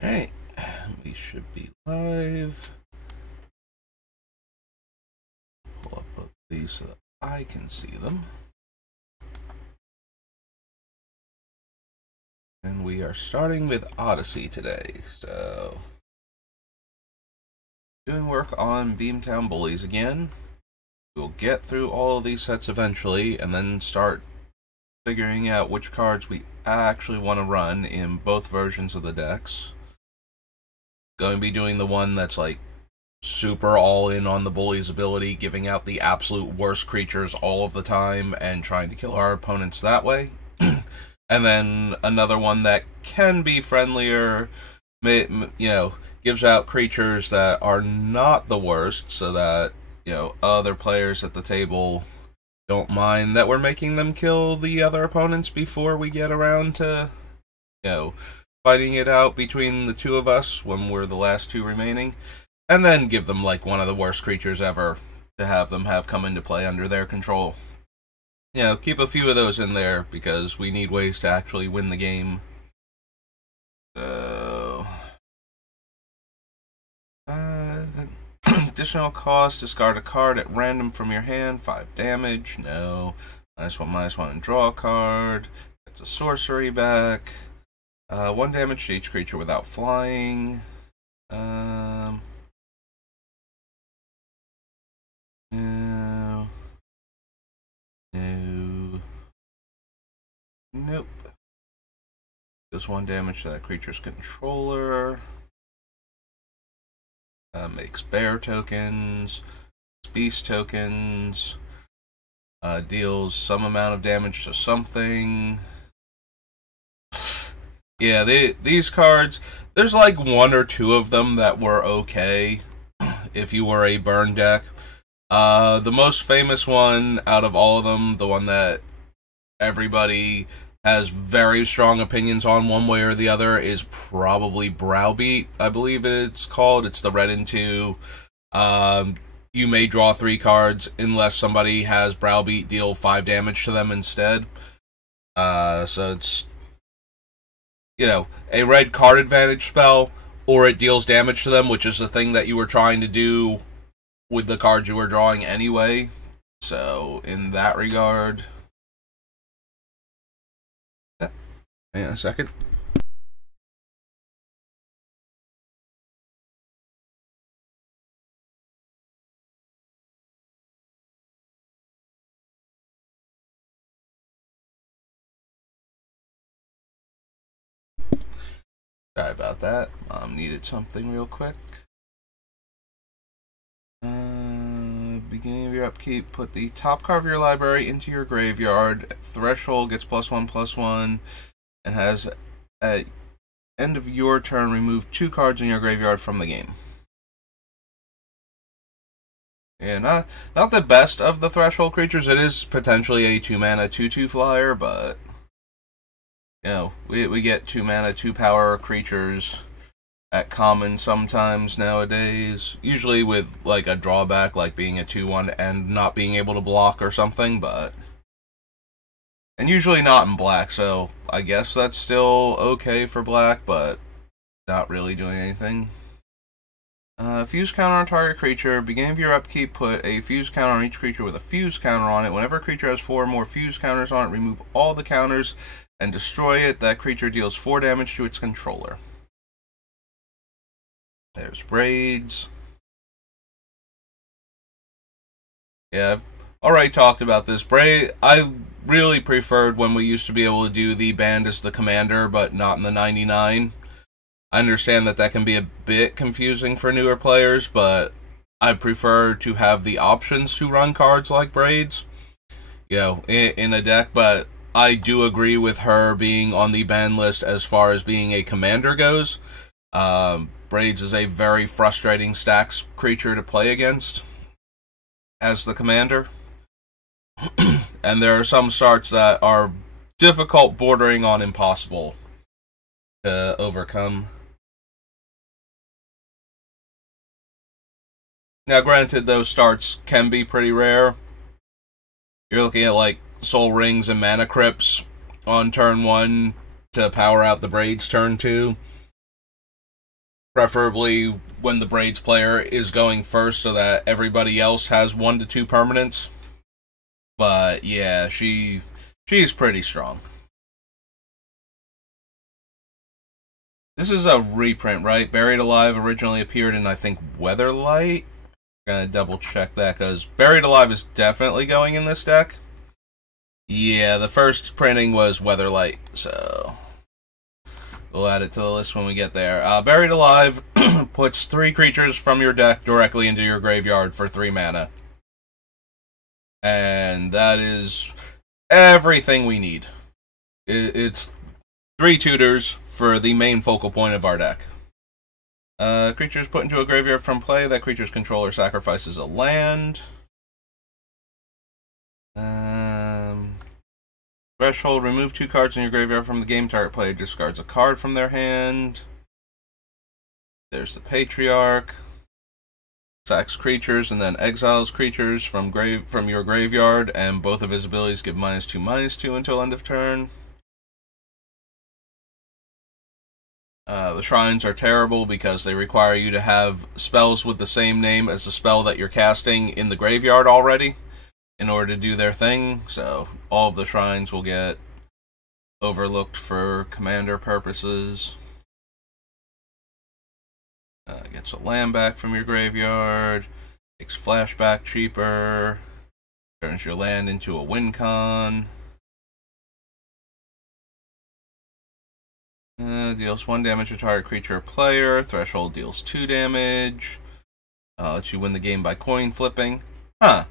Alright, we should be live. Pull up both these so that I can see them. And we are starting with Odyssey today, so doing work on Beamtown Bullies again. We'll get through all of these sets eventually, and then start figuring out which cards we actually want to run in both versions of the decks. Going to be doing the one that's like super all in on the Bullies ability, giving out the absolute worst creatures all of the time and trying to kill our opponents that way. And then another one that can be friendlier, gives out creatures that are not the worst so that, other players at the table don't mind that we're making them kill the other opponents before we get around to, fighting it out between the two of us when we're the last two remaining. And then give them, like, one of the worst creatures ever to have them have come into play under their control. Keep a few of those in there because we need ways to actually win the game. So, additional cost, discard a card at random from your hand, 5 damage, no. -1/-1 and draw a card. It's a sorcery back. 1 damage to each creature without flying. No. No. Nope. Does 1 damage to that creature's controller. Makes bear tokens, beast tokens, deals some amount of damage to something. Yeah, these cards, there's like 1 or 2 of them that were okay if you were a burn deck. The most famous one out of all of them, the one that everybody has very strong opinions on one way or the other, is probably Browbeat, I believe it's called. It's the red and 2. You may draw 3 cards unless somebody has Browbeat deal 5 damage to them instead. So it's, a red card advantage spell, or it deals damage to them, which is the thing that you were trying to do with the cards you were drawing anyway. So, in that regard... Hang on a second. Sorry about that. Mom needed something real quick. Beginning of your upkeep, put the top card of your library into your graveyard. Threshold gets +1/+1, and has, at end of your turn, remove 2 cards in your graveyard from the game. Yeah, not the best of the Threshold creatures. It is potentially a 2-mana 2/2 flyer, but we get 2-mana 2-power creatures at common sometimes nowadays, usually with like a drawback like being a 2/1 and not being able to block or something, and usually not in black, so I guess that's still okay for black, but not really doing anything. Fuse counter on target creature. Beginning of your upkeep, put a fuse counter on each creature with a fuse counter on it. Whenever a creature has 4 or more fuse counters on it, remove all the counters and destroy it. That creature deals 4 damage to its controller. There's Braids. Yeah, I've already talked about this. I really preferred when we used to be able to do the band as the commander, but not in the 99. I understand that can be a bit confusing for newer players, but I prefer to have the options to run cards like Braids, in a deck, but I do agree with her being on the ban list as far as being a commander goes. Braids is a very frustrating stacks creature to play against as the commander. And there are some starts that are difficult, bordering on impossible to overcome. Now, granted, those starts can be pretty rare. You're looking at, like, Soul Rings and Mana Crypts on turn 1 to power out the Braids turn 2. Preferably when the Braids player is going first so that everybody else has 1 to 2 permanents. But yeah, she's pretty strong. This is a reprint, right? Buried Alive originally appeared in, I think, Weatherlight. Gonna double check that, because Buried Alive is definitely going in this deck. Yeah, the first printing was Weatherlight, so we'll add it to the list when we get there. Buried Alive puts 3 creatures from your deck directly into your graveyard for 3 mana. And that is everything we need. It's 3 tutors for the main focal point of our deck. Creatures put into a graveyard from play. That creature's controller sacrifices a land. Threshold, remove 2 cards in your graveyard from the game. Target player discards a card from their hand. There's the Patriarch. Sacks creatures and then exiles creatures from your graveyard, and both of his abilities give -2/-2 until end of turn. The shrines are terrible because they require you to have spells with the same name as the spell that you're casting in the graveyard already in order to do their thing, so all of the shrines will get overlooked for commander purposes. Gets a land back from your graveyard, makes flashback cheaper, turns your land into a win con. Deals 1 damage to target creature or player. Threshold deals 2 damage. Lets you win the game by coin flipping. Huh.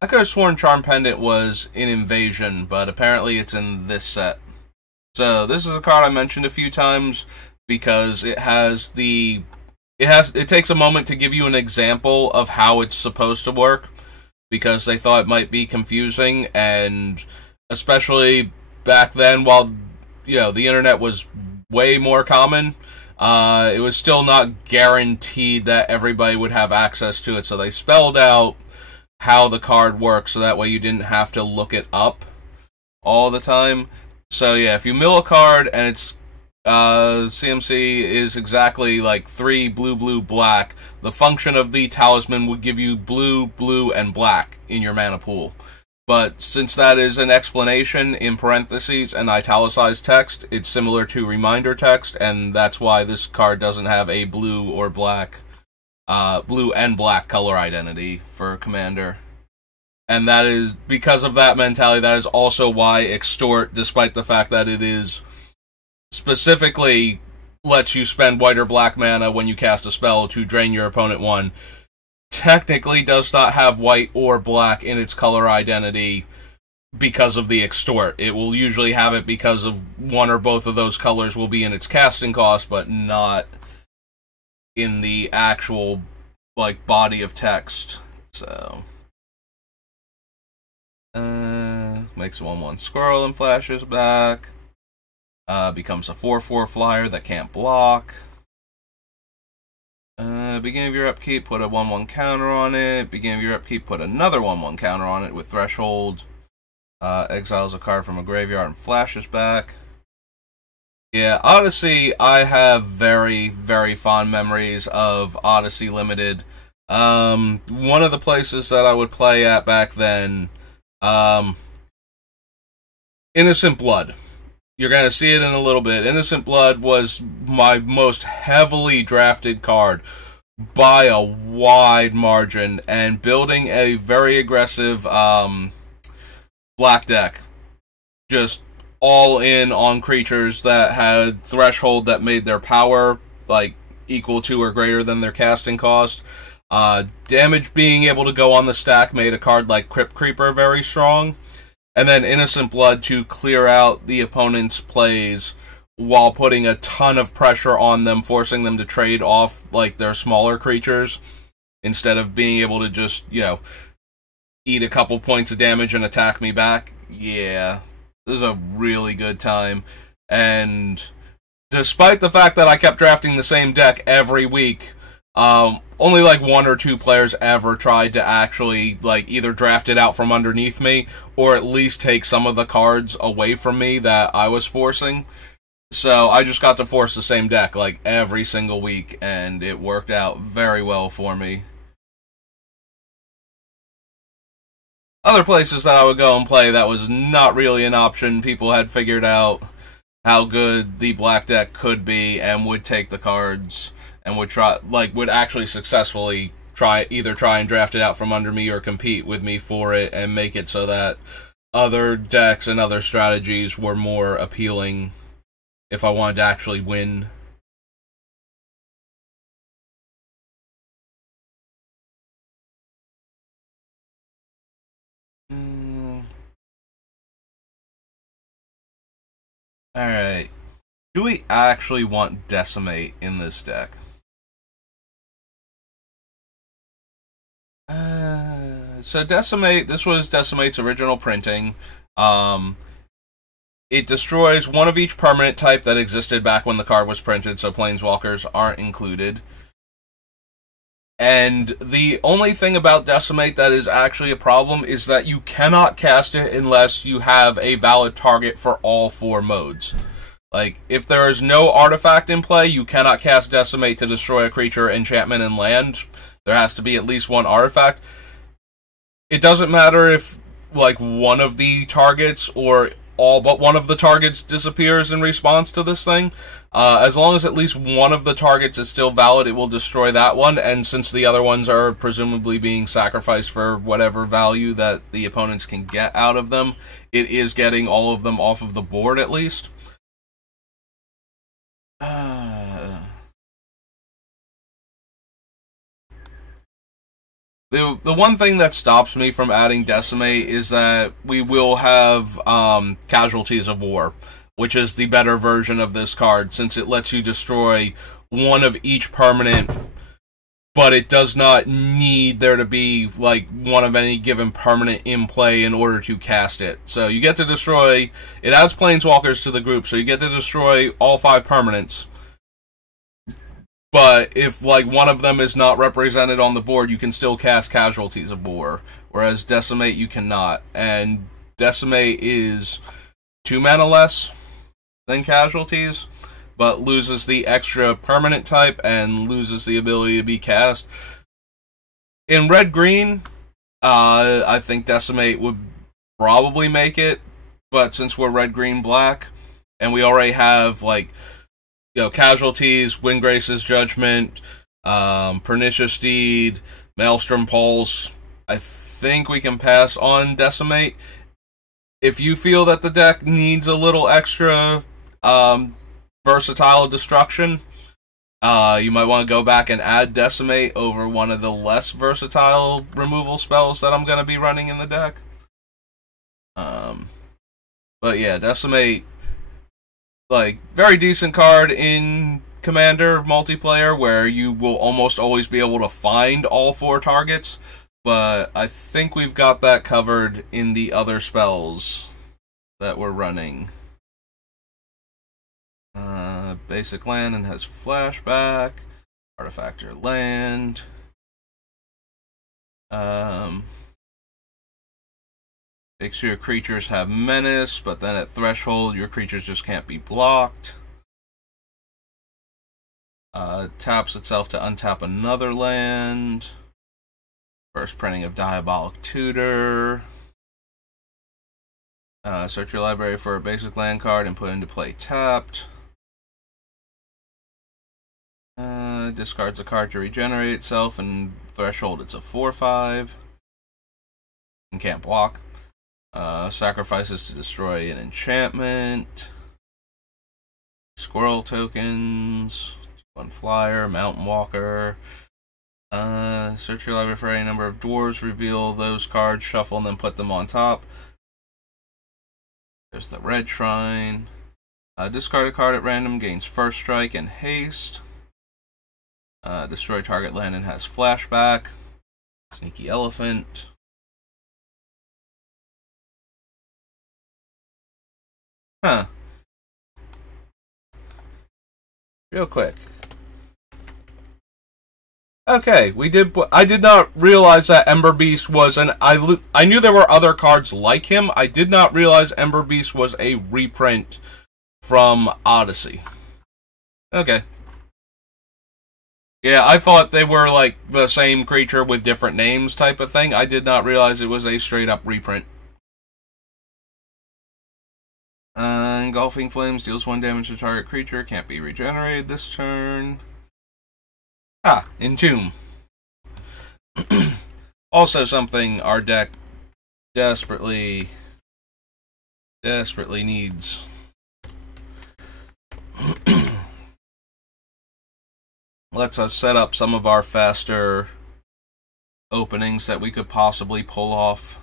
I could have sworn Charm Pendant was in Invasion, but apparently it's in this set. So this is a card I mentioned a few times because it takes a moment to give you an example of how it's supposed to work, because they thought it might be confusing, and especially back then, while the internet was way more common, it was still not guaranteed that everybody would have access to it, so they spelled out how the card works so that way you didn't have to look it up all the time. So yeah, if you mill a card and it's CMC is exactly like 3 blue, black, the function of the talisman would give you blue, and black in your mana pool. But since that is an explanation in parentheses and italicized text, it's similar to reminder text, and that's why this card doesn't have a blue or black, blue and black color identity for commander. And that is, because of that mentality, that is also why Extort, despite the fact that it is specifically lets you spend white or black mana when you cast a spell to drain your opponent 1, technically does not have white or black in its color identity because of the Extort. It will usually have it because of 1 or both of those colors will be in its casting cost, but not in the actual body of text. So makes 1/1 squirrel and flashes back. Becomes a 4/4 flyer that can't block. Beginning of your upkeep, put a 1/1 counter on it. Beginning of your upkeep, put another 1/1 counter on it with Threshold. Exiles a card from a graveyard and flashes back. Yeah, Odyssey, I have very, very fond memories of Odyssey Limited. One of the places that I would play at back then, Innocent Blood. You're going to see it in a little bit. Innocent Blood was my most heavily drafted card by a wide margin, and building a very aggressive black deck. Just all in on creatures that had Threshold that made their power equal to or greater than their casting cost. Damage being able to go on the stack made a card like Crypt Creeper very strong. And then Innocent Blood to clear out the opponent's plays while putting a ton of pressure on them, forcing them to trade off their smaller creatures instead of being able to just, eat a couple points of damage and attack me back. Yeah, this is a really good time. And despite the fact that I kept drafting the same deck every week, only 1 or 2 players ever tried to actually either draft it out from underneath me or at least take some of the cards away from me that I was forcing. So I just got to force the same deck like every single week, and it worked out very well for me. Other places that I would go and play, that was not really an option. People had figured out how good the black deck could be and would take the cards and would actually successfully try and draft it out from under me or compete with me for it and make it so that other decks and other strategies were more appealing if I wanted to actually win. Alright. Do we actually want Decimate in this deck? So Decimate, this was Decimate's original printing. It destroys one of each permanent type that existed back when the card was printed, so Planeswalkers aren't included. And the only thing about Decimate that is actually a problem is that you cannot cast it unless you have a valid target for all 4 modes. Like, if there is no artifact in play, you cannot cast Decimate to destroy a creature, enchantment, and land. There has to be at least one artifact. It doesn't matter if, like, one of the targets or all but one of the targets disappears in response to this thing. As long as at least one of the targets is still valid, it will destroy that one, and since the other ones are presumably being sacrificed for whatever value that the opponents can get out of them, it is getting all of them off of the board at least. The one thing that stops me from adding Decimate is that we will have Casualties of War, which is the better version of this card, since it lets you destroy one of each permanent, but it does not need there to be, like, one of any given permanent in play in order to cast it. So you get to destroy, it adds Planeswalkers to the group, so you get to destroy all 5 permanents. But if, like, one of them is not represented on the board, you can still cast Casualties of War, whereas Decimate you cannot. And Decimate is 2 mana less than Casualties, but loses the extra permanent type and loses the ability to be cast. In red-green, I think Decimate would probably make it, but since we're red-green-black, and we already have, like, Casualties, Windgrace's Judgment, Pernicious Steed, Maelstrom Pulse, I think we can pass on Decimate. If you feel that the deck needs a little extra versatile destruction, you might want to go back and add Decimate over one of the less versatile removal spells that I'm going to be running in the deck. But yeah, Decimate, like, very decent card in Commander multiplayer, where you will almost always be able to find all 4 targets, but I think we've got that covered in the other spells that we're running. Basic land and has flashback. Artifactor land. Make sure your creatures have menace, but then at threshold, your creatures just can't be blocked. Taps itself to untap another land. First printing of Diabolic Tutor. Search your library for a basic land card and put into play tapped. Discards a card to regenerate itself, and threshold it's a 4/5. And can't block. Sacrifices to destroy an enchantment. Squirrel tokens. 1 flyer, Mountain Walker. Search your library for any number of dwarves, reveal those cards, shuffle, and then put them on top. There's the Red Shrine. Discard a card at random, gains first strike and haste. Destroy target land and has flashback. Sneaky Elephant. Huh. Real quick. Okay, I did not realize that Ember Beast was I knew there were other cards like him. I did not realize Ember Beast was a reprint from Odyssey. Okay. Yeah, I thought they were like the same creature with different names type of thing. I did not realize it was a straight up reprint. Engulfing Flames deals 1 damage to target creature, can't be regenerated this turn. Entomb. Also something our deck desperately needs. Lets us set up some of our faster openings that we could possibly pull off.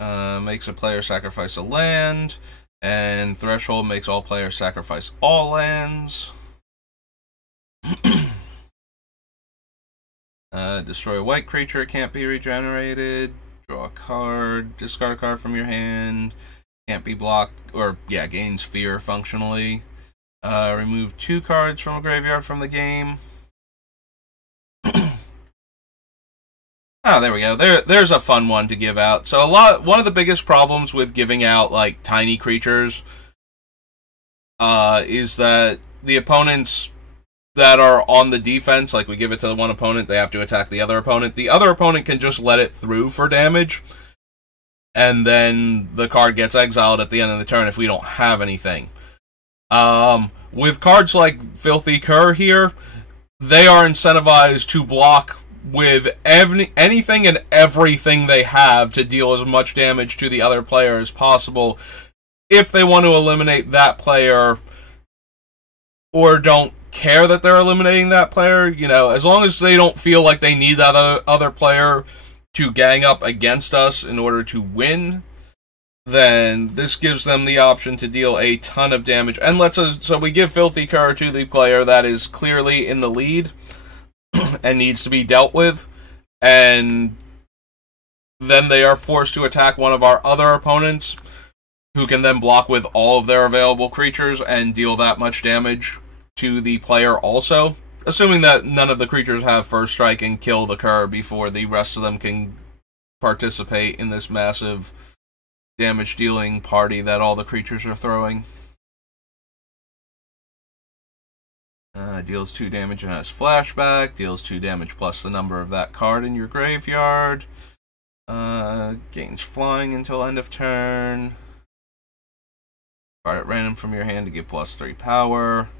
Makes a player sacrifice a land, and Threshold makes all players sacrifice all lands. Destroy a white creature, can't be regenerated. Draw a card, discard a card from your hand, can't be blocked, or yeah, gains fear functionally. Remove 2 cards from a graveyard from the game. There we go. There's a fun one to give out. So one of the biggest problems with giving out like tiny creatures is that the opponents that are on the defense, like we give it to the one opponent, they have to attack the other opponent. The other opponent can just let it through for damage, and then the card gets exiled at the end of the turn if we don't have anything. With cards like Filthy Cur here, they are incentivized to block with anything and everything they have to deal as much damage to the other player as possible if they want to eliminate that player or don't care that they're eliminating that player. You know, as long as they don't feel like they need that other player to gang up against us in order to win, then this gives them the option to deal a ton of damage. And so we give Filthy Cur to the player that is clearly in the lead and needs to be dealt with, and then they are forced to attack one of our other opponents, who can then block with all of their available creatures and deal that much damage to the player also, assuming that none of the creatures have first strike and kill the Cur before the rest of them can participate in this massive damage dealing party that all the creatures are throwing. Deals 2 damage and has flashback. Deals 2 damage plus the number of that card in your graveyard. Gains flying until end of turn. Card at random from your hand to give +3 power.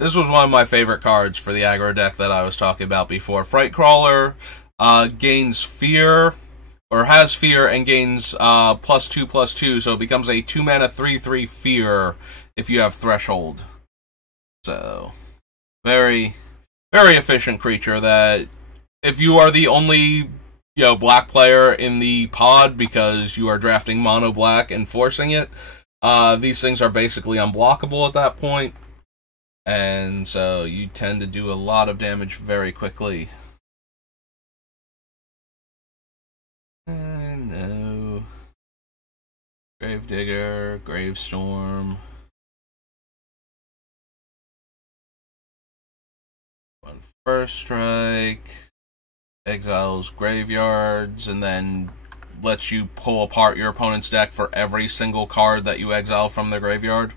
This was one of my favorite cards for the aggro deck that I was talking about before. Frightcrawler gains fear, or has fear, and gains +2/+2, so it becomes a 2-mana 3/3 fear if you have Threshold. So very, very efficient creature that if you are the only, black player in the pod because you are drafting mono black and forcing it, these things are basically unblockable at that point, and so you tend to do a lot of damage very quickly. No. Gravedigger, Gravestorm. One first strike, exiles graveyards, and then lets you pull apart your opponent's deck for every single card that you exile from their graveyard.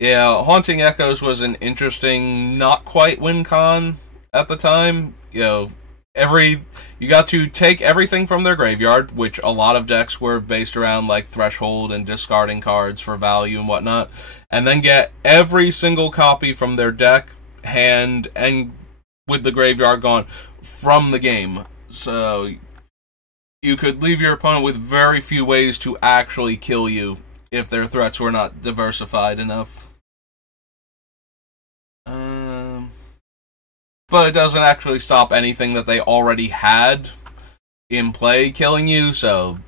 Yeah, Haunting Echoes was an interesting, not quite win con at the time. You got to take everything from their graveyard, which a lot of decks were based around like Threshold and discarding cards for value and whatnot, and then get every single copy from their deck, hand, and with the graveyard gone from the game. So you could leave your opponent with very few ways to actually kill you if their threats were not diversified enough. But it doesn't actually stop anything that they already had in play killing you, so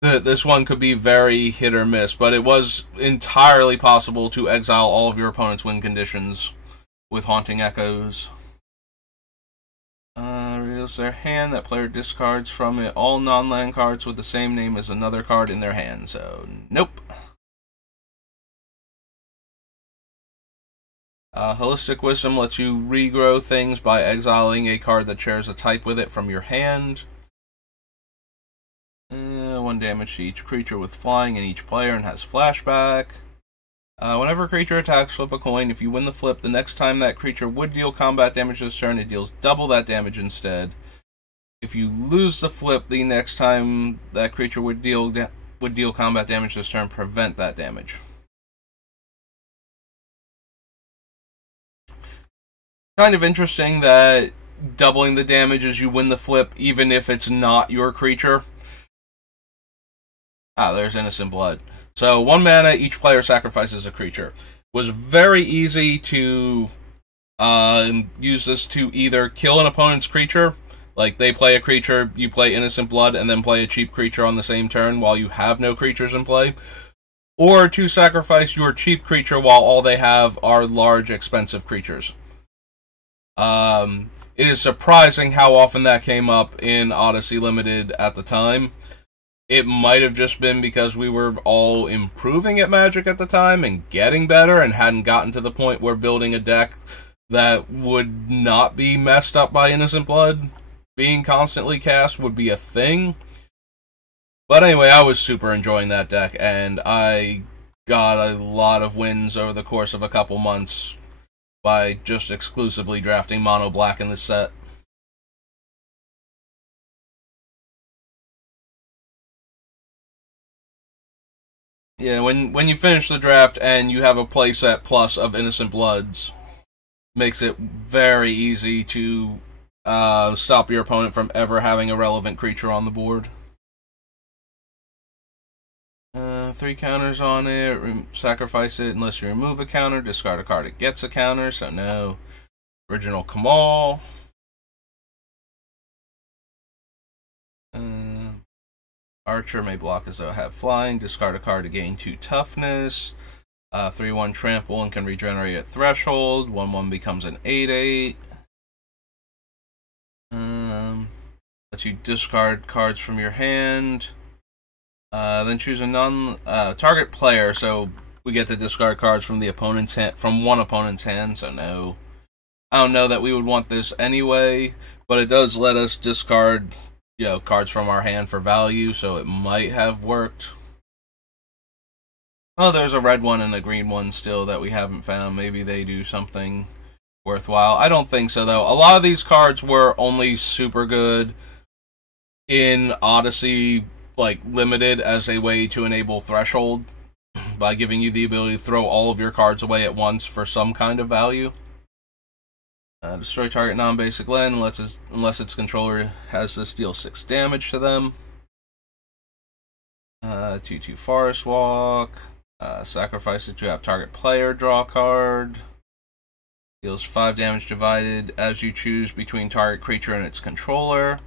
this one could be very hit or miss, but it was entirely possible to exile all of your opponent's win conditions with Haunting Echoes. Reveals their hand. That player discards from it all non-land cards with the same name as another card in their hand, so nope. Holistic Wisdom lets you regrow things by exiling a card that shares a type with it from your hand. 1 1 damage to each creature with flying in each player and has flashback. Whenever a creature attacks, flip a coin. If you win the flip, the next time that creature would deal combat damage this turn, it deals double that damage instead. If you lose the flip, the next time that creature would deal combat damage this turn, prevent that damage. Kind of interesting that doubling the damage as you win the flip, even if it's not your creature. Ah, there's Innocent Blood. So 1 mana, each player sacrifices a creature. Was very easy to use this to either kill an opponent's creature, like they play a creature, you play Innocent Blood, and then play a cheap creature on the same turn while you have no creatures in play, or to sacrifice your cheap creature while all they have are large, expensive creatures. It is surprising how often that came up in Odyssey Limited at the time. It might have just been because we were all improving at Magic at the time and getting better and hadn't gotten to the point where building a deck that would not be messed up by Innocent Blood being constantly cast would be a thing. But anyway, I was super enjoying that deck, and I got a lot of wins over the course of a couple months by just exclusively drafting mono black in this set. Yeah, when you finish the draft and you have a playset plus of Innocent Bloods, makes it very easy to stop your opponent from ever having a relevant creature on the board. 3 counters on it. Sacrifice it unless you remove a counter. Discard a card, it gets a counter, so no. Original Kamal. Archer may block as though have flying. Discard a card to gain 2 toughness. 3/1 trample and can regenerate at threshold. 1/1 becomes an 8/8. Lets you discard cards from your hand. Then choose a target player, so we get to discard cards from the opponent's hand, from one opponent's hand, so no. I don't know that we would want this anyway, but it does let us discard, cards from our hand for value, so it might have worked. Oh, there's a red one and a green one still that we haven't found. Maybe they do something worthwhile. I don't think so, though. A lot of these cards were only super good in Odyssey, limited as a way to enable Threshold by giving you the ability to throw all of your cards away at once for some kind of value. Destroy target non-basic land unless its controller has this deal 6 damage to them. 2/2 Forest Walk. Sacrifice it to have target player draw a card. Deals 5 damage divided as you choose between target creature and its controller.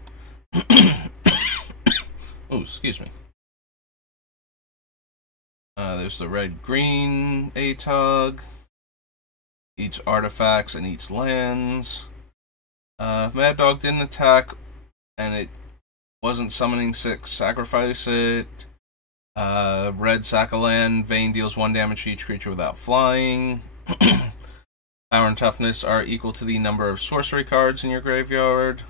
Oh, excuse me. There's the red-green ATOG. Eats artifacts and eats lands. If Mad Dog didn't attack and it wasn't summoning 6, sacrifice it. Red sack a land. Vayne deals 1 damage to each creature without flying. Power and toughness are equal to the number of sorcery cards in your graveyard.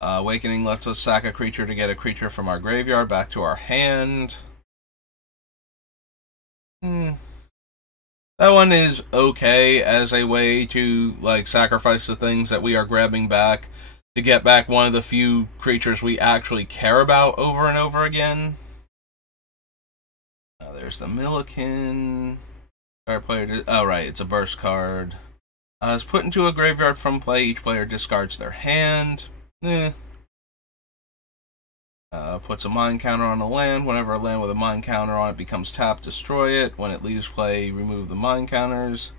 Awakening lets us sack a creature to get a creature from our graveyard back to our hand. That one is okay as a way to, sacrifice the things that we are grabbing back to get back one of the few creatures we actually care about over and over again. There's the Milliken. Our player right, it's a burst card. It's put into a graveyard from play. Each player discards their hand. Puts a mind counter on a land. Whenever a land with a mind counter on it becomes tapped, destroy it. When it leaves play, remove the mind counters.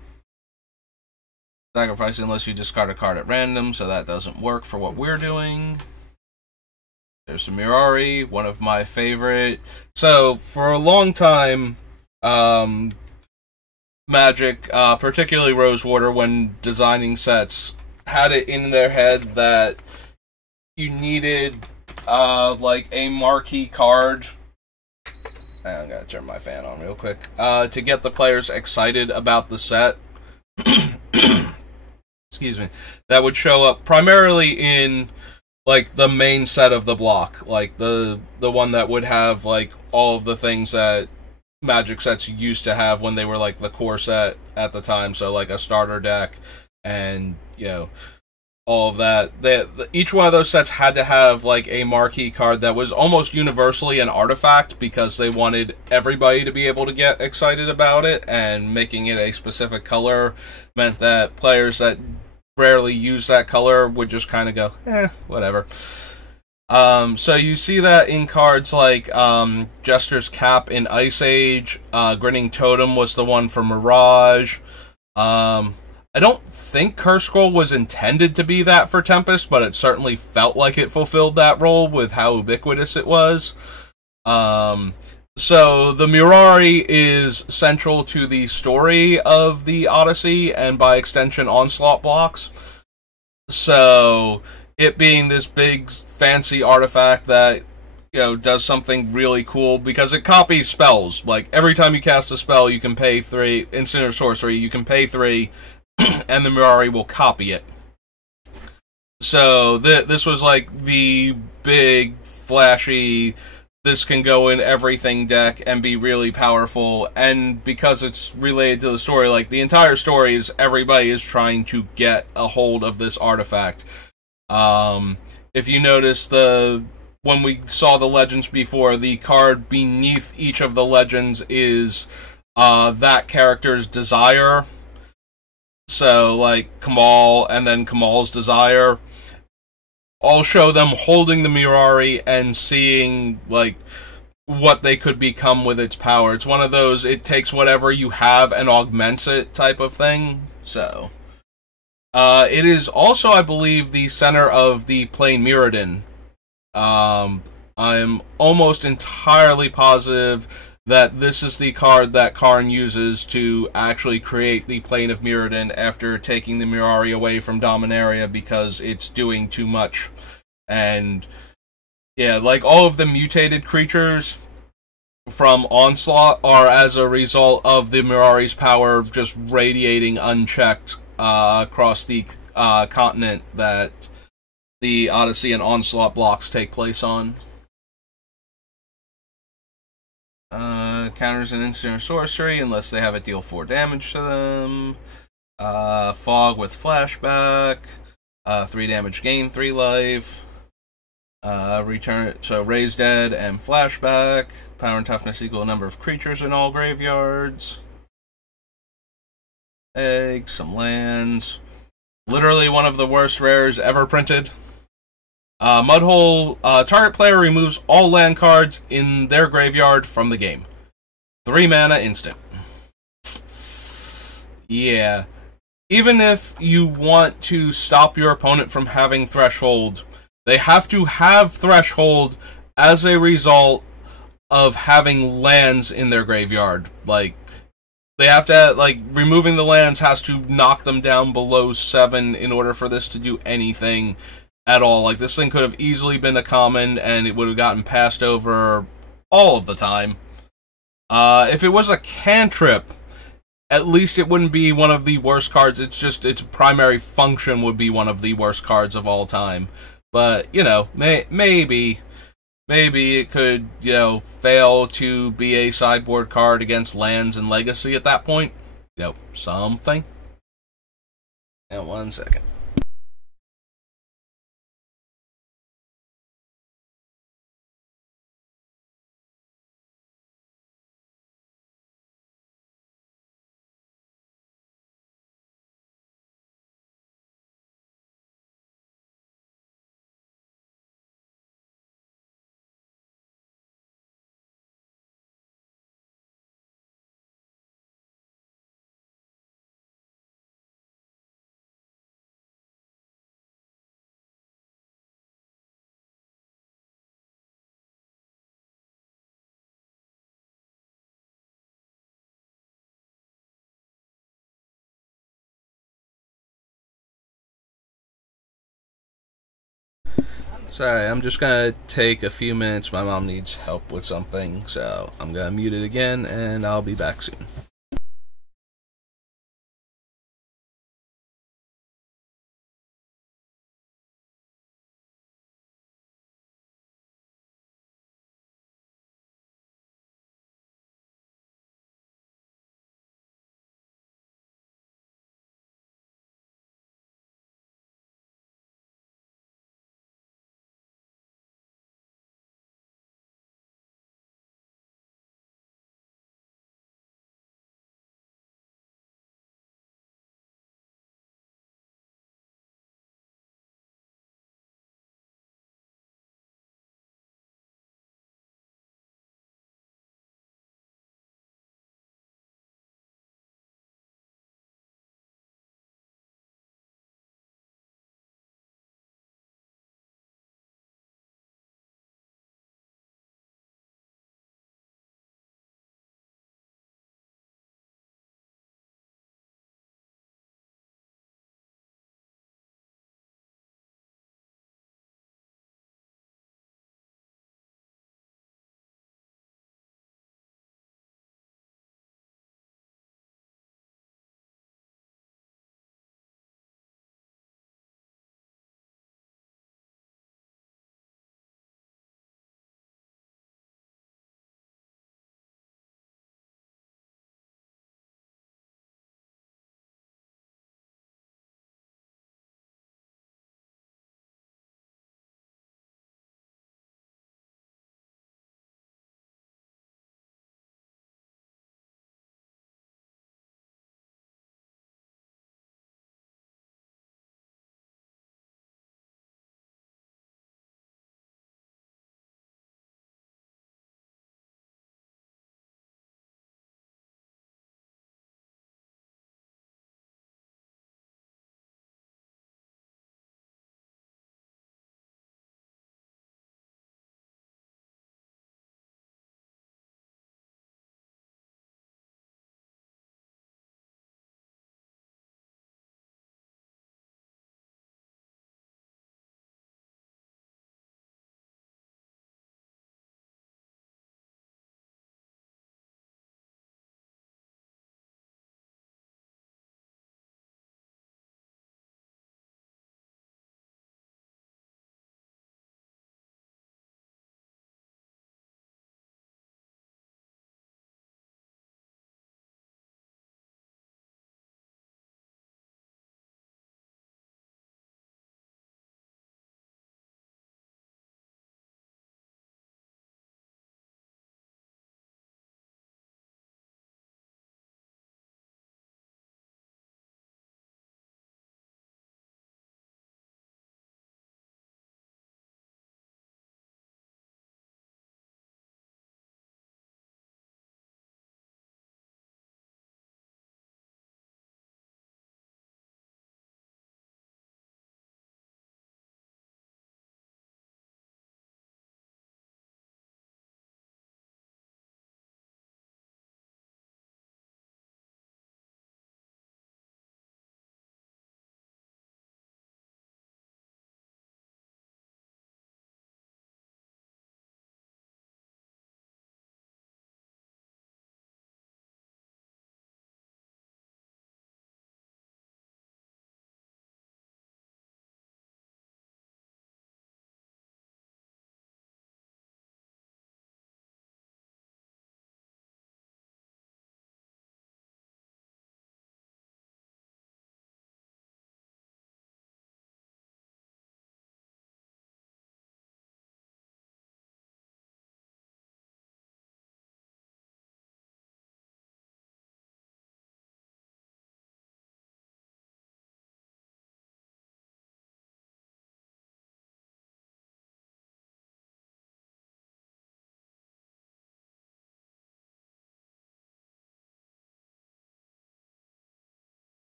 Sacrifice unless you discard a card at random, so that doesn't work for what we're doing. There's the Mirari, one of my favorite. So, for a long time, Magic, particularly Rosewater, when designing sets, had it in their head that you needed a marquee card. I gotta turn my fan on real quick. To get the players excited about the set. Excuse me. That would show up primarily in like the main set of the block, like the one that would have like all of the things that Magic sets used to have when they were like the core set at the time. So like a starter deck, and all of that. Each one of those sets had to have like a marquee card that was almost universally an artifact, because they wanted everybody to be able to get excited about it, and making it a specific color meant that players that rarely use that color would just kind of go, whatever. So you see that in cards like Jester's Cap in Ice Age. Grinning Totem was the one for Mirage. I don't think Curse Scroll was intended to be that for Tempest, but it certainly felt like it fulfilled that role with how ubiquitous it was. So the Mirari is central to the story of the Odyssey, and by extension Onslaught blocks. So it being this big fancy artifact that does something really cool, because it copies spells. Like every time you cast a spell, you can pay 3, instant or sorcery, you can pay 3, and the Mirari will copy it. So this was like the big, flashy, this can go in everything deck and be really powerful. And because it's related to the story, like the entire story is everybody is trying to get a hold of this artifact. If you notice, when we saw the legends before, the card beneath each of the legends is that character's desire. So, like, Kamal and then Kamal's desire. I'll show them holding the Mirari and seeing, like, what they could become with its power. It's one of those, it takes whatever you have and augments it type of thing. So, it is also, I believe, the center of the plane Mirrodin. I'm almost entirely positive that this is the card that Karn uses to actually create the plane of Mirrodin after taking the Mirari away from Dominaria because it's doing too much. And yeah, like all of the mutated creatures from Onslaught are as a result of the Mirari's power just radiating unchecked across the continent that the Odyssey and Onslaught blocks take place on. Counters an instant or sorcery unless they have it deal 4 damage to them. Fog with flashback. 3 damage, gain 3 life. Return, so raise dead and flashback. Power and toughness equal number of creatures in all graveyards. Eggs, some lands. Literally one of the worst rares ever printed. Mudhole, target player removes all land cards in their graveyard from the game. 3 mana instant. Yeah. Even if you want to stop your opponent from having Threshold, they have to have Threshold as a result of having lands in their graveyard. Like, they have to, like, removing the lands has to knock them down below 7 in order for this to do anything at all. Like, this thing could have easily been a common, and it would have gotten passed over all of the time. If it was a cantrip, at least it wouldn't be one of the worst cards. It's just, its primary function would be one of the worst cards of all time. But, maybe it could, fail to be a sideboard card against lands and legacy at that point. Something. And 1 second. Sorry, I'm just gonna take a few minutes. My mom needs help with something, so I'm gonna mute it again, and I'll be back soon.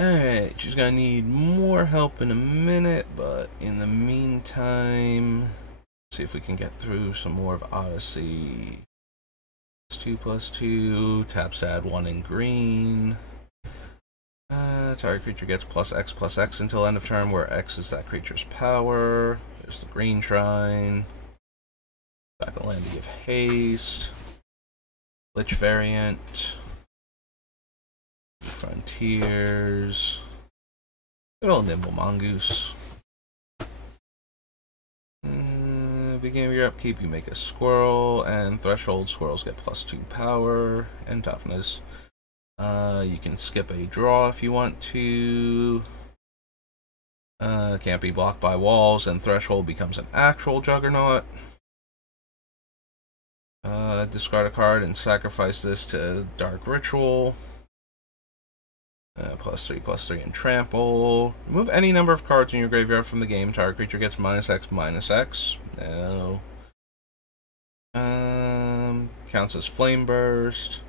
Alright, she's gonna need more help in a minute, but in the meantime, see if we can get through some more of Odyssey. +2/+2, taps to add 1 in green. Target creature gets +X/+X until end of turn, where X is that creature's power. There's the green shrine. Back the land to give haste. Lich variant. Frontiers. Good old Nimble Mongoose. Beginning of your upkeep, you make a squirrel, and threshold squirrels get +2 power and toughness. You can skip a draw if you want to. Can't be blocked by walls, and threshold becomes an actual juggernaut. Discard a card and sacrifice this to Dark Ritual. +3/+3 and trample. Remove any number of cards in your graveyard from the game. Target creature gets -X/-X. No. Counts as Flame Burst.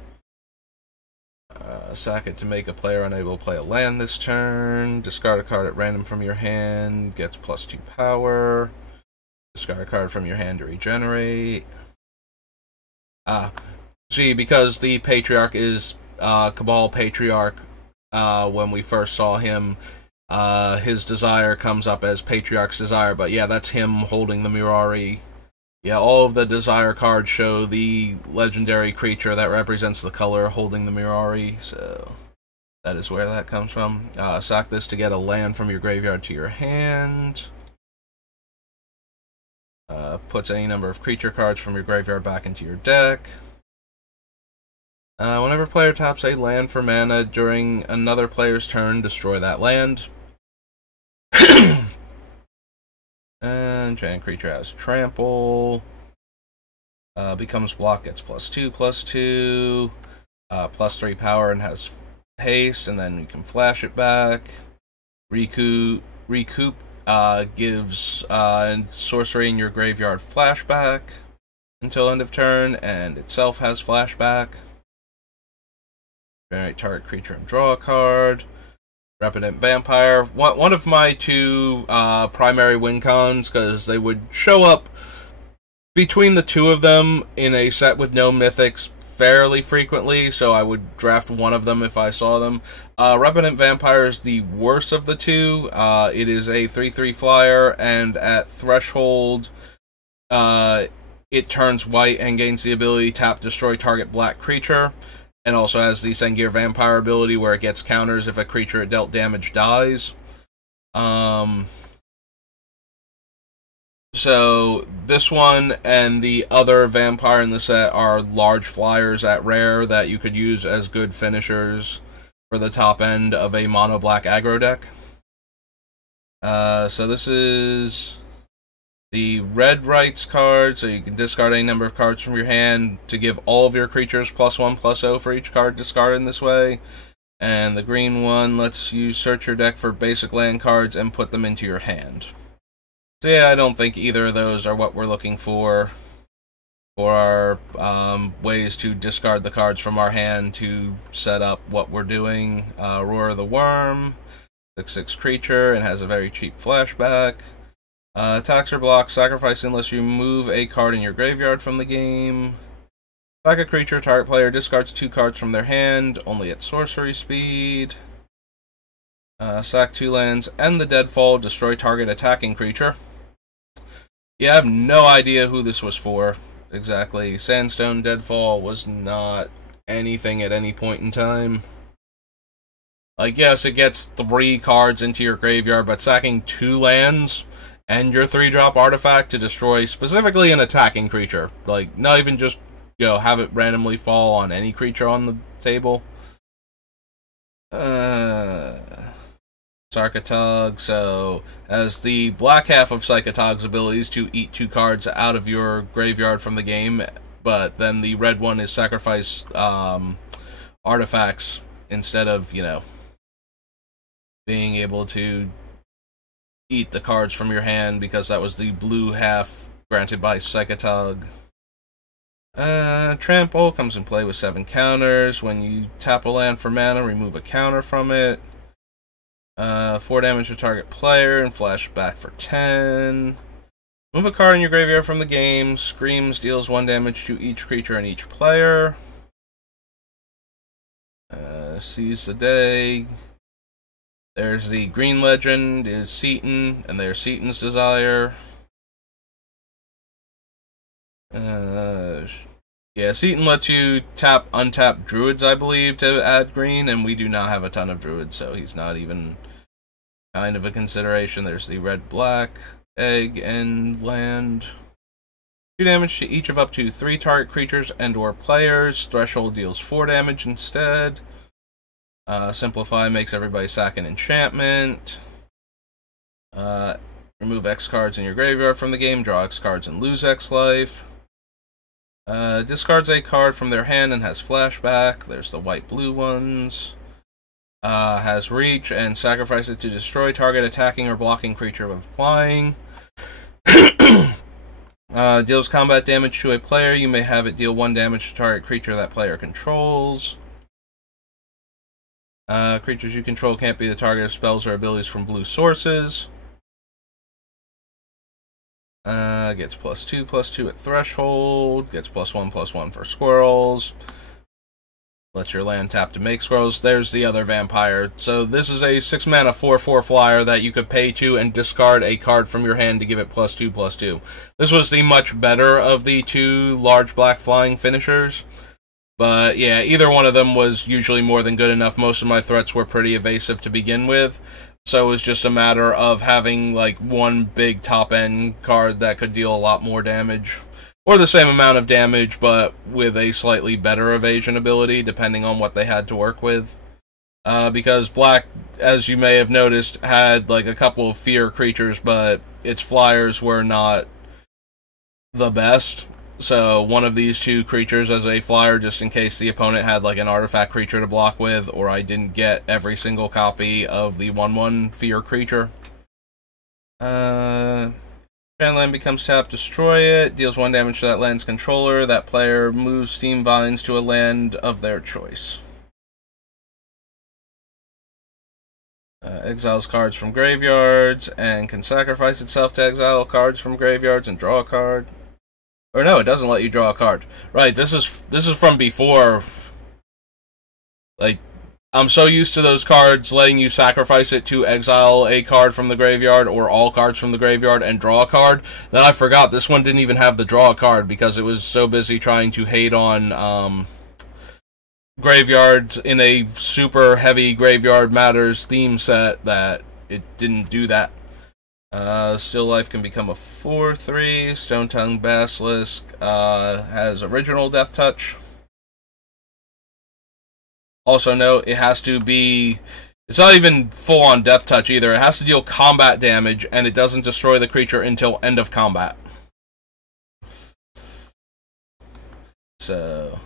Sack it to make a player unable to play a land this turn. Discard a card at random from your hand. Gets +2 power. Discard a card from your hand to regenerate. See, because the Patriarch is Cabal Patriarch, when we first saw him, his desire comes up as Patriarch's desire, but yeah, that's him holding the Mirari. Yeah, all of the desire cards show the legendary creature that represents the color holding the Mirari, so that is where that comes from. Sack this to get a land from your graveyard to your hand. Puts any number of creature cards from your graveyard back into your deck. Whenever player taps a land for mana during another player's turn, destroy that land. And giant creature has trample. Becomes block, gets +2/+2. +3 power and has haste, and then you can flash it back. Recoup gives sorcery in your graveyard flashback until end of turn, and itself has flashback. Generate target creature and draw a card. Repentant Vampire. One of my two primary win cons, because they would show up between the two of them in a set with no mythics fairly frequently, so I would draft one of them if I saw them. Repentant Vampire is the worst of the two. It is a 3/3 flyer, and at threshold, it turns white and gains the ability tap destroy target black creature, and also has the Sengir Vampire ability where it gets counters if a creature it dealt damage dies. So this one and the other vampire in the set are large flyers at rare that you could use as good finishers for the top end of a mono black aggro deck. So this is the red rights card, so you can discard any number of cards from your hand to give all of your creatures +1/+0 for each card discarded in this way. And the green one lets you search your deck for basic land cards and put them into your hand. So yeah, I don't think either of those are what we're looking for our ways to discard the cards from our hand to set up what we're doing. Roar of the Worm, 6/6 creature, and has a very cheap flashback. Attacks or blocks, sacrifice unless you move a card in your graveyard from the game. Sack a creature, target player discards 2 cards from their hand, only at sorcery speed. Sack 2 lands, end the deadfall, destroy target attacking creature. Yeah, I have no idea who this was for, exactly. Sandstone Deadfall was not anything at any point in time. Like, yes, it gets 3 cards into your graveyard, but sacking 2 lands and your 3-drop artifact to destroy specifically an attacking creature. Like, not even just, have it randomly fall on any creature on the table. Sarkatog, so as the black half of Sarkatog's abilities to eat 2 cards out of your graveyard from the game, but then the red one is sacrifice artifacts instead of, being able to eat the cards from your hand, because that was the blue half granted by Sarkatog. Trample comes in play with 7 counters. When you tap a land for mana, remove a counter from it. 4 damage to target player and flash back for 10. Move a card in your graveyard from the game. Screams deals 1 damage to each creature and each player. Seize the day. There's the green legend, is Seaton, and there's Seaton's Desire. Yeah, Seaton lets you tap untap druids, I believe, to add green, and we do not have a ton of druids, so he's not even kind of a consideration. There's the red-black egg and land. 2 damage to each of up to 3 target creatures and or players. Threshold deals 4 damage instead. Simplify makes everybody sack an enchantment. Remove X cards in your graveyard from the game. Draw X cards and lose X life. Discards a card from their hand and has flashback. There's the white-blue ones. Has reach and sacrifice it to destroy target attacking or blocking creature with flying. Deals combat damage to a player. You may have it deal 1 damage to target creature that player controls. Creatures you control can't be the target of spells or abilities from blue sources. Gets +2/+2 at threshold. Gets +1/+1 for squirrels. Let your land tap to make squirrels. There's the other vampire. So this is a 6 mana 4/4 flyer that you could pay to and discard a card from your hand to give it +2/+2. This was the much better of the 2 large black flying finishers. But yeah, either one of them was usually more than good enough. Most of my threats were pretty evasive to begin with. So it was just a matter of having like one big top-end card that could deal a lot more damage. Or the same amount of damage, but with a slightly better evasion ability, depending on what they had to work with. Because black, as you may have noticed, had like a couple of fear creatures, but its flyers were not the best. So one of these 2 creatures as a flyer, just in case the opponent had like an artifact creature to block with, or I didn't get every single copy of the 1/1 fear creature. Land becomes tapped, destroy it, deals 1 damage to that land's controller. That player moves Steam Vines to a land of their choice. Exiles cards from graveyards and can sacrifice itself to exile cards from graveyards and draw a card. Or no, it doesn't let you draw a card. Right, this is from before. Like, I'm so used to those cards letting you sacrifice it to exile a card from the graveyard or all cards from the graveyard and draw a card that I forgot this one didn't even have the draw a card because it was so busy trying to hate on graveyards in a super heavy Graveyard Matters theme set that it didn't do that. Still Life can become a 4/3. Stone Tongue Basilisk has original Death Touch. Also note, it has to be... It's not even full-on Death Touch either. It has to deal combat damage, and it doesn't destroy the creature until end of combat. So...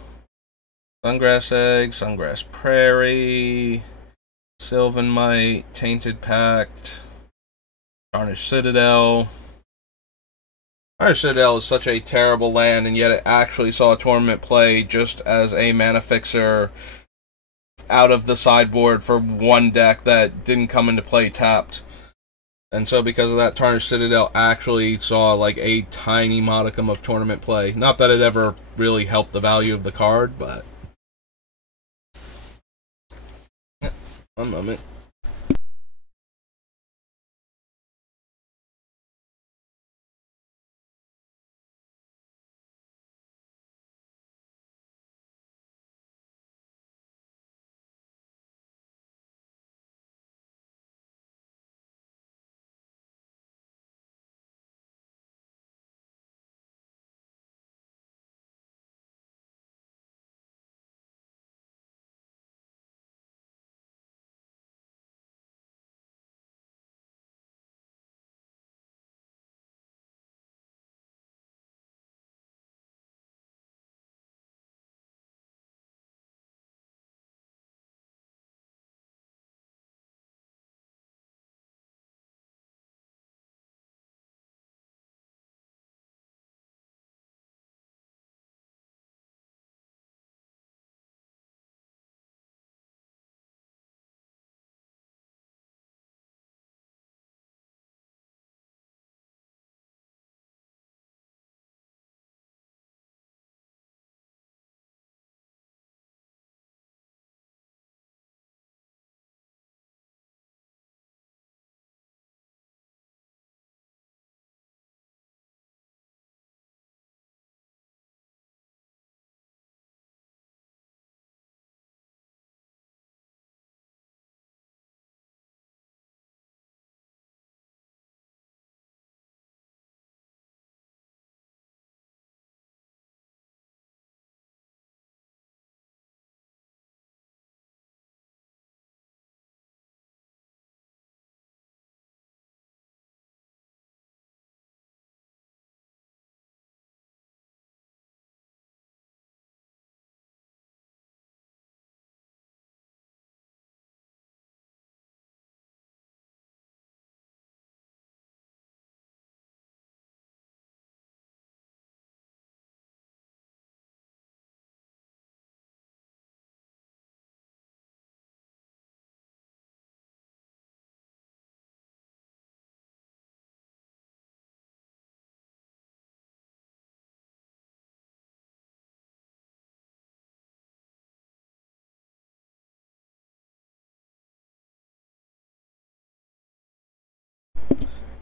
Sungrass Egg, Sungrass Prairie, Sylvan Might, Tainted Pact... Tarnished Citadel. Tarnished Citadel is such a terrible land, and yet it actually saw a tournament play just as a mana fixer out of the sideboard for one deck that didn't come into play tapped. And so because of that, Tarnished Citadel actually saw like a tiny modicum of tournament play. Not that it ever really helped the value of the card, but... One moment.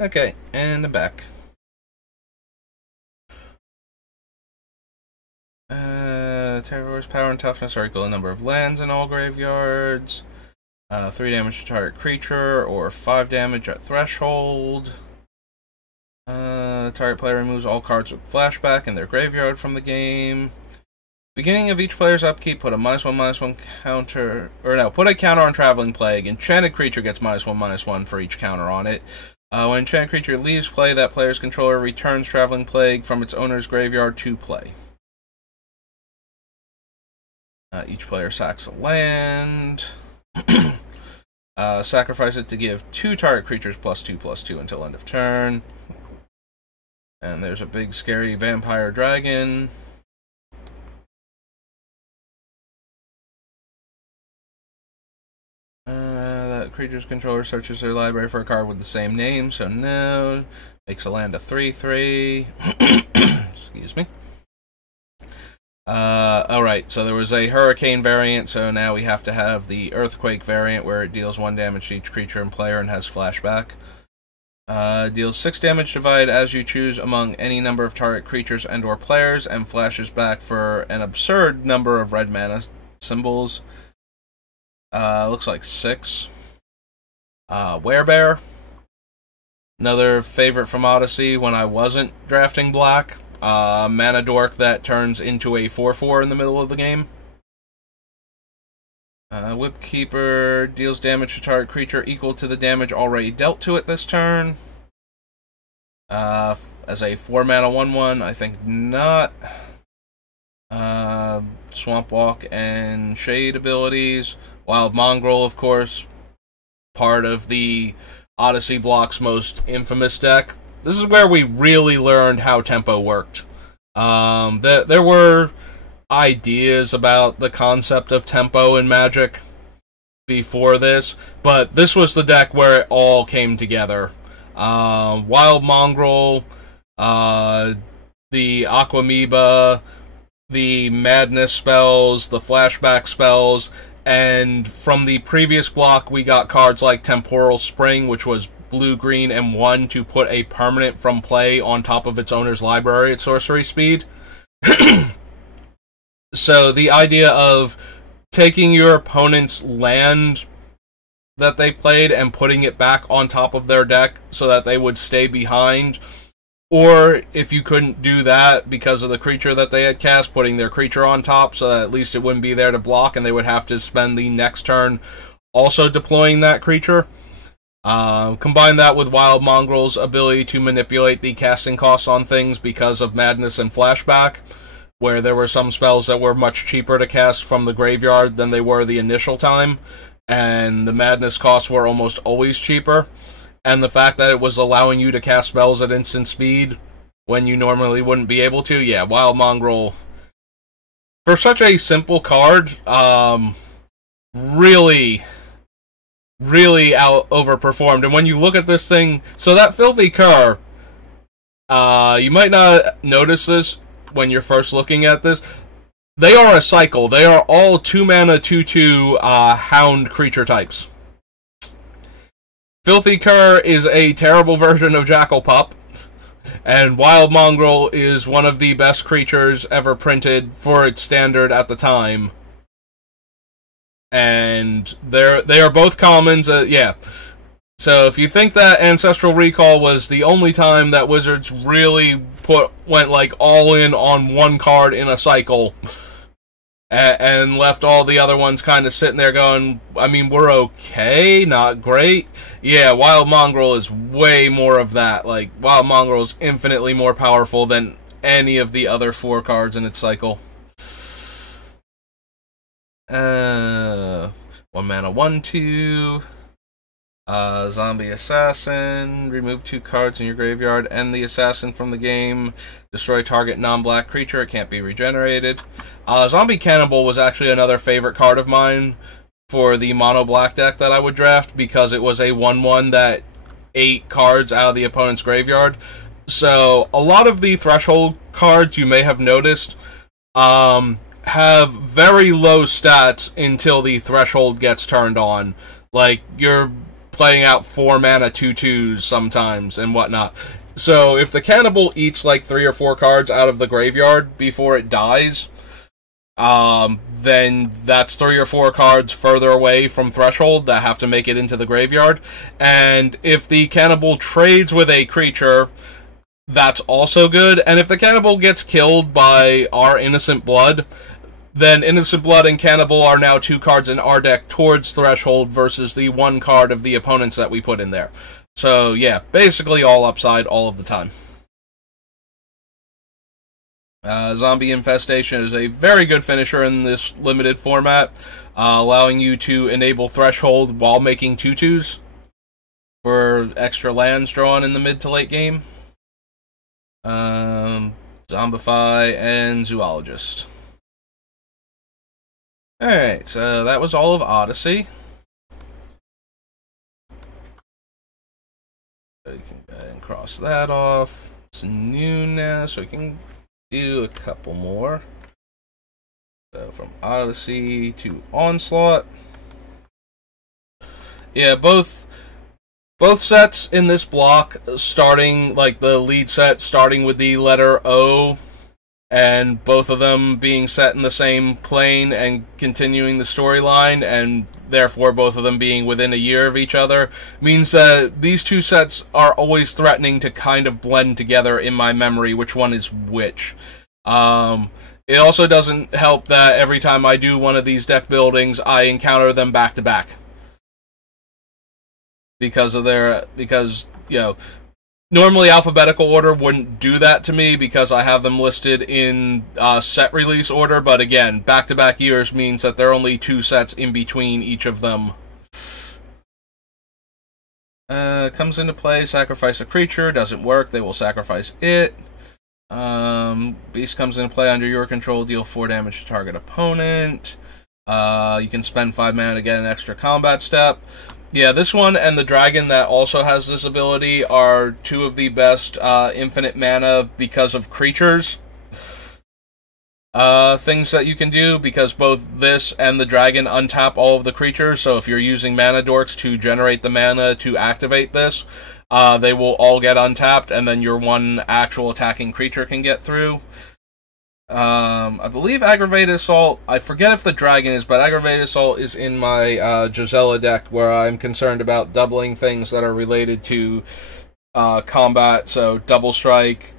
Okay, and I'm back. Terror's power and toughness are equal to the number of lands in all graveyards. 3 damage to target creature, or 5 damage at threshold. Target player removes all cards with flashback in their graveyard from the game. Beginning of each player's upkeep, put a -1/-1 counter, put a counter on Traveling Plague. Enchanted creature gets -1/-1 for each counter on it. When enchanted creature leaves play, that player's controller returns Traveling Plague from its owner's graveyard to play. Each player sacks a land. Sacrifice it to give 2 target creatures +2/+2 until end of turn. And there's a big scary vampire dragon. That creature's controller searches their library for a card with the same name, so no. Makes a land a 3/3. Excuse me. Alright, so there was a hurricane variant, so now we have to have the earthquake variant where it deals 1 damage to each creature and player and has flashback. Deals 6 damage divided as you choose among any number of target creatures and or players, and flashes back for an absurd number of red mana symbols. Looks like 6. Werebear. Another favorite from Odyssey when I wasn't drafting black. Mana dork that turns into a 4/4 in the middle of the game. Whipkeeper deals damage to target creature equal to the damage already dealt to it this turn. As a 4-mana 1/1, I think not. Swamp Walk and Shade abilities. Wild Mongrel, of course, part of the Odyssey block's most infamous deck. This is where we really learned how tempo worked. There were ideas about the concept of tempo in Magic before this, but this was the deck where it all came together. Wild Mongrel, the Aquamoeba, the Madness spells, the Flashback spells, and from the previous block we got cards like Temporal Spring, which was blue, green, and 1 to put a permanent from play on top of its owner's library at sorcery speed. So the idea of taking your opponent's land that they played and putting it back on top of their deck so that they would stay behind, or if you couldn't do that because of the creature that they had cast, putting their creature on top so that at least it wouldn't be there to block and they would have to spend the next turn also deploying that creature. Combine that with Wild Mongrel's ability to manipulate the casting costs on things because of Madness and Flashback, where there were some spells that were much cheaper to cast from the graveyard than they were the initial time, and the Madness costs were almost always cheaper, and the fact that it was allowing you to cast spells at instant speed when you normally wouldn't be able to. Yeah, Wild Mongrel, for such a simple card, really overperformed. And when you look at this thing, so that Filthy Cur, you might not notice this when you're first looking at this. They are a cycle. They are all 2-mana 2/2 hound creature types. Filthy Cur is a terrible version of Jackal Pup, and Wild Mongrel is one of the best creatures ever printed for its standard at the time. And they are both commons, yeah. So if you think that Ancestral Recall was the only time that Wizards really went like all in on one card in a cycle, and left all the other ones kind of sitting there going, I mean, we're okay, not great. Yeah, Wild Mongrel is way more of that. Like, Wild Mongrel is infinitely more powerful than any of the other 4 cards in its cycle. 1 mana 1/2. Zombie Assassin. Remove 2 cards in your graveyard. End the assassin from the game. Destroy target non-black creature. It can't be regenerated. Zombie Cannibal was actually another favorite card of mine for the mono black deck that I would draft, because it was a 1/1 that ate cards out of the opponent's graveyard. So a lot of the threshold cards you may have noticed have very low stats until the threshold gets turned on. Like, your playing out 4 mana 2/2s sometimes and whatnot. So if the cannibal eats like 3 or 4 cards out of the graveyard before it dies, then that's 3 or 4 cards further away from threshold that have to make it into the graveyard. And if the cannibal trades with a creature, that's also good. And if the cannibal gets killed by our Innocent Blood, then Innocent Blood and Cannibal are now 2 cards in our deck towards threshold versus the 1 card of the opponents that we put in there. So yeah, basically all upside all of the time. Zombie Infestation is a very good finisher in this limited format, allowing you to enable Threshold while making 2/2s for extra lands drawn in the mid to late game. Zombify and Zoologist. Alright, so that was all of Odyssey. So you can go ahead and cross that off. It's new now, so we can do a couple more. So from Odyssey to Onslaught. Yeah, both sets in this block, starting, like the lead set starting with the letter O, and both of them being set in the same plane and continuing the storyline, and therefore both of them being within a year of each other, means that these two sets are always threatening to kind of blend together in my memory which one is which. It also doesn't help that every time I do one of these deck buildings, I encounter them back to back. Because, you know, normally alphabetical order wouldn't do that to me because I have them listed in set release order, but again, back-to-back years means that there are only 2 sets in between each of them. Comes into play, sacrifice a creature, doesn't work, they will sacrifice it. Beast comes into play under your control, deal 4 damage to target opponent. You can spend 5 mana to get an extra combat step. Yeah, this one and the dragon that also has this ability are 2 of the best infinite mana because of creatures things that you can do, because both this and the dragon untap all of the creatures, so if you're using mana dorks to generate the mana to activate this, they will all get untapped, and then your 1 actual attacking creature can get through. I believe Aggravated Assault, I forget if the dragon is, but Aggravated Assault is in my Gisela deck, where I'm concerned about doubling things that are related to combat, so double strike,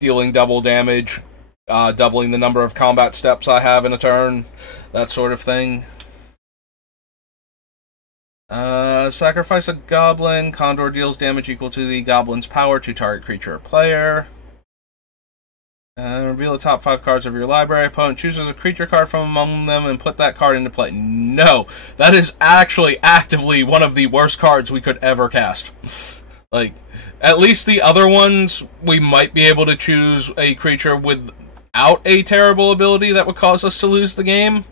dealing double damage, doubling the number of combat steps I have in a turn, that sort of thing. Sacrifice a goblin, Condor deals damage equal to the goblin's power to target creature or player. Reveal the top 5 cards of your library. Opponent chooses a creature card from among them and put that card into play. No! That is actually actively one of the worst cards we could ever cast. Like, at least the other ones, we might be able to choose a creature without a terrible ability that would cause us to lose the game.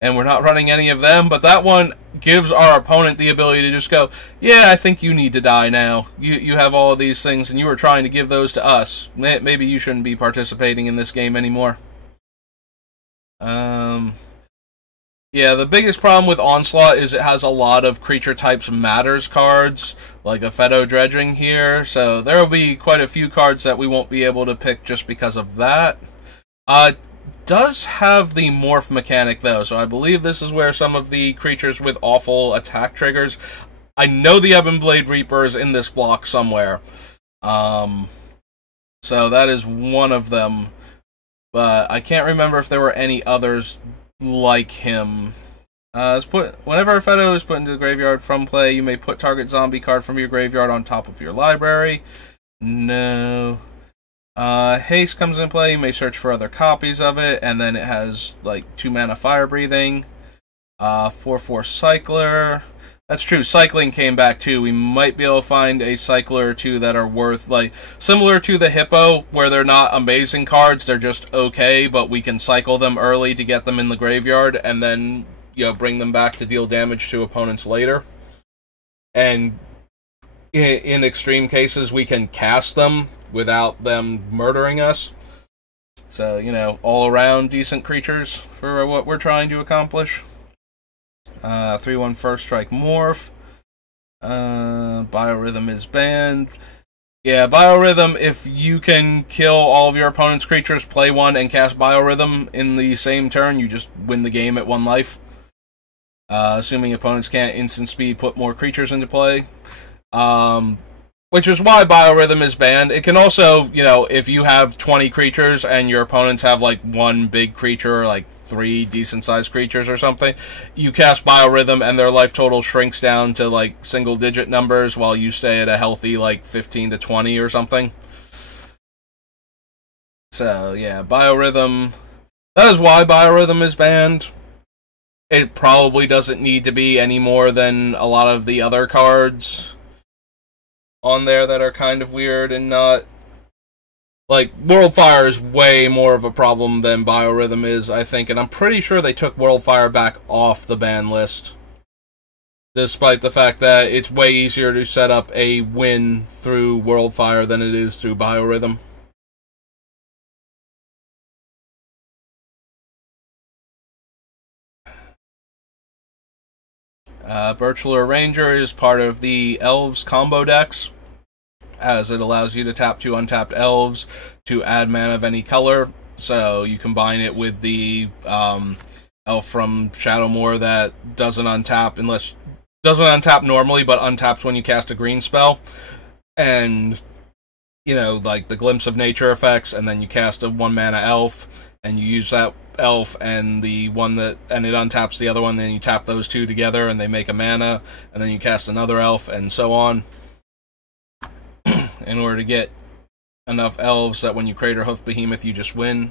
And we're not running any of them, but that one gives our opponent the ability to just go, yeah, I think you need to die now. You have all of these things, and you were trying to give those to us. Maybe you shouldn't be participating in this game anymore. Yeah, the biggest problem with Onslaught is it has a lot of creature types matters cards, like a Fetto Dredging here, so there will be quite a few cards that we won't be able to pick just because of that. Does have the morph mechanic though, so I believe this is where some of the creatures with awful attack triggers. I know the Ebon Blade Reaper is in this block somewhere, so that is one of them, but I can't remember if there were any others like him. Whenever a Fetto is put into the graveyard from play, you may put target zombie card from your graveyard on top of your library. No. Haste comes in play, you may search for other copies of it, and then it has, like, 2 mana Fire Breathing. 4/4 Cycler. That's true, Cycling came back too. We might be able to find a Cycler or 2 that are worth, like, similar to the Hippo, where they're not amazing cards, they're just okay, but we can cycle them early to get them in the graveyard, and then, you know, bring them back to deal damage to opponents later. And in extreme cases, we can cast them without them murdering us. So, you know, all around decent creatures for what we're trying to accomplish. 3/1 First Strike Morph. Biorhythm is banned. Yeah, Biorhythm, if you can kill all of your opponent's creatures, play one, and cast Biorhythm in the same turn, you just win the game at 1 life. Assuming opponents can't instant speed put more creatures into play. Which is why Biorhythm is banned. It can also, if you have 20 creatures and your opponents have, like, 1 big creature or, like, 3 decent-sized creatures or something, you cast Biorhythm and their life total shrinks down to, like, single-digit numbers while you stay at a healthy, like, 15 to 20 or something. So, yeah, Biorhythm... That is why Biorhythm is banned. It probably doesn't need to be any more than a lot of the other cards on there that are kind of weird and not... Like, Worldfire is way more of a problem than Biorhythm is, I think, and I'm pretty sure they took Worldfire back off the ban list. Despite the fact that it's way easier to set up a win through Worldfire than it is through Biorhythm. Birchlure Ranger is part of the Elves combo decks, as it allows you to tap 2 untapped Elves to add mana of any color. So you combine it with the Elf from Shadowmoor that doesn't untap normally, but untaps when you cast a green spell. And, like the Glimpse of Nature effects, and then you cast a 1-mana Elf, and you use that Elf and the one and it untaps the other one, then you tap those 2 together and they make a mana, and then you cast another Elf, and so on. In order to get enough Elves that when you Crater Hoof Behemoth, you just win.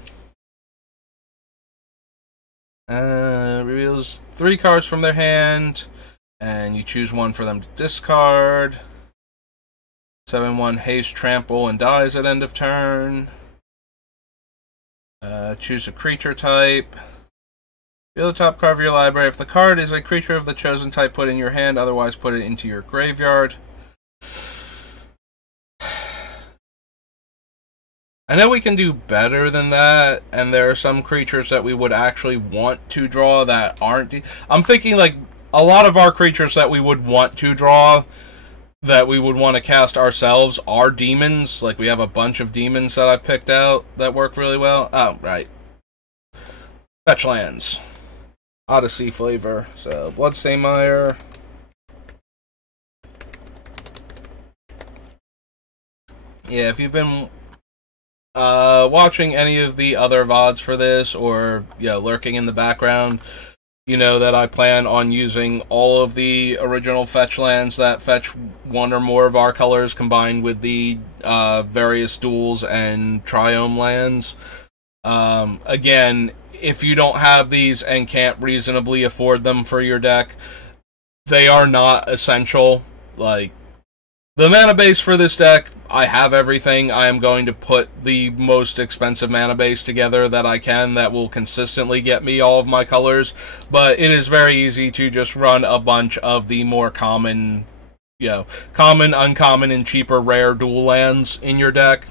Reveals 3 cards from their hand, and you choose one for them to discard. 7/1 Haste, Trample, and dies at end of turn. Choose a creature type. Reveal the top card of your library. If the card is a creature of the chosen type, put it in your hand. Otherwise, put it into your graveyard. I know we can do better than that, and there are some creatures that we would actually want to draw that aren't... I'm thinking, like, a lot of our creatures that we would want to draw, that we would want to cast ourselves, are demons. Like, we have a bunch of demons that I've picked out that work really well. Oh, right. Fetch lands. Odyssey flavor. So, Bloodstained Mire. Yeah, if you've been watching any of the other VODs for this, or lurking in the background, you know that I plan on using all of the original fetch lands that fetch 1 or more of our colors, combined with the various duels and triome lands. Again, if you don't have these and can't reasonably afford them for your deck, they are not essential. Like, the mana base for this deck, I have everything. I am going to put the most expensive mana base together that I can that will consistently get me all of my colors, but it is very easy to just run a bunch of the more common, common, uncommon, and cheaper rare dual lands in your deck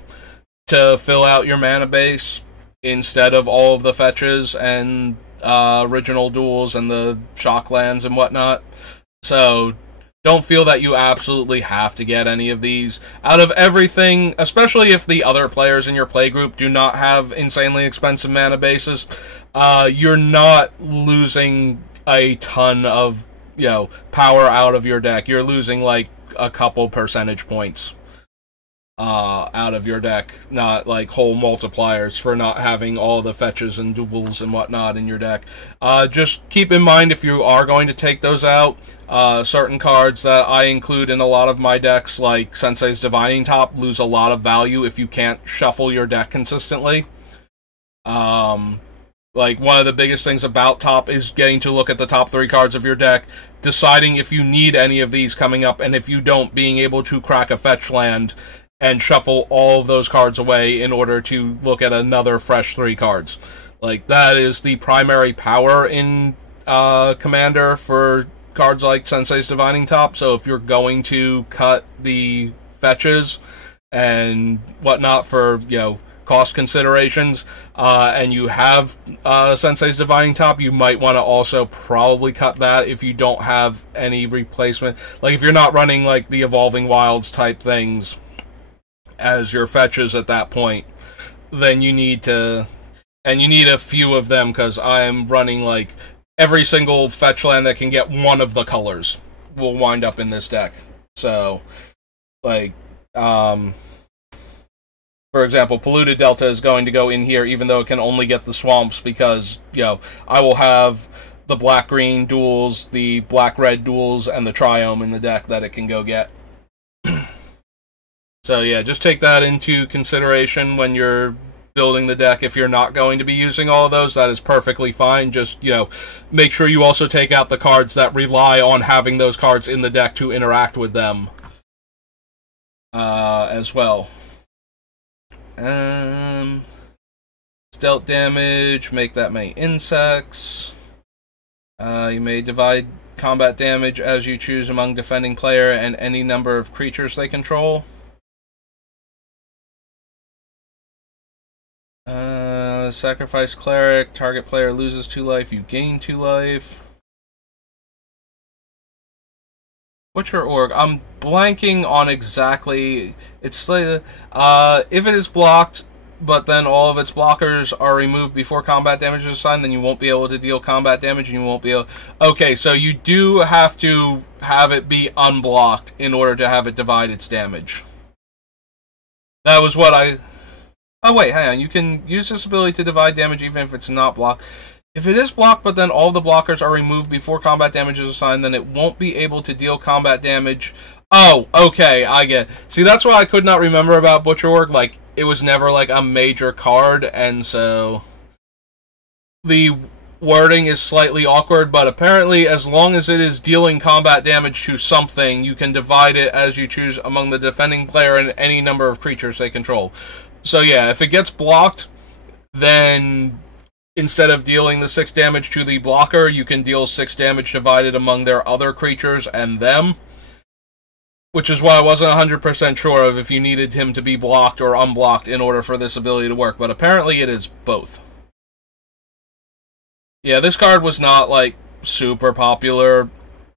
to fill out your mana base, instead of all of the fetches and original duels and the shock lands and whatnot. So don't feel that you absolutely have to get any of these. Out of everything, especially if the other players in your playgroup do not have insanely expensive mana bases, you're not losing a ton of power out of your deck. You're losing like a couple percentage points out of your deck, not like whole multipliers for not having all the fetches and duels and whatnot in your deck. Just keep in mind, if you are going to take those out, certain cards that I include in a lot of my decks, like Sensei's Divining Top, lose a lot of value if you can't shuffle your deck consistently. Like, one of the biggest things about Top is getting to look at the top 3 cards of your deck, deciding if you need any of these coming up, and if you don't, being able to crack a fetch land and shuffle all of those cards away in order to look at another fresh 3 cards. Like, that is the primary power in Commander for cards like Sensei's Divining Top. So if you're going to cut the fetches and whatnot for, cost considerations, and you have Sensei's Divining Top, you might want to also probably cut that if you don't have any replacement. Like, if you're not running, like, the Evolving Wilds type things as your fetches at that point, then you need to... And you need a few of them, because I'm running, like, every single fetch land that can get one of the colors will wind up in this deck. So, like, for example, Polluted Delta is going to go in here, even though it can only get the swamps, because, you know, I will have the black-green duels, the black-red duels, and the Triome in the deck that it can go get. So, yeah, just take that into consideration when you're building the deck. If you're not going to be using all of those, that is perfectly fine. Just, you know, make sure you also take out the cards that rely on having those cards in the deck to interact with them as well. Stealth damage, make that many insects. You may divide combat damage as you choose among defending player and any number of creatures they control. Sacrifice Cleric, target player loses 2 life, you gain 2 life. Butcher Org, I'm blanking on exactly, it's like, if it is blocked, but then all of its blockers are removed before combat damage is assigned, then you won't be able to deal combat damage, and you won't be able... Okay, so you do have to have it be unblocked in order to have it divide its damage. That was what I... Oh, wait, hang on. You can use this ability to divide damage even if it's not blocked. If it is blocked, but then all the blockers are removed before combat damage is assigned, then it won't be able to deal combat damage. Oh, okay, I get it. See, that's why I could not remember about Butcher Org. Like, it was never, like, a major card, and so... The wording is slightly awkward, but apparently, as long as it is dealing combat damage to something, you can divide it as you choose among the defending player and any number of creatures they control. So yeah, if it gets blocked, then instead of dealing the 6 damage to the blocker, you can deal 6 damage divided among their other creatures and them. Which is why I wasn't 100% sure of if you needed him to be blocked or unblocked in order for this ability to work, but apparently it is both. Yeah, this card was not, like, super popular.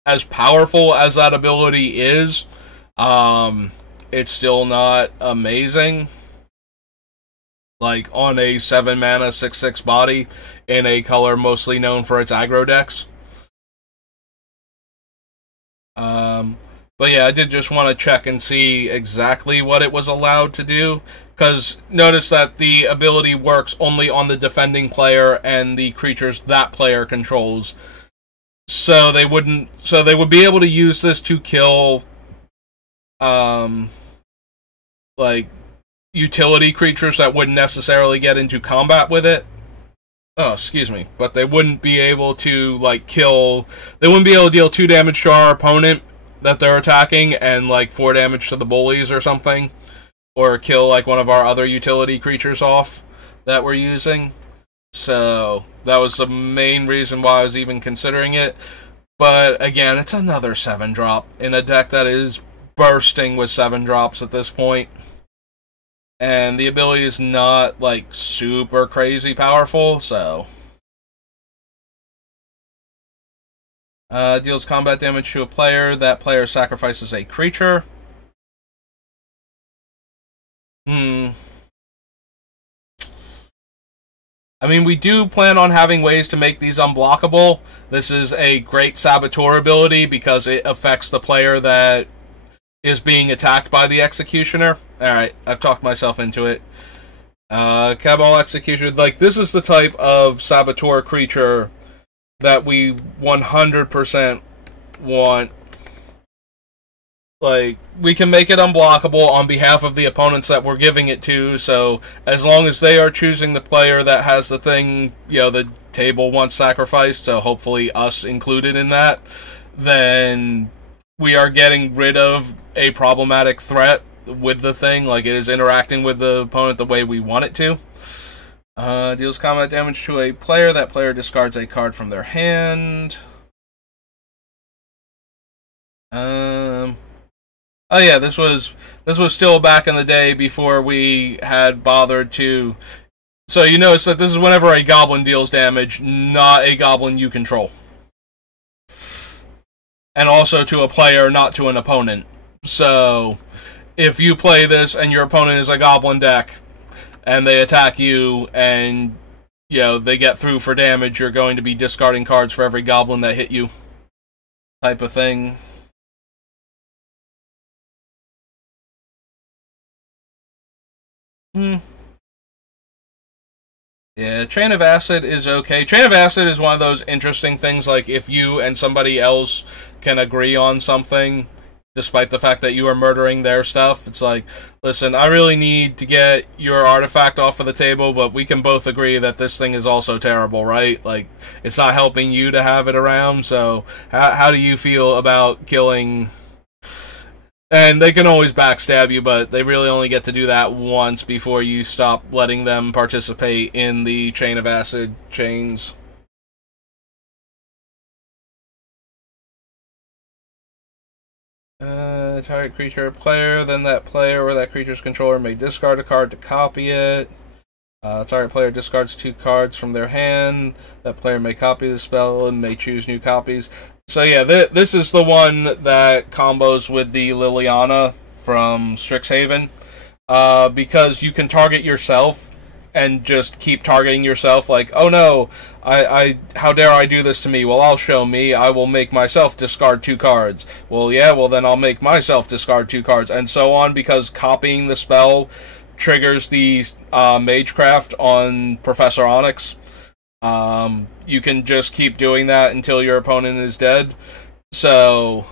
As powerful as that ability is, it's still not amazing. Like, on a 7-mana, 6/6 body, in a color mostly known for its aggro decks. But yeah, I did just want to check and see exactly what it was allowed to do, because notice that the ability works only on the defending player and the creatures that player controls. So they would be able to use this to kill, like, utility creatures that wouldn't necessarily get into combat with it. Oh, excuse me. But they wouldn't be able to, like, kill... They wouldn't be able to deal 2 damage to our opponent that they're attacking and, like, 4 damage to the bullies or something. Or kill, like, one of our other utility creatures off that we're using. So, that was the main reason why I was even considering it. But, again, it's another 7-drop in a deck that is bursting with 7-drops at this point. And the ability is not, like, super crazy powerful, so... Deals combat damage to a player. That player sacrifices a creature. I mean, we do plan on having ways to make these unblockable. This is a great Saboteur ability because it affects the player that is being attacked by the Executioner. Alright, I've talked myself into it. Cabal Executioner, like, this is the type of Saboteur creature that we 100% want. Like, we can make it unblockable on behalf of the opponents that we're giving it to, so as long as they are choosing the player that has the thing, you know, the table wants sacrificed, so hopefully us included in that, then we are getting rid of a problematic threat with the thing, like it is interacting with the opponent the way we want it to. Deals combat damage to a player. That player discards a card from their hand. Oh yeah, this was still back in the day before we had bothered to. So you notice that this is whenever a goblin deals damage, not a goblin you control. And also to a player, not to an opponent. So, if you play this and your opponent is a goblin deck, and they attack you, and, you know, they get through for damage, you're going to be discarding cards for every goblin that hit you. Type of thing. Yeah, Chain of Acid is okay. Chain of Acid is one of those interesting things, like, if you and somebody else can agree on something, despite the fact that you are murdering their stuff, it's like, listen, I really need to get your artifact off of the table, but we can both agree that this thing is also terrible, right? Like, it's not helping you to have it around, so how do you feel about killing... And they can always backstab you, but they really only get to do that once before you stop letting them participate in the Chain of Acid chains. Target creature or player, then that player or that creature's controller may discard a card to copy it. Target player discards 2 cards from their hand. That player may copy the spell and may choose new copies. So yeah, this is the one that combos with the Liliana from Strixhaven, because you can target yourself and just keep targeting yourself, like, oh no, how dare I do this to me? Well, I'll show me, I will make myself discard 2 cards. Well, yeah, well then I'll make myself discard 2 cards, and so on, because copying the spell triggers the Magecraft on Professor Onyx. You can just keep doing that until your opponent is dead. So,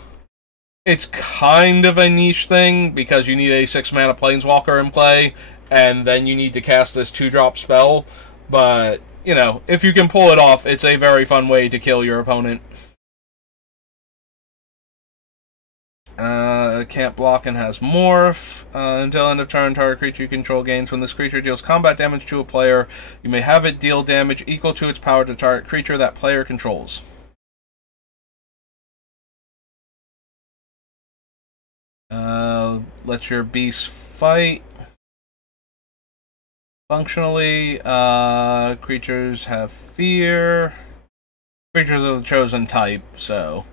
it's kind of a niche thing, because you need a 6-mana Planeswalker in play, and then you need to cast this 2-drop spell. But, you know, if you can pull it off, it's a very fun way to kill your opponent. Can't block and has Morph. Until end of turn, target creature you control gains. When this creature deals combat damage to a player, you may have it deal damage equal to its power to target creature that player controls. Let your beast fight. Functionally, creatures have fear. Creatures of the chosen type, so...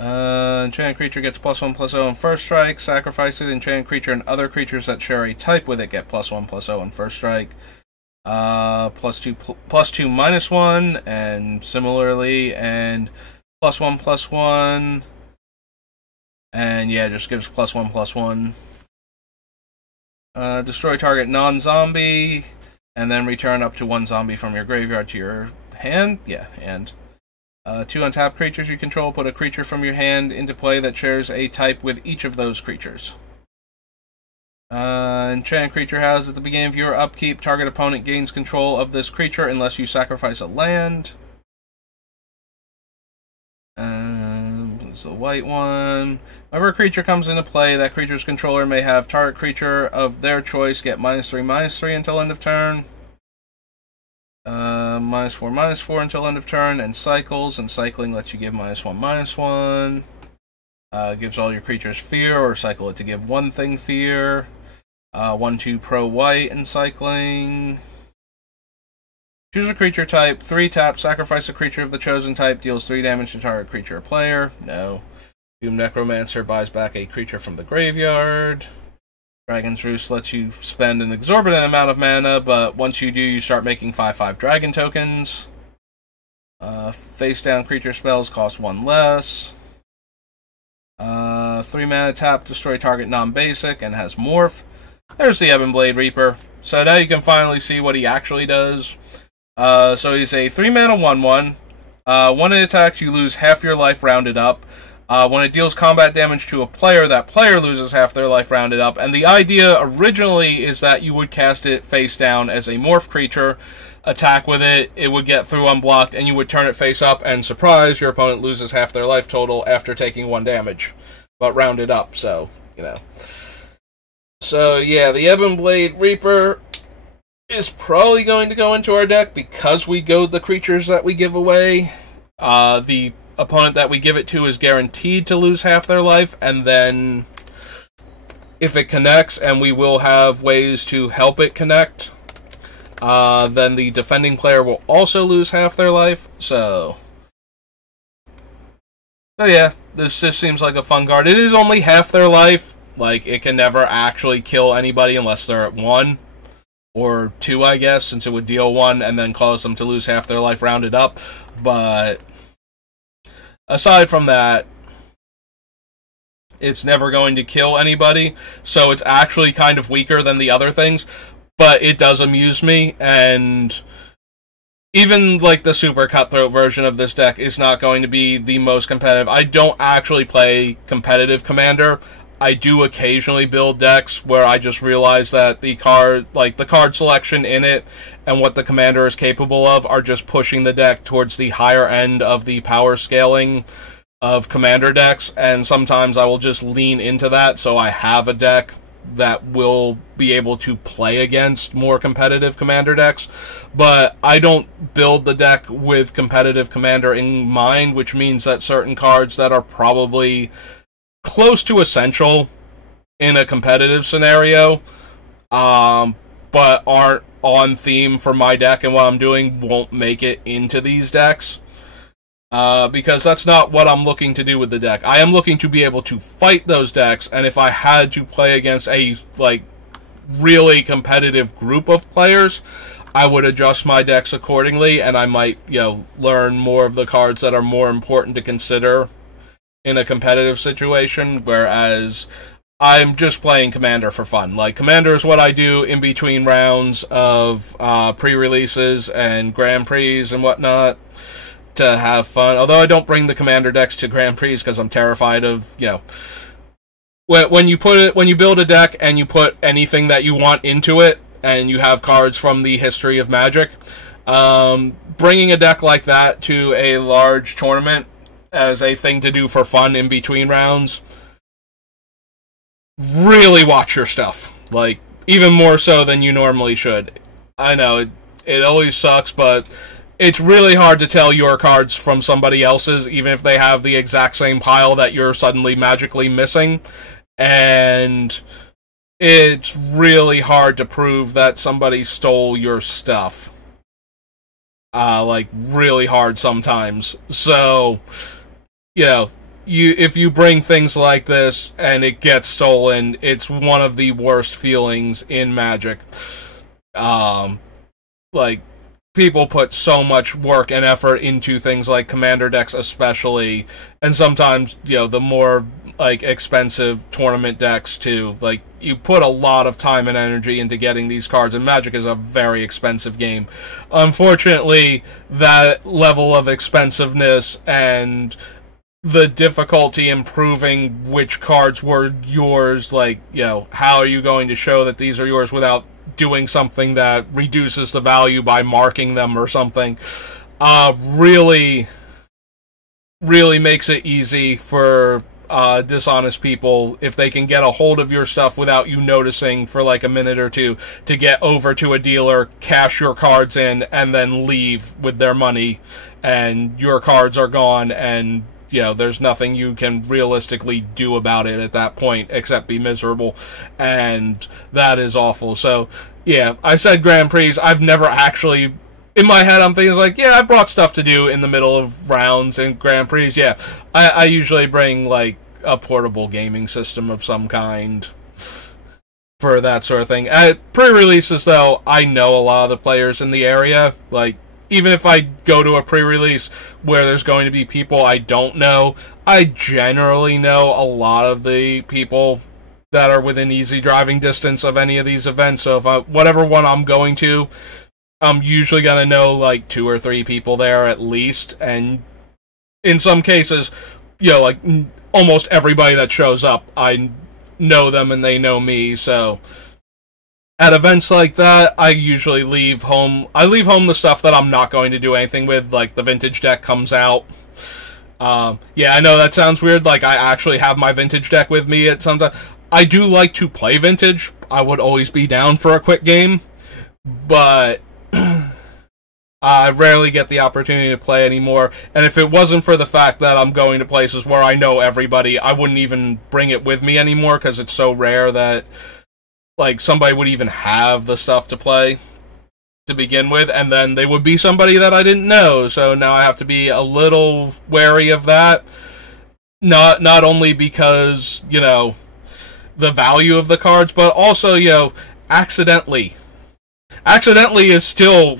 enchanted creature gets +1/+0 on first strike. Sacrifice it. Enchanted creature and other creatures that share a type with it get +1/+0 on first strike. +2/+1, and similarly, and +1/+1. And yeah, just gives +1/+1. Destroy target non-zombie, and then return up to 1 zombie from your graveyard to your hand. Yeah, and 2 untapped creatures you control. Put a creature from your hand into play that shares a type with each of those creatures. Enchanted creature has, at the beginning of your upkeep, target opponent gains control of this creature unless you sacrifice a land. This is the white one. Whenever a creature comes into play, that creature's controller may have target creature of their choice get -3/-3 until end of turn. -4/-4 until end of turn, and cycles, and cycling lets you give -1/-1. Gives all your creatures fear, or cycle it to give one thing fear. 1/2 pro white and cycling. Choose a creature type, 3 tap, sacrifice a creature of the chosen type, deals 3 damage to target creature or player. No. Doom Necromancer buys back a creature from the graveyard. Dragon's Roost lets you spend an exorbitant amount of mana, but once you do, you start making 5/5 dragon tokens. Face down creature spells cost 1 less. 3 mana tap, destroy target non-basic, and has Morph. There's the Ebonblade Reaper. So now you can finally see what he actually does. So he's a 3 mana 1/1. When it attacks, you lose half your life rounded up. When it deals combat damage to a player, that player loses half their life rounded up. And the idea originally is that you would cast it face down as a morph creature, attack with it, it would get through unblocked, and you would turn it face up, and surprise, your opponent loses half their life total after taking 1 damage. But rounded up, so, you know. So, yeah, the Ebonblade Reaper is probably going to go into our deck because we goad the creatures that we give away. The opponent that we give it to is guaranteed to lose half their life, and then if it connects, and we will have ways to help it connect, then the defending player will also lose half their life. So yeah, this just seems like a fun card. It is only half their life. Like, it can never actually kill anybody unless they're at 1 or 2, I guess, since it would deal 1 and then cause them to lose half their life rounded up. But aside from that, it's never going to kill anybody, so it's actually kind of weaker than the other things, but it does amuse me, and even, like, the super cutthroat version of this deck is not going to be the most competitive. I don't actually play competitive Commander. I do occasionally build decks where I just realize that the card selection in it and what the commander is capable of are just pushing the deck towards the higher end of the power scaling of commander decks, and sometimes I will just lean into that so I have a deck that will be able to play against more competitive commander decks. But I don't build the deck with competitive commander in mind, which means that certain cards that are probably close to essential in a competitive scenario, but aren't on theme for my deck and what I'm doing, won't make it into these decks. Because that's not what I'm looking to do with the deck. I am looking to be able to fight those decks, and if I had to play against a, like, really competitive group of players, I would adjust my decks accordingly, and I might, learn more of the cards that are more important to consider in a competitive situation, whereas I'm just playing Commander for fun. Like, Commander is what I do in between rounds of pre-releases and Grand Prix and whatnot, to have fun. Although I don't bring the Commander decks to Grand Prix because I'm terrified of, when you build a deck and you put anything that you want into it, and you have cards from the history of Magic, bringing a deck like that to a large tournament as a thing to do for fun in between rounds, really watch your stuff. Like, even more so than you normally should. I know, it always sucks, but it's really hard to tell your cards from somebody else's, even if they have the exact same pile that you're suddenly magically missing. And it's really hard to prove that somebody stole your stuff. Really hard sometimes. So, if you bring things like this and it gets stolen, it's one of the worst feelings in Magic. People put so much work and effort into things like Commander decks especially, and sometimes, the more, expensive tournament decks too. You put a lot of time and energy into getting these cards, and Magic is a very expensive game. Unfortunately, that level of expensiveness and the difficulty in proving which cards were yours, how are you going to show that these are yours without doing something that reduces the value by marking them or something, really makes it easy for dishonest people, if they can get a hold of your stuff without you noticing for a minute or two, to get over to a dealer, cash your cards in, and then leave with their money, and your cards are gone, and there's nothing you can realistically do about it at that point except be miserable, and that is awful. So, yeah, I said Grand Prix. I've never actually, in my head, I'm thinking I brought stuff to do in the middle of rounds in Grand Prix. Yeah, I usually bring a portable gaming system of some kind for that sort of thing. At pre-releases, though, I know a lot of the players in the area. Even if I go to a pre-release where there's going to be people I don't know, I generally know a lot of the people that are within easy driving distance of any of these events. So if whatever one I'm going to, I'm usually going to know 2 or 3 people there at least. And in some cases, almost everybody that shows up, I know them and they know me. So at events like that, I usually leave home the stuff that I'm not going to do anything with, the vintage deck comes out. Yeah, I know that sounds weird, I actually have my vintage deck with me at some time. I do like to play vintage. I would always be down for a quick game, but I rarely get the opportunity to play anymore, and if it wasn't for the fact that I'm going to places where I know everybody, I wouldn't even bring it with me anymore, because it's so rare that, like, somebody would even have the stuff to play to begin with, and then they would be somebody that I didn't know, so now I have to be a little wary of that. Not only because, you know, the value of the cards, but also, you know, accidentally. Accidentally is still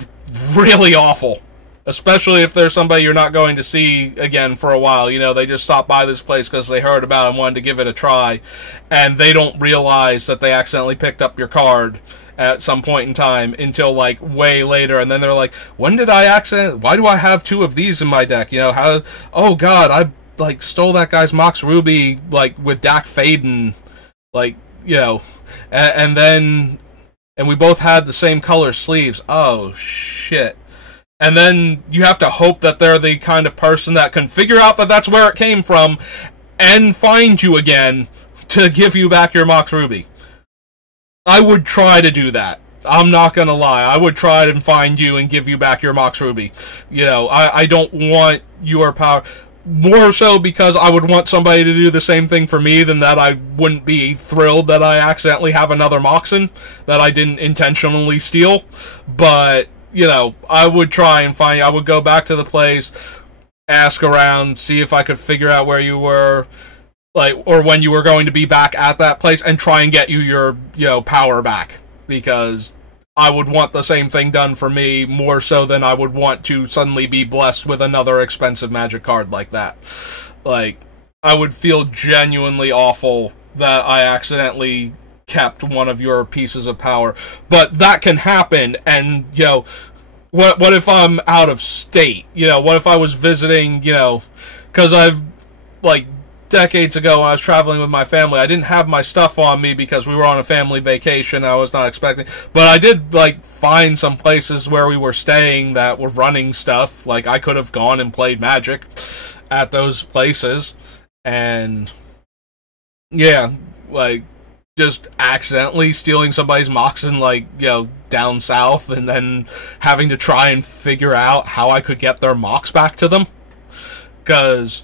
really awful, especially if there's somebody you're not going to see again for a while. You know, they just stopped by this place because they heard about it and wanted to give it a try, and they don't realize that they accidentally picked up your card at some point in time until, like, way later, and then they're like, why do I have 2 of these in my deck? You know, oh god, I, like, stole that guy's Mox Ruby, like, with Dak Faden, like, you know, and we both had the same color sleeves. Oh, shit. And then you have to hope that they're the kind of person that can figure out that that's where it came from and find you again to give you back your Mox Ruby. I would try to do that. I'm not gonna lie. I would try to find you and give you back your Mox Ruby. You know, I don't want your power. More so because I would want somebody to do the same thing for me than that I wouldn't be thrilled that I accidentally have another Moxen that I didn't intentionally steal. But, you know, I would try and find you. I would go back to the place, ask around, see if I could figure out where you were, like, or when you were going to be back at that place, and try and get you your, you know, power back. Because I would want the same thing done for me, more so than I would want to suddenly be blessed with another expensive Magic card like that. Like, I would feel genuinely awful that I accidentally kept one of your pieces of power. But that can happen, and, you know, what if I'm out of state? You know, what if I was visiting, you know, because I've, like, decades ago when I was traveling with my family, I didn't have my stuff on me because we were on a family vacation. I was not expecting, but I did, like, find some places where we were staying that were running stuff. Like, I could have gone and played Magic at those places, and yeah, like, just accidentally stealing somebody's Moxen, like, you know, down south, and then having to try and figure out how I could get their Mox back to them. Because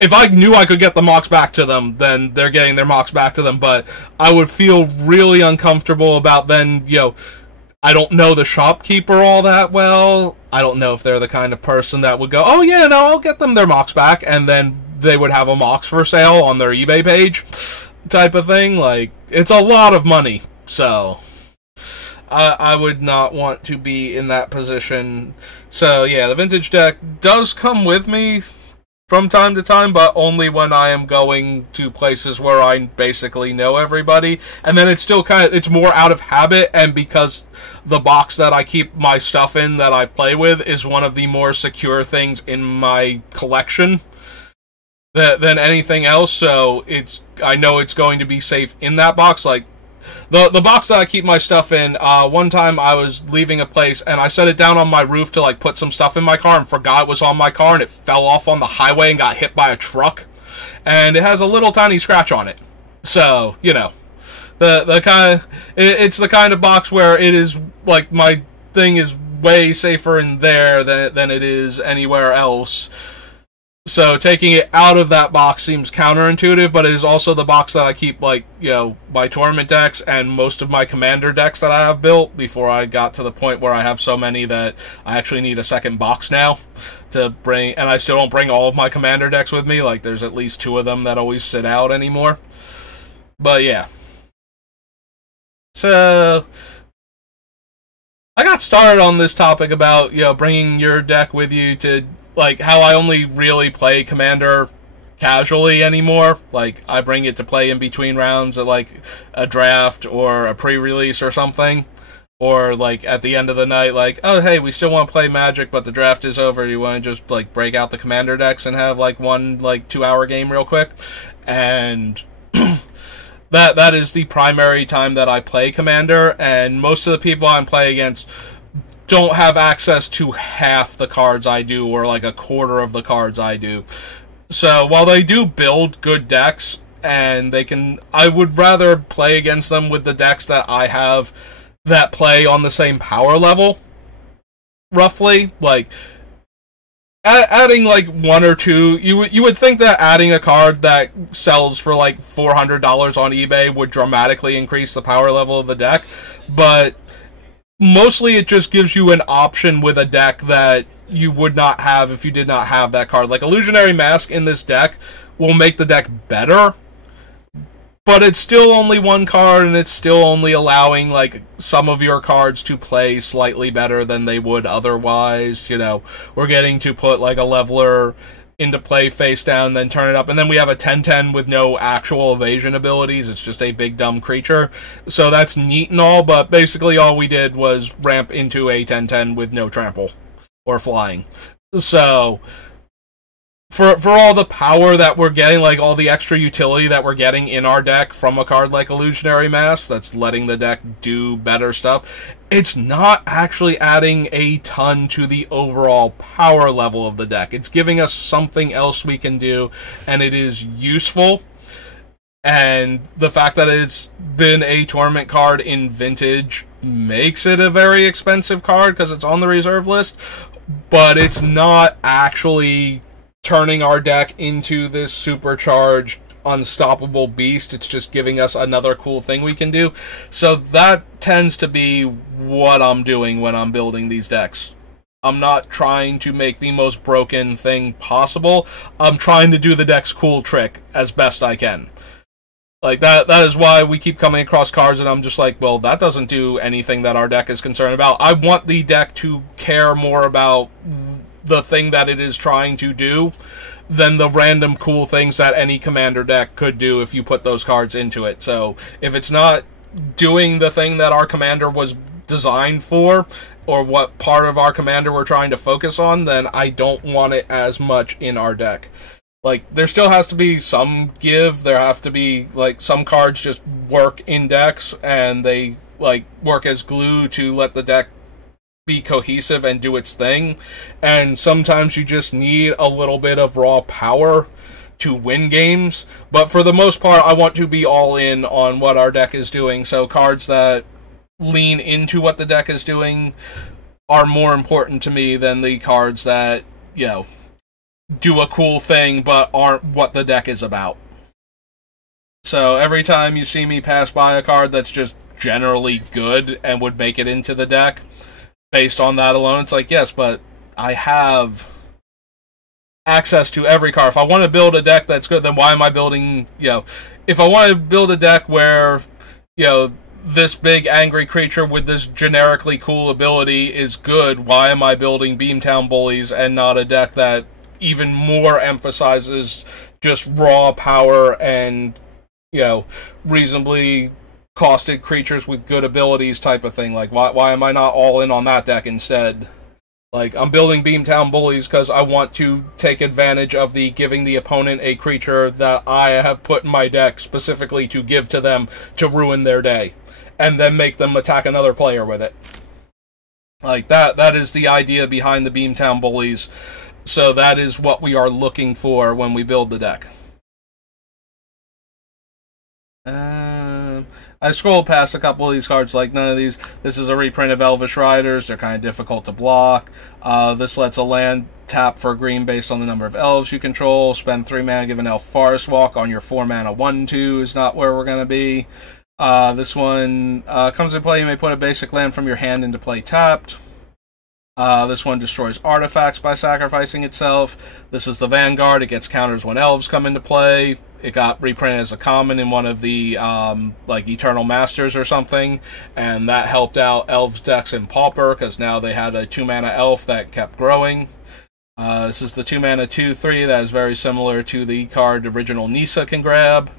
if I knew I could get the Mox back to them, then they're getting their Mox back to them, but I would feel really uncomfortable about then, you know, I don't know the shopkeeper all that well. I don't know if they're the kind of person that would go, oh yeah, no, I'll get them their Mox back, and then they would have a Mox for sale on their eBay page, type of thing. Like, it's a lot of money, so I would not want to be in that position. So yeah, the vintage deck does come with me from time to time, but only when I am going to places where I basically know everybody. And then it's still it's more out of habit, and because the box that I keep my stuff in that I play with is one of the more secure things in my collection than anything else, so I know it's going to be safe in that box. Like, the box that I keep my stuff in, one time I was leaving a place, and I set it down on my roof to, like, put some stuff in my car, and forgot it was on my car, and it fell off on the highway and got hit by a truck, and it has a little tiny scratch on it. So, you know, it's the kind of box where it is, like, my thing is way safer in there than it is anywhere else. So taking it out of that box seems counterintuitive, but it is also the box that I keep, like, you know, my tournament decks and most of my commander decks that I have built before I got to the point where I have so many that I actually need a second box now to bring, and I still don't bring all of my commander decks with me. Like, there's at least 2 of them that always sit out anymore. But yeah. So I got started on this topic about, you know, bringing your deck with you to, like, how I only really play Commander casually anymore. Like, I bring it to play in between rounds at, like, a draft or a pre-release or something. Or, like, at the end of the night, like, oh, hey, we still want to play Magic, but the draft is over. You want to just, like, break out the Commander decks and have, like, one, like, 2-hour game real quick? And that is the primary time that I play Commander, and most of the people I'm playing against don't have access to half the cards I do, or like a quarter of the cards I do. So while they do build good decks, and I would rather play against them with the decks that I have that play on the same power level, roughly. Like, adding like one or two, you would think that adding a card that sells for like $400 on eBay would dramatically increase the power level of the deck, but mostly it just gives you an option with a deck that you would not have if you did not have that card. Like, Illusionary Mask in this deck will make the deck better, but it's still only one card, and it's still only allowing, like, some of your cards to play slightly better than they would otherwise. You know, we're getting to put, like, a Leveler into play face down, then turn it up, and then we have a 10/10 with no actual evasion abilities. It's just a big dumb creature. So that's neat and all, but basically all we did was ramp into a 10/10 with no trample or flying. So for all the power that we're getting, like all the extra utility that we're getting in our deck from a card like Illusionary Mask, that's letting the deck do better stuff, it's not actually adding a ton to the overall power level of the deck. It's giving us something else we can do, and it is useful. And the fact that it's been a tournament card in Vintage makes it a very expensive card because it's on the reserve list, but it's not actually turning our deck into this supercharged, unstoppable beast. It's just giving us another cool thing we can do. So that tends to be what I'm doing when I'm building these decks. I'm not trying to make the most broken thing possible. I'm trying to do the deck's cool trick as best I can. Like, that is why we keep coming across cards and I'm just like, well, that doesn't do anything that our deck is concerned about. I want the deck to care more about the thing that it is trying to do than the random cool things that any commander deck could do if you put those cards into it. So if it's not doing the thing that our commander was designed for, or what part of our commander we're trying to focus on, then I don't want it as much in our deck. Like, there still has to be some give. There have to be, like, some cards just work in decks, and they, like, work as glue to let the deck be cohesive and do its thing. And sometimes you just need a little bit of raw power to win games. But for the most part, I want to be all in on what our deck is doing. So cards that lean into what the deck is doing are more important to me than the cards that, you know, do a cool thing but aren't what the deck is about. So every time you see me pass by a card that's just generally good and would make it into the deck, based on that alone, it's like, yes, but I have access to every card. If I want to build a deck that's good, then why am I building, you know, if I want to build a deck where, you know, this big angry creature with this generically cool ability is good, why am I building Beamtown Bullies and not a deck that even more emphasizes just raw power and, you know, reasonably costed creatures with good abilities type of thing? Like, why am I not all in on that deck instead? Like, I'm building Beamtown Bullies because I want to take advantage of the giving the opponent a creature that I have put in my deck specifically to give to them to ruin their day, and then make them attack another player with it. Like, that is the idea behind the Beamtown Bullies. So that is what we are looking for when we build the deck. I scrolled past a couple of these cards, like none of these. This is a reprint of Elvish Riders. They're kind of difficult to block. This lets a land tap for green based on the number of elves you control. Spend 3 mana, give an elf Forest Walk on your 4 mana 1/2 is not where we're going to be. This one comes into play. You may put a basic land from your hand into play tapped. This one destroys artifacts by sacrificing itself. This is the Vanguard. It gets counters when elves come into play. It got reprinted as a common in one of the, like, Eternal Masters or something, and that helped out elves' decks in Pauper, because now they had a 2-mana elf that kept growing. This is the 2-mana 2/3 that is very similar to the card original Nissa can grab.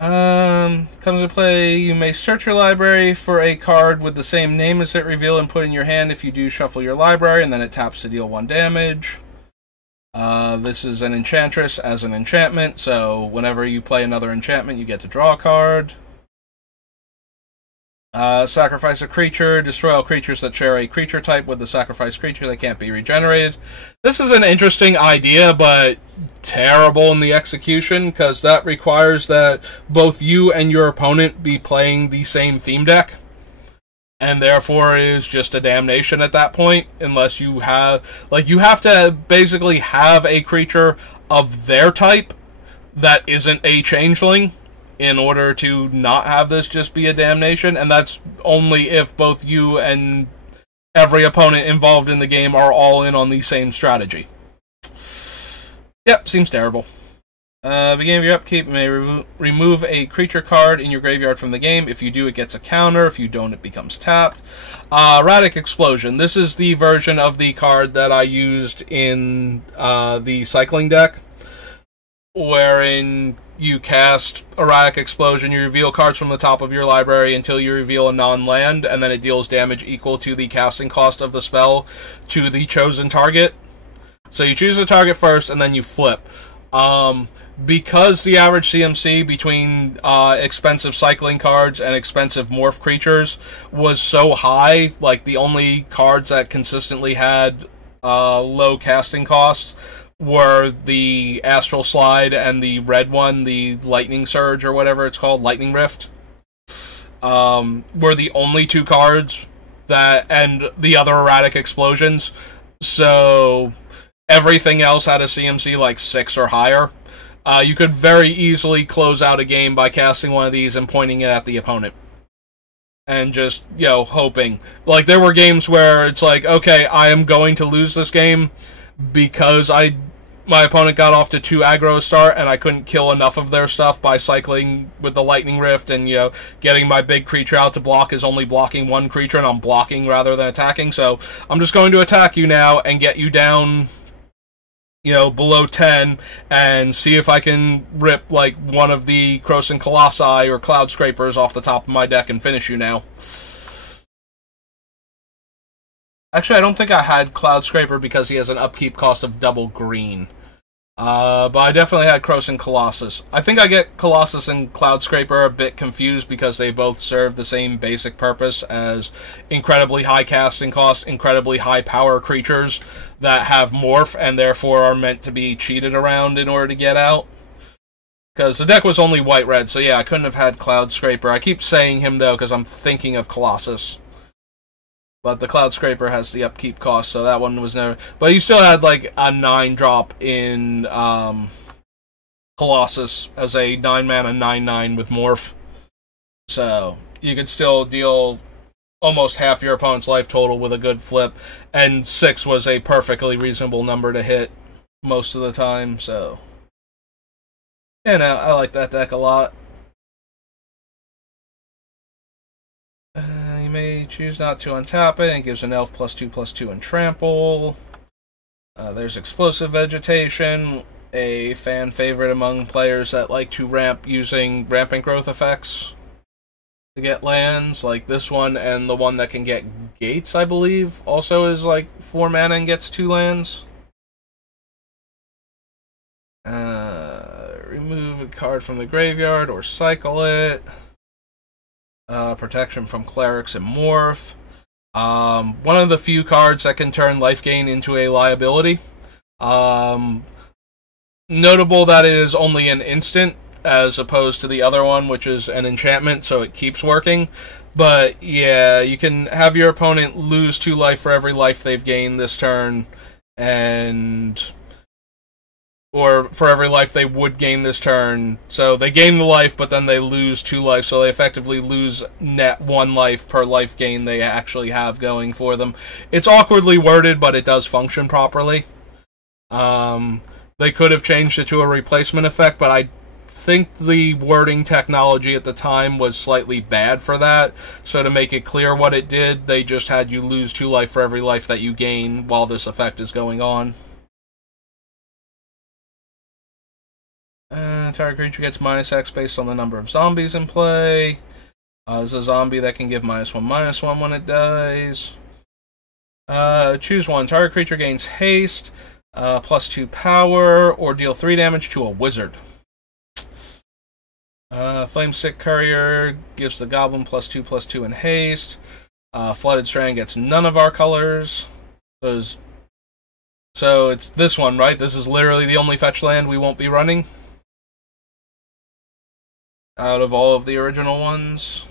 Comes into play, you may search your library for a card with the same name as it revealed and put in your hand. If you do, shuffle your library, and then it taps to deal 1 damage. This is an Enchantress as an enchantment, so whenever you play another enchantment, you get to draw a card. Sacrifice a creature, destroy all creatures that share a creature type with the sacrificed creature that can't be regenerated. This is an interesting idea, but terrible in the execution, because that requires that both you and your opponent be playing the same theme deck. and therefore is just a damnation at that point, unless you have, like, you have to basically have a creature of their type that isn't a changeling in order to not have this just be a damnation, and that's only if both you and every opponent involved in the game are all in on the same strategy. Yep, seems terrible. Beginning of your upkeep, you may remove a creature card in your graveyard from the game. If you do, it gets a counter. If you don't, it becomes tapped. Erratic Explosion. This is the version of the card that I used in the cycling deck, wherein you cast Erratic Explosion, you reveal cards from the top of your library until you reveal a non-land, and then it deals damage equal to the casting cost of the spell to the chosen target. So you choose the target first, and then you flip. Because the average CMC between expensive cycling cards and expensive morph creatures was so high, like the only cards that consistently had low casting costs were the Astral Slide and the red one, the Lightning Surge or whatever it's called, Lightning Rift, were the only two cards that, and the other Erratic Explosions. So everything else had a CMC like 6 or higher. You could very easily close out a game by casting one of these and pointing it at the opponent. And just, hoping. Like, there were games where it's like, okay, I am going to lose this game because my opponent got off to 2 aggro start and I couldn't kill enough of their stuff by cycling with the Lightning Rift and, getting my big creature out to block is only blocking one creature and I'm blocking rather than attacking. So I'm just going to attack you now and get you down, below 10, and see if I can rip, like, one of the Krosan Colossi or Cloud Scrapers off the top of my deck and finish you now. Actually, I don't think I had Cloud Scraper because he has an upkeep cost of double green. But I definitely had Krosan Colossus. I think I get Colossus and Cloud Scraper a bit confused because they both serve the same basic purpose as incredibly high casting cost, incredibly high power creatures that have morph and therefore are meant to be cheated around in order to get out. Because the deck was only white-red, so yeah, I couldn't have had Cloud Scraper. I keep saying him, though, because I'm thinking of Colossus. But the Cloud Scraper has the upkeep cost, so that one was never... But you still had, like, a 9-drop in Colossus as a 9-mana 9/9 with Morph. So, you could still deal almost half your opponent's life total with a good flip, and 6 was a perfectly reasonable number to hit most of the time, so... I like that deck a lot. You may choose not to untap it, and it gives an elf +2/+2 and trample. There's Explosive Vegetation, a fan favorite among players that like to ramp using rampant growth effects to get lands, like this one, and the one that can get gates, I believe, also is like 4 mana and gets 2 lands. Remove a card from the graveyard or cycle it. Protection from Clerics and Morph. One of the few cards that can turn life gain into a liability. Notable that it is only an instant, as opposed to the other one, which is an enchantment, so it keeps working. But yeah, you can have your opponent lose 2 life for every life they've gained this turn, or for every life they would gain this turn. So they gain the life, but then they lose 2 life, so they effectively lose net 1 life per life gain they actually have going for them. It's awkwardly worded, but it does function properly. They could have changed it to a replacement effect, but I think the wording technology at the time was slightly bad for that. So to make it clear what it did, they just had you lose 2 life for every life that you gain while this effect is going on. Target creature gets -X based on the number of zombies in play. There's a zombie that can give -1/-1 when it dies. Choose one. Target creature gains haste, +2 power, or deal 3 damage to a wizard. Flamestick Courier gives the goblin +2/+2 in haste. Flooded Strand gets none of our colors. So it's this one, right? This is literally the only fetch land we won't be running out of all of the original ones.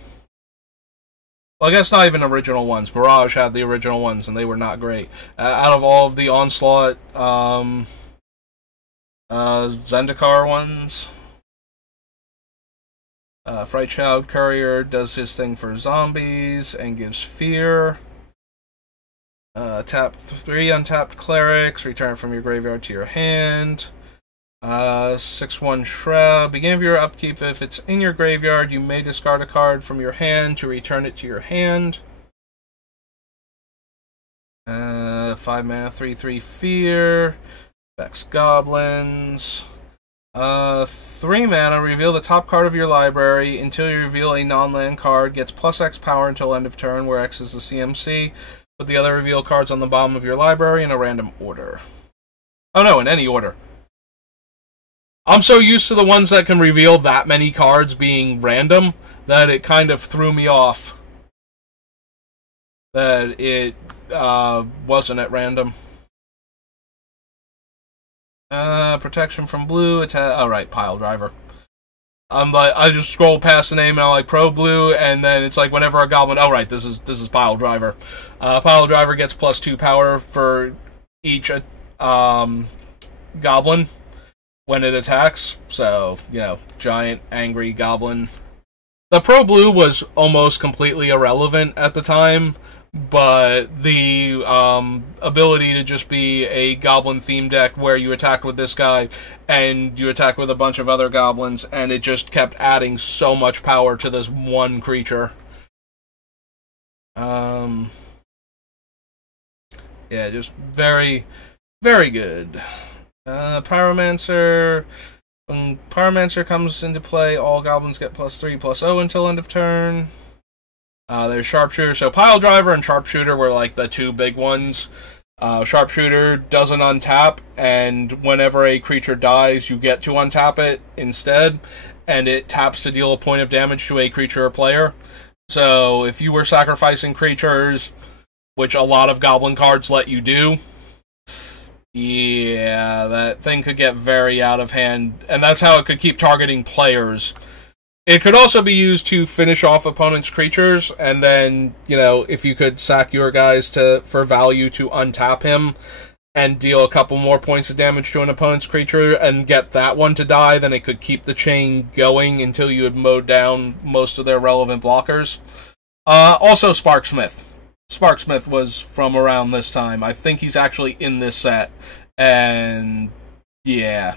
Well, I guess not even original ones. Mirage had the original ones, and they were not great. Out of all of the Onslaught, Zendikar ones, Fright Child Courier does his thing for zombies and gives fear. Tap 3 untapped clerics, return from your graveyard to your hand. 6/1 Shroud. Beginning of your upkeep, if it's in your graveyard, you may discard a card from your hand to return it to your hand. 5 mana, 3/3 Fear. Vex Goblins. 3 mana, reveal the top card of your library until you reveal a non-land card. Gets +X power until end of turn, where X is the CMC. Put the other reveal cards on the bottom of your library in a random order. Oh no, in any order. I'm so used to the ones that can reveal that many cards being random that it kind of threw me off that it wasn't at random. Protection from blue, alright, Pile Driver. I just scroll past the name and I'm like Pro Blue, and then it's like whenever a goblin, alright, this is Pile Driver. Pile Driver gets +2 power for each goblin when it attacks, so, giant, angry goblin. The Pro Blue was almost completely irrelevant at the time, but the ability to just be a goblin theme deck where you attack with this guy, and you attack with a bunch of other goblins, and it just kept adding so much power to this one creature. Yeah, just very, very good. Pyromancer. When Pyromancer comes into play, all goblins get +3/+0 until end of turn. There's Sharpshooter. So Pile Driver and Sharpshooter were like the two big ones. Sharpshooter doesn't untap, and whenever a creature dies, you get to untap it instead, and it taps to deal a point of damage to a creature or player. So if you were sacrificing creatures, which a lot of goblin cards let you do, yeah, that thing could get very out of hand, and that's how it could keep targeting players. It could also be used to finish off opponents' creatures, and then, if you could sack your guys for value to untap him and deal a couple more points of damage to an opponent's creature and get that one to die, then it could keep the chain going until you had mowed down most of their relevant blockers. Also Sparksmith. Sparksmith was from around this time. I think he's actually in this set. And, yeah,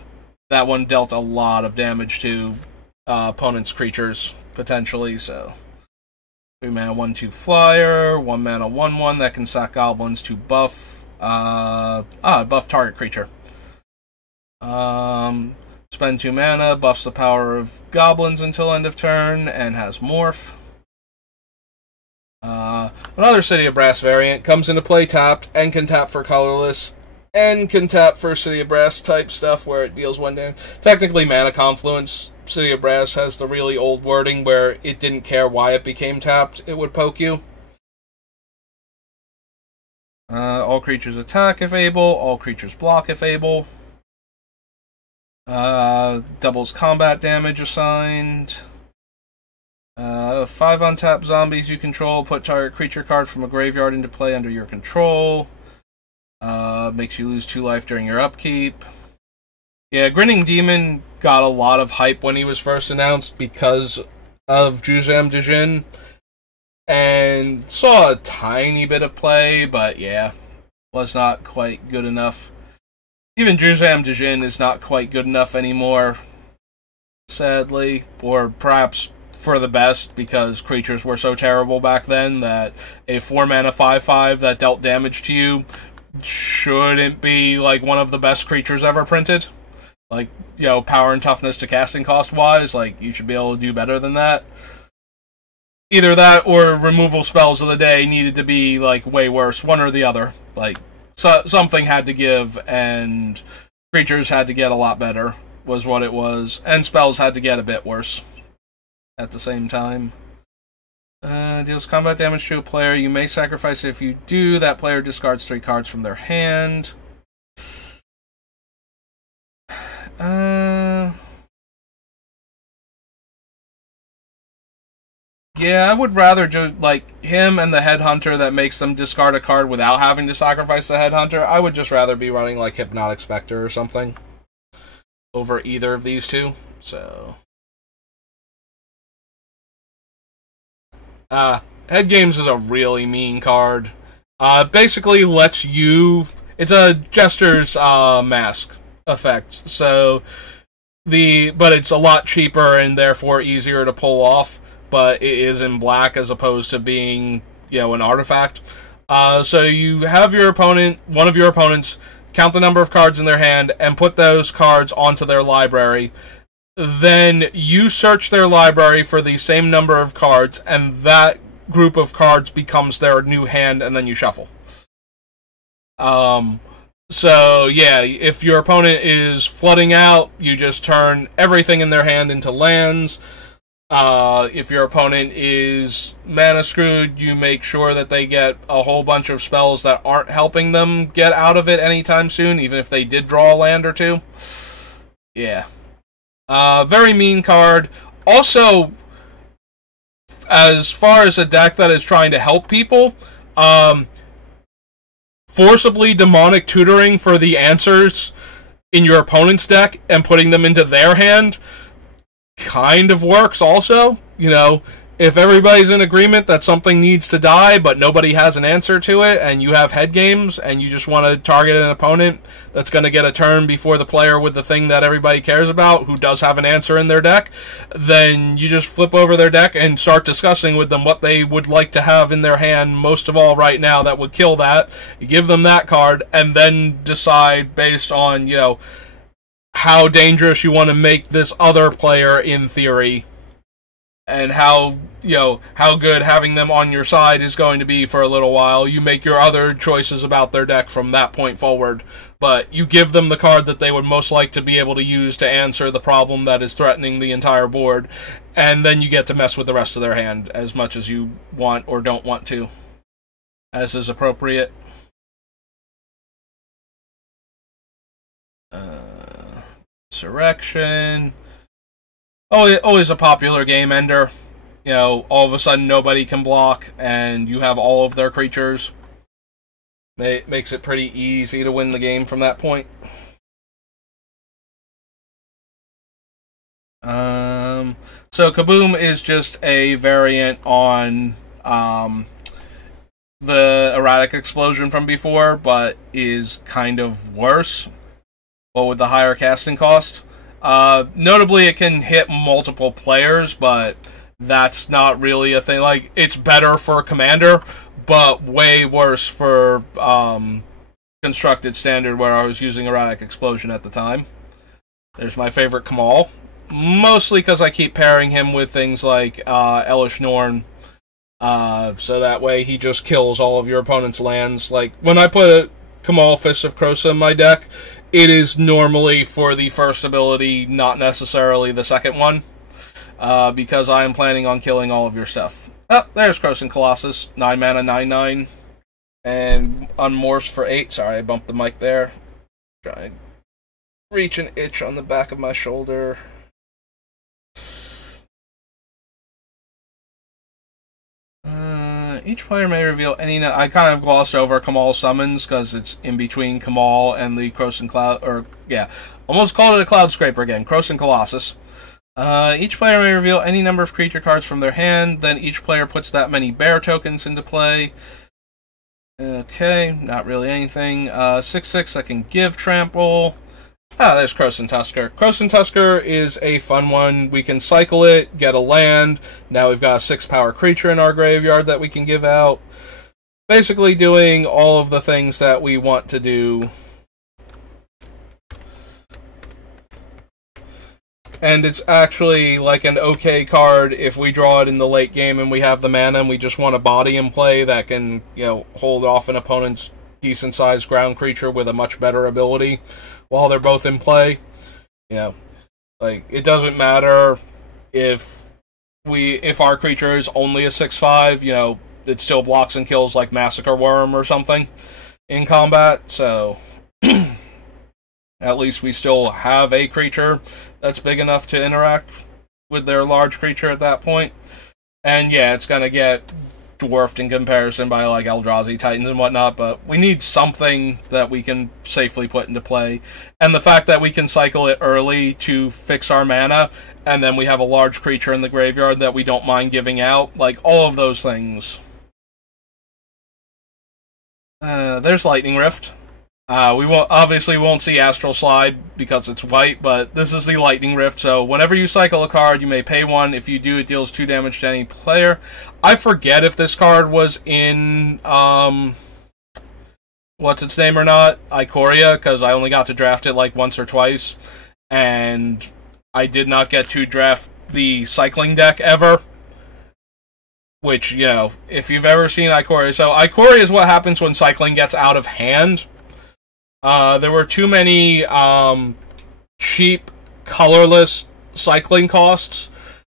that one dealt a lot of damage to opponent's creatures, potentially, so. 3 mana, 1/2 flyer, 1 mana, 1/1 that can sack goblins to buff, buff target creature. Spend 2 mana, buffs the power of goblins until end of turn, and has morph. Another City of Brass variant comes into play tapped, and can tap for colorless, and can tap for City of Brass type stuff where it deals 1 damage. Technically, Mana Confluence. City of Brass has the really old wording where it didn't care why it became tapped, it would poke you. All creatures attack if able, all creatures block if able. Doubles combat damage assigned. 5 untapped zombies you control, put target creature card from a graveyard into play under your control. Makes you lose 2 life during your upkeep. Yeah, Grinning Demon got a lot of hype when he was first announced because of Juzam Djinn, and saw a tiny bit of play, but yeah, was not quite good enough. Even Juzam Djinn is not quite good enough anymore, sadly, or perhaps for the best, because creatures were so terrible back then that a 4 mana 5/5 that dealt damage to you shouldn't be like one of the best creatures ever printed. Like, power and toughness to casting cost wise, like, you should be able to do better than that. Either that or removal spells of the day needed to be, like, way worse, one or the other. Like, something had to give, and creatures had to get a lot better, was what it was. And spells had to get a bit worse at the same time. Deals combat damage to a player. You may sacrifice it. If you do, that player discards 3 cards from their hand. Yeah, I would rather just, like, him and the Headhunter that makes them discard a card without having to sacrifice the Headhunter. I would just rather be running, like, Hypnotic Spectre or something over either of these two. So, Head Games is a really mean card. Basically lets you... It's a Jester's Mask effect, so... But it's a lot cheaper and therefore easier to pull off, but it is in black as opposed to being, an artifact. So you have one of your opponents, count the number of cards in their hand, and put those cards onto their library. Then you search their library for the same number of cards, and that group of cards becomes their new hand, and then you shuffle. So, yeah, if your opponent is flooding out, you just turn everything in their hand into lands. If your opponent is mana screwed, you make sure that they get a whole bunch of spells that aren't helping them get out of it anytime soon, even if they did draw a land or two. Yeah. Very mean card. Also, as far as a deck that is trying to help people, forcibly demonic tutoring for the answers in your opponent's deck and putting them into their hand kind of works also. If everybody's in agreement that something needs to die, but nobody has an answer to it, and you have Head Games, and you just want to target an opponent that's going to get a turn before the player with the thing that everybody cares about, who does have an answer in their deck, then you just flip over their deck and start discussing with them what they would like to have in their hand, most of all right now, that would kill that. You give them that card, and then decide based on, how dangerous you want to make this other player in theory, and how good having them on your side is going to be for a little while. You make your other choices about their deck from that point forward, but you give them the card that they would most like to be able to use to answer the problem that is threatening the entire board, and then you get to mess with the rest of their hand as much as you want or don't want to, as is appropriate. Insurrection. Always a popular game ender. All of a sudden nobody can block, and you have all of their creatures. It makes it pretty easy to win the game from that point. So Kaboom is just a variant on the Erratic Explosion from before, but is kind of worse, but with the higher casting cost. Notably, it can hit multiple players, but that's not really a thing. Like, it's better for Commander, but way worse for Constructed Standard, where I was using Erratic Explosion at the time. There's my favorite Kamal. Mostly because I keep pairing him with things like Elish Norn, so that way he just kills all of your opponent's lands. Like, when I put a Kamal Fist of Krosa in my deck, it is normally for the first ability, not necessarily the second one, because I am planning on killing all of your stuff. Oh, there's Krosan Colossus, 9 mana, 9/9, and Unmorphs for 8. Sorry, I bumped the mic there. Trying to reach an itch on the back of my shoulder. Each player may reveal any... I kind of glossed over Kamal summons, because it's in between Kamal and the Krosan Cloud... almost called it a Cloud Scraper again. Krosan Colossus. Each player may reveal any number of creature cards from their hand, then each player puts that many bear tokens into play. Okay, not really anything. 6/6, I can give trample. There's Krosan Tusker. Krosan Tusker is a fun one. We can cycle it, get a land. Now we've got a 6-power creature in our graveyard that we can give out. Basically doing all of the things that we want to do. And it's actually like an okay card if we draw it in the late game and we have the mana and we just want a body in play that can, hold off an opponent's decent-sized ground creature with a much better ability while they're both in play. It doesn't matter if our creature is only a 6/5, it still blocks and kills like Massacre Worm or something in combat, so at least we still have a creature that's big enough to interact with their large creature at that point. And yeah, it's gonna get dwarfed in comparison by like Eldrazi Titans and whatnot, but we need something that we can safely put into play. And the fact that we can cycle it early to fix our mana, and then we have a large creature in the graveyard that we don't mind giving out, like all of those things. There's Lightning Rift. We won't see Astral Slide because it's white, but this is the Lightning Rift, so whenever you cycle a card, you may pay 1. If you do, it deals 2 damage to any player. I forget if this card was in, what's its name or not? Ikoria, because I only got to draft it like once or twice, and I did not get to draft the cycling deck ever. Which, you know, if you've ever seen Ikoria, so Ikoria is what happens when cycling gets out of hand. There were too many cheap, colorless cycling costs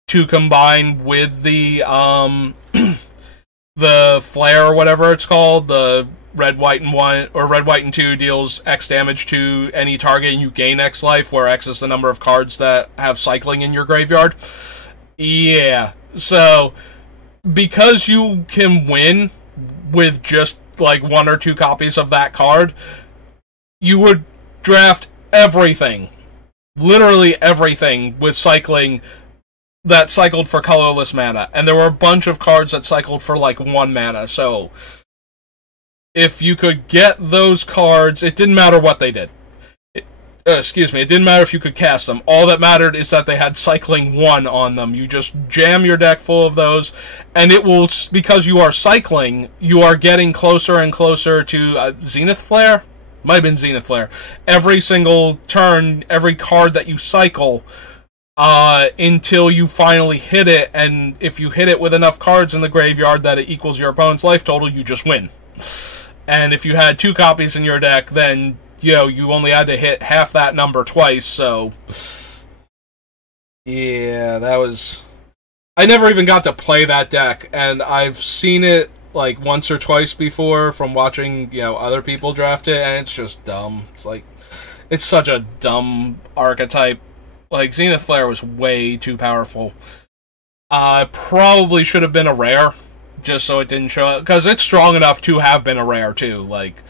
to combine with the the flare or whatever it's called. The red, white, and 1 or red, white, and 2 deals X damage to any target, and you gain X life, where X is the number of cards that have cycling in your graveyard. Yeah, so because you can win with just like 1 or 2 copies of that card, you would draft everything, literally everything, with cycling that cycled for colorless mana. And there were a bunch of cards that cycled for like 1 mana, so if you could get those cards, it didn't matter what they did. It didn't matter if you could cast them. All that mattered is that they had cycling 1 on them. You just jam your deck full of those, and it will, because you are cycling, you are getting closer and closer to Zenith Flare? Might have been Zenith Flare. Every single turn, every card that you cycle, until you finally hit it, and if you hit it with enough cards in the graveyard that it equals your opponent's life total, you just win. And if you had 2 copies in your deck, then, you know, you only had to hit half that number twice, so yeah, that was... I never even got to play that deck, and I've seen it like once or twice before from watching, you know, other people draft it, and it's just dumb. It's like, it's such a dumb archetype. Like, Zenith Flare was way too powerful. Probably should have been a rare, just so it didn't show up, because it's strong enough to have been a rare too. Like,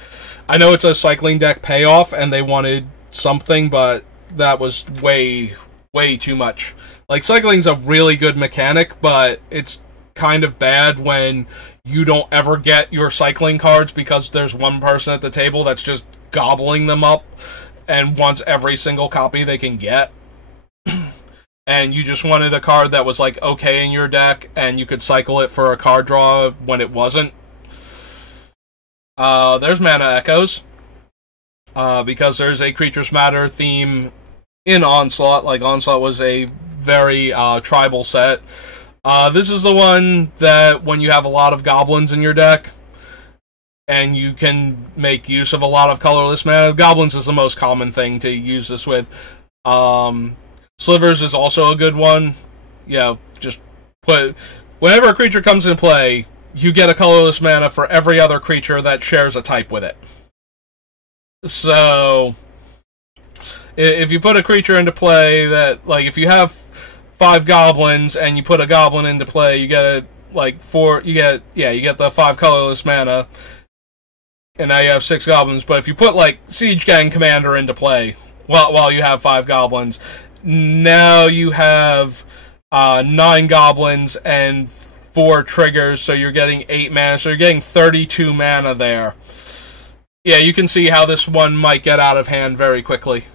I know it's a cycling deck payoff, and they wanted something, but that was way, way too much. Like, cycling's a really good mechanic, but it's kind of bad when you don't ever get your cycling cards because there's one person at the table that's just gobbling them up and wants every single copy they can get. And you just wanted a card that was like okay in your deck and you could cycle it for a card draw when it wasn't. There's Mana Echoes. Because there's a Creatures Matter theme in Onslaught. Like, Onslaught was a very tribal set. This is the one that when you have a lot of goblins in your deck, and you can make use of a lot of colorless mana. Goblins is the most common thing to use this with. Slivers is also a good one. You know, just put... Whenever a creature comes in play, you get a colorless mana for every other creature that shares a type with it. So, if you put a creature into play that, like, if you have 5 goblins and you put a goblin into play, you get you get the 5 colorless mana, and now you have 6 goblins. But if you put, like, Siege Gang Commander into play while you have 5 goblins, now you have 9 goblins and 4 triggers, so you're getting 8 mana, so you're getting 32 mana there. Yeah, you can see how this one might get out of hand very quickly.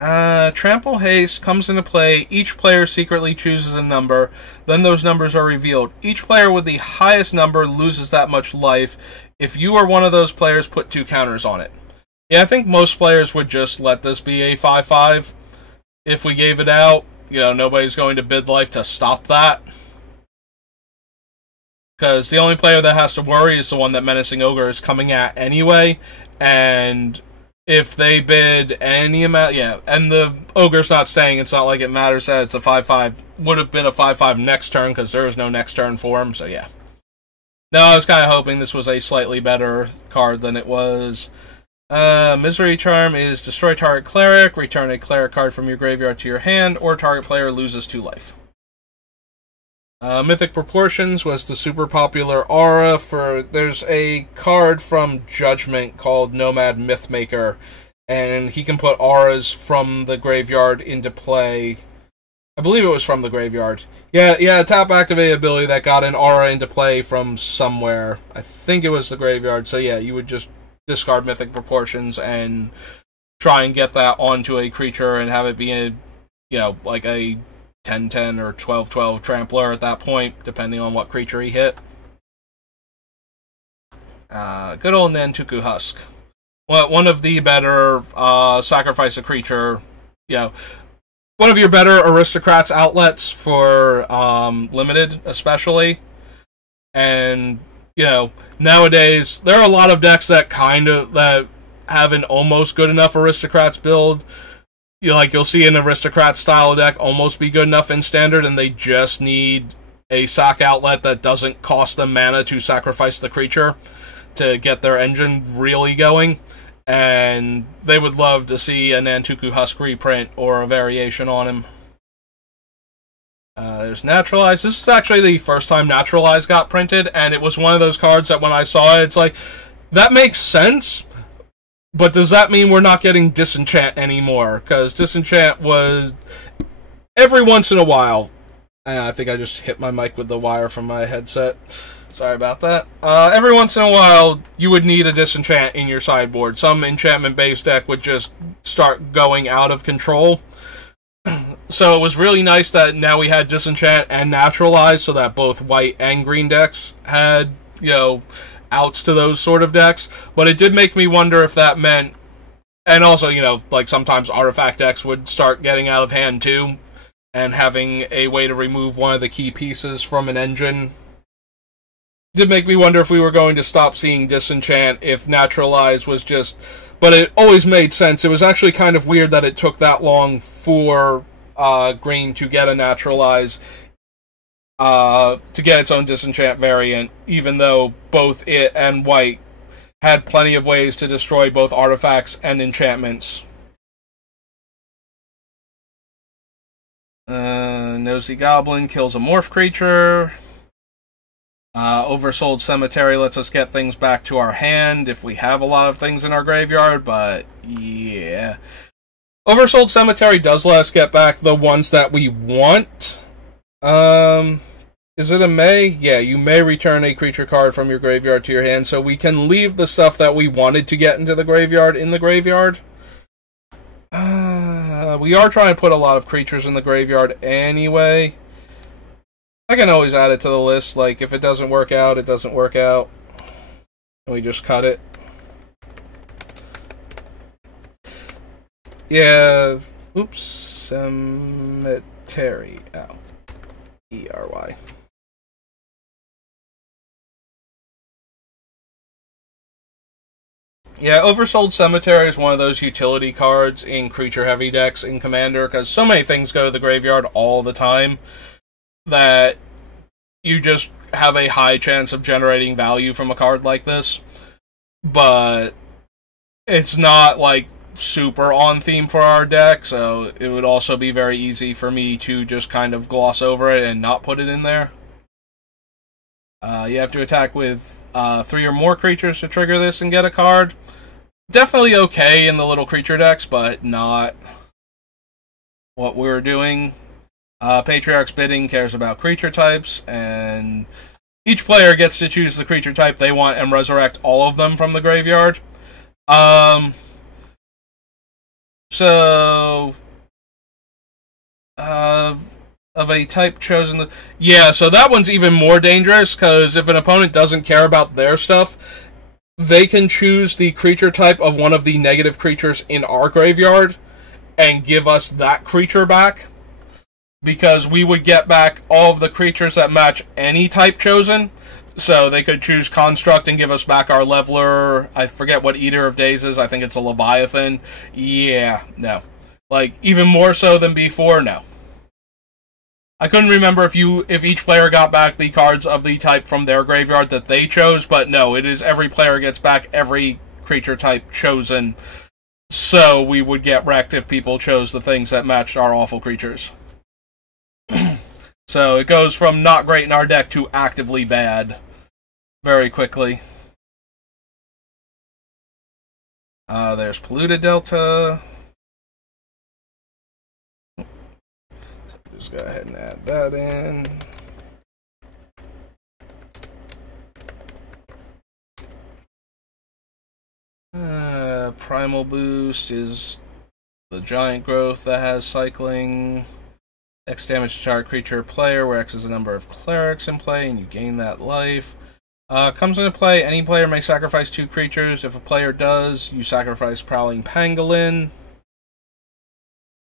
Trample Haste comes into play. Each player secretly chooses a number. Then those numbers are revealed. Each player with the highest number loses that much life. If you are one of those players, put 2 counters on it. Yeah, I think most players would just let this be a 5/5. If we gave it out, you know, nobody's going to bid life to stop that. Because the only player that has to worry is the one that Menacing Ogre is coming at anyway. And if they bid any amount, yeah, and the Ogre's not staying, it's not like it matters that it's a 5/5. Would have been a 5/5 next turn, because there is no next turn for him, so yeah. No, I was kind of hoping this was a slightly better card than it was. Misery Charm is destroy target cleric, return a cleric card from your graveyard to your hand, or target player loses 2 life. Mythic Proportions was the super popular aura for... There's a card from Judgment called Nomad Mythmaker, and he can put auras from the graveyard into play. I believe it was from the graveyard. Yeah, tap activate ability that got an aura into play from somewhere. I think it was the graveyard, so yeah, you would just discard Mythic Proportions and try and get that onto a creature and have it be a, like a 10-10 or 12-12 trampler at that point, depending on what creature he hit. Good old Nantuku Husk. Well, one of the better sacrifice a creature, one of your better Aristocrats outlets for Limited, especially. And, nowadays, there are a lot of decks that that have an almost good enough Aristocrats build. You'll see an Aristocrat style deck almost be good enough in Standard, and they just need a sack outlet that doesn't cost them mana to sacrifice the creature to get their engine really going. And they would love to see a Nantuku Husk reprint or a variation on him. There's Naturalize. This is actually the first time Naturalize got printed, and it was one of those cards that when I saw it, it's like, that makes sense, but does that mean we're not getting Disenchant anymore? Because Disenchant was, every once in a while, I think I just hit my mic with the wire from my headset. Sorry about that. Every once in a while, you would need a Disenchant in your sideboard. Some enchantment-based deck would just start going out of control. So it was really nice that now we had Disenchant and Naturalize, so that both white and green decks had, outs to those sort of decks. But it did make me wonder if that meant... And also, like sometimes Artifact decks would start getting out of hand too, and having a way to remove one of the key pieces from an engine did make me wonder if we were going to stop seeing Disenchant if Naturalize was just... But it always made sense. It was actually kind of weird that it took that long for green to get a Naturalize, to get its own Disenchant variant, even though both it and white had plenty of ways to destroy both artifacts and enchantments. Nosy Goblin kills a morph creature. Oversold Cemetery lets us get things back to our hand if we have a lot of things in our graveyard, but yeah. Oversold Cemetery does let us get back the ones that we want. Is it a may? Yeah, you may return a creature card from your graveyard to your hand, so we can leave the stuff that we wanted to get into the graveyard in the graveyard. We are trying to put a lot of creatures in the graveyard anyway. I can always add it to the list, like, if it doesn't work out, it doesn't work out. And we just cut it. Yeah, oops, Cemetery, ow, E-R-Y. Yeah, Oversold Cemetery is one of those utility cards in creature-heavy decks in Commander, because so many things go to the graveyard all the time that you just have a high chance of generating value from a card like this. But it's not, like, super on theme for our deck, so it would also be very easy for me to just kind of gloss over it and not put it in there. You have to attack with 3 or more creatures to trigger this and get a card. Definitely okay in the little creature decks, but not what we're doing. Patriarch's Bidding cares about creature types, and each player gets to choose the creature type they want and resurrect all of them from the graveyard. So, of a type chosen... Yeah, so that one's even more dangerous, because if an opponent doesn't care about their stuff, they can choose the creature type of one of the negative creatures in our graveyard and give us that creature back, because we would get back all of the creatures that match any type chosen. So they could choose Construct and give us back our Leveler. I forget what Eater of Days is. I think it's a Leviathan. Yeah, no. Like, even more so than before, no. I couldn't remember if each player got back the cards of the type from their graveyard that they chose, but no, it is every player gets back every creature type chosen, so we would get wrecked if people chose the things that matched our awful creatures. So it goes from not great in our deck to actively bad very quickly. There's Polluted Delta. So just go ahead and add that in. Primal Boost is the giant growth that has cycling. X damage to target creature or player, where X is the number of clerics in play, and you gain that life. Comes into play, any player may sacrifice 2 creatures. If a player does, you sacrifice Prowling Pangolin.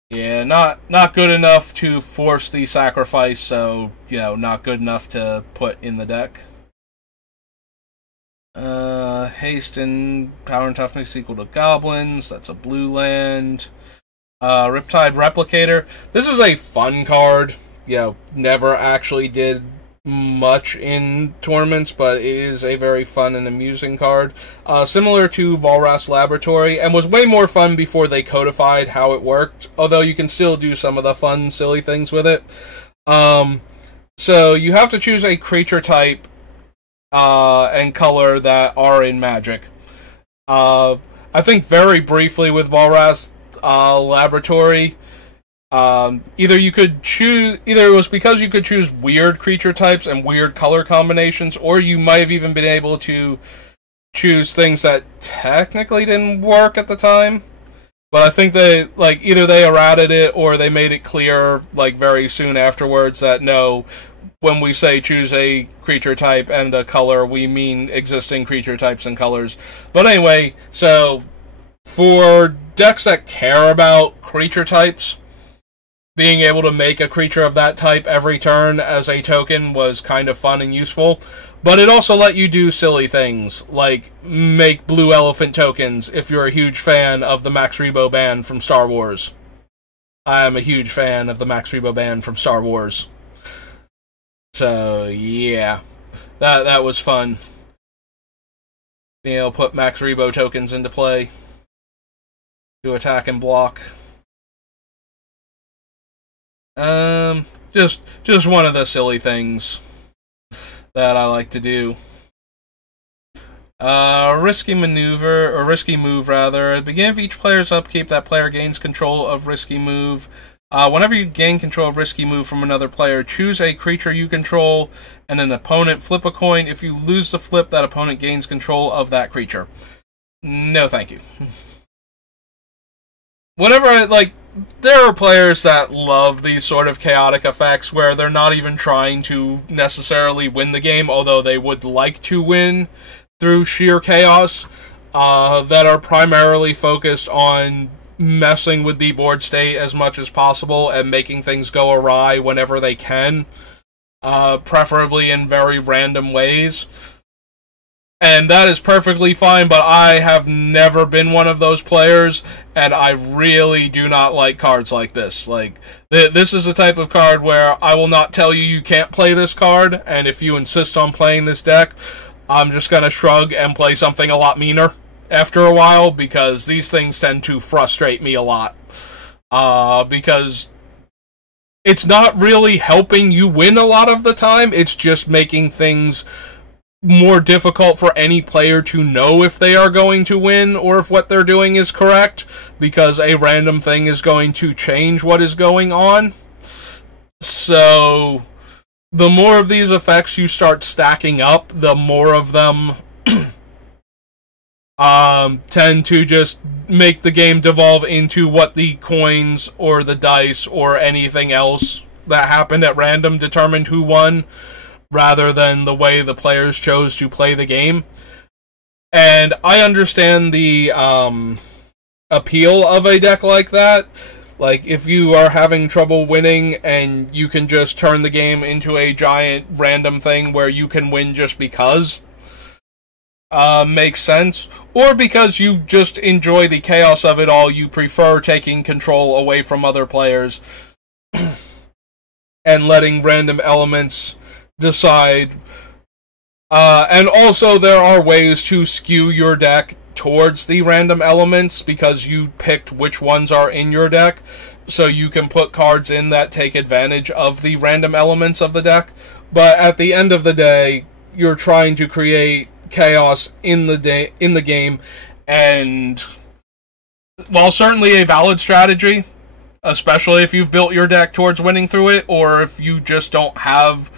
Yeah, not good enough to force the sacrifice, so, not good enough to put in the deck. Haste and Power and Toughness equal to Goblins. That's a blue land. Riptide Replicator. This is a fun card. Never actually did much in tournaments, but it is a very fun and amusing card. Similar to Volras Laboratory, and was way more fun before they codified how it worked, although you can still do some of the fun, silly things with it. So you have to choose a creature type and color that are in Magic. I think very briefly with Volras Laboratory, either it was because you could choose weird creature types and weird color combinations, or you might have even been able to choose things that technically didn't work at the time. But I think they, either they errated it or they made it clear, very soon afterwards that no, when we say choose a creature type and a color, we mean existing creature types and colors. But anyway, so for decks that care about creature types, being able to make a creature of that type every turn as a token was kind of fun and useful. But it also let you do silly things, like make blue elephant tokens if you're a huge fan of the Max Rebo band from Star Wars. I am a huge fan of the Max Rebo band from Star Wars. So, yeah. That was fun. Being able to put Max Rebo tokens into play to attack and block. Just one of the silly things that I like to do. Risky move rather. At the beginning of each player's upkeep, that player gains control of risky move. Whenever you gain control of risky move from another player, choose a creature you control and an opponent flip a coin. If you lose the flip, that opponent gains control of that creature. No, thank you. There are players that love these sort of chaotic effects where they're not even trying to necessarily win the game, although they would like to win through sheer chaos, that are primarily focused on messing with the board state as much as possible and making things go awry whenever they can, preferably in very random ways. And that is perfectly fine, but I have never been one of those players, and I really do not like cards like this. This is the type of card where I will not tell you can't play this card, and if you insist on playing this deck, I'm just going to shrug and play something a lot meaner after a while, because these things tend to frustrate me a lot. Because it's not really helping you win a lot of the time, it's just making things more difficult for any player to know if they are going to win or if what they're doing is correct, because a random thing is going to change what is going on. So, the more of these effects you start stacking up, the more of them tend to just make the game devolve into what the coins or the dice or anything else that happened at random determined who won, rather than the way the players chose to play the game. And I understand the appeal of a deck like that. If you are having trouble winning and you can just turn the game into a giant random thing where you can win just because, makes sense. Or because you just enjoy the chaos of it all, you prefer taking control away from other players and letting random elements decide. And also there are ways to skew your deck towards the random elements because you picked which ones are in your deck, so you can put cards in that take advantage of the random elements of the deck. But at the end of the day, you're trying to create chaos in the game, and while certainly a valid strategy, especially if you've built your deck towards winning through it, or if you just don't have,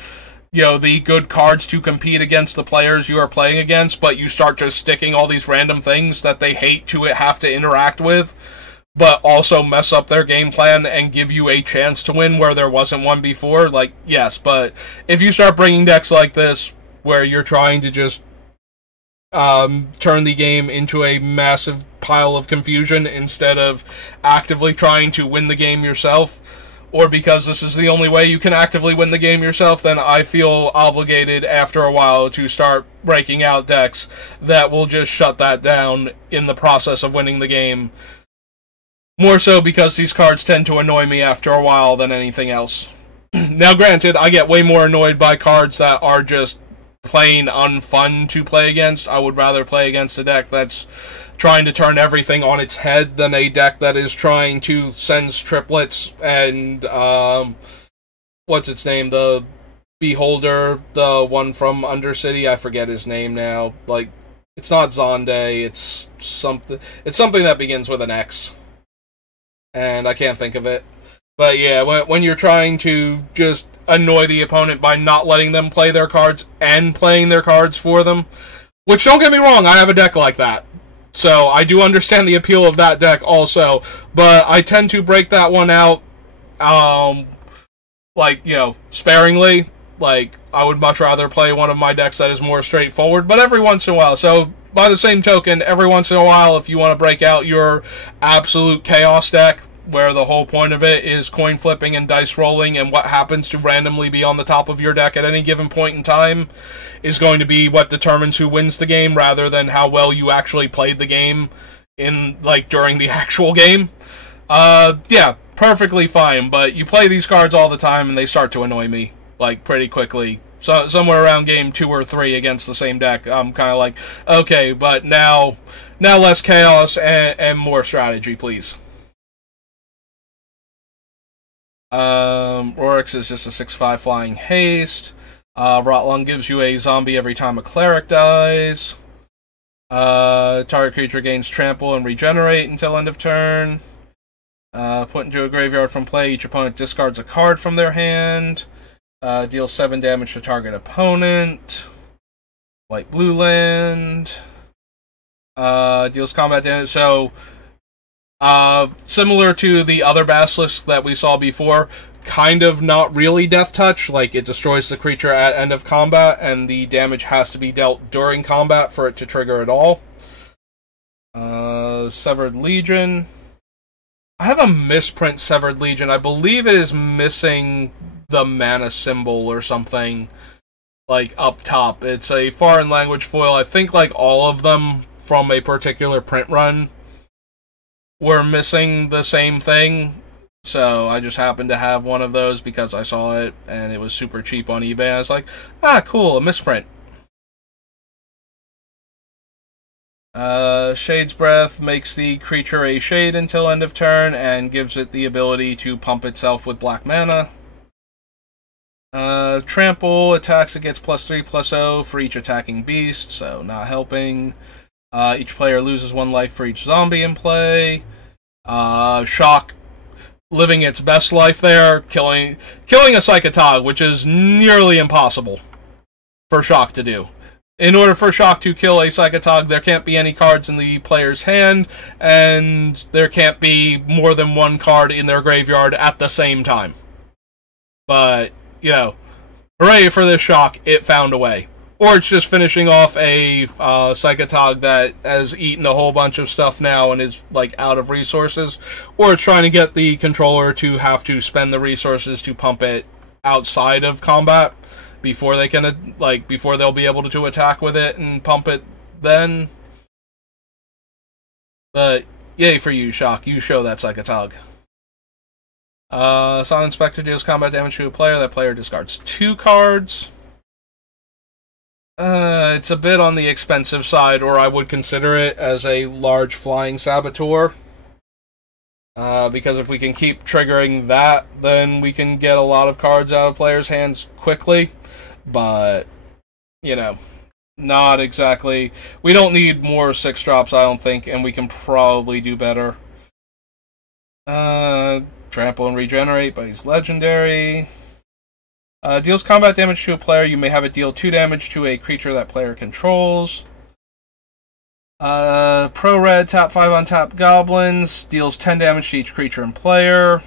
the good cards to compete against the players you are playing against, but you start just sticking all these random things that they hate to have to interact with, but also mess up their game plan and give you a chance to win where there wasn't one before. Like, yes, but if you start bringing decks like this, where you're trying to just turn the game into a massive pile of confusion instead of actively trying to win the game yourself, or because this is the only way you can actively win the game yourself, then I feel obligated after a while to start breaking out decks that will just shut that down in the process of winning the game. More so because these cards tend to annoy me after a while than anything else. Now granted, I get way more annoyed by cards that are just plain unfun to play against. I would rather play against a deck that's trying to turn everything on its head than a deck that is trying to send triplets and, what's its name? The Beholder, the one from Undercity, I forget his name now. Like, it's not Zonde, it's something that begins with an X. And I can't think of it. But yeah, when you're trying to just annoy the opponent by not letting them play their cards and playing their cards for them, which, don't get me wrong, I have a deck like that. So I do understand the appeal of that deck also, but I tend to break that one out, sparingly. Like, I would much rather play one of my decks that is more straightforward, but every once in a while. So, by the same token, every once in a while, if you want to break out your absolute chaos deck, where the whole point of it is coin flipping and dice rolling, and what happens to randomly be on the top of your deck at any given point in time is going to be what determines who wins the game, rather than how well you actually played the game during the actual game. Yeah, perfectly fine, but you play these cards all the time and they start to annoy me, pretty quickly. So, somewhere around game 2 or 3 against the same deck, I'm kind of like, okay, but now less chaos and more strategy, please. Rorix is just a 6/5 flying haste. Rotlung gives you a zombie every time a cleric dies. Target creature gains trample and regenerate until end of turn. Put into a graveyard from play, each opponent discards a card from their hand. Deals 7 damage to target opponent. White-blue land. Deals combat damage. So, similar to the other Basilisk that we saw before, kind of not really Death Touch. Like, it destroys the creature at end of combat, and the damage has to be dealt during combat for it to trigger at all. Severed Legion. I have a misprint Severed Legion. I believe it is missing the mana symbol or something, up top. It's a foreign language foil. I think, all of them from a particular print run were missing the same thing, so I just happened to have one of those because I saw it, and it was super cheap on eBay. I was like, cool, a misprint. Shade's Breath makes the creature a shade until end of turn, and gives it the ability to pump itself with black mana. Trample attacks, it gets +3/+0 for each attacking beast, so not helping. Each player loses 1 life for each zombie in play. Shock living its best life there, killing a Psychotog, which is nearly impossible for Shock to do. In order for Shock to kill a Psychotog, there can't be any cards in the player's hand, and there can't be more than 1 card in their graveyard at the same time. But, hooray for this Shock, it found a way. Or it's just finishing off a Psychotog that has eaten a whole bunch of stuff now and is, out of resources. Or it's trying to get the controller to have to spend the resources to pump it outside of combat before they can, before they'll be able to attack with it and pump it then. But, yay for you, Shock. You show that Psychotog. Silent Spectre deals combat damage to a player. That player discards 2 cards. It's a bit on the expensive side, or I would consider it as a large flying saboteur. Because if we can keep triggering that, then we can get a lot of cards out of players' hands quickly. But, you know, not exactly. We don't need more 6-drops, I don't think, and we can probably do better. Trample and Regenerate, but he's legendary. Deals combat damage to a player. You may have it deal 2 damage to a creature that player controls. Pro Red, tap 5 on tap goblins. Deals 10 damage to each creature and player.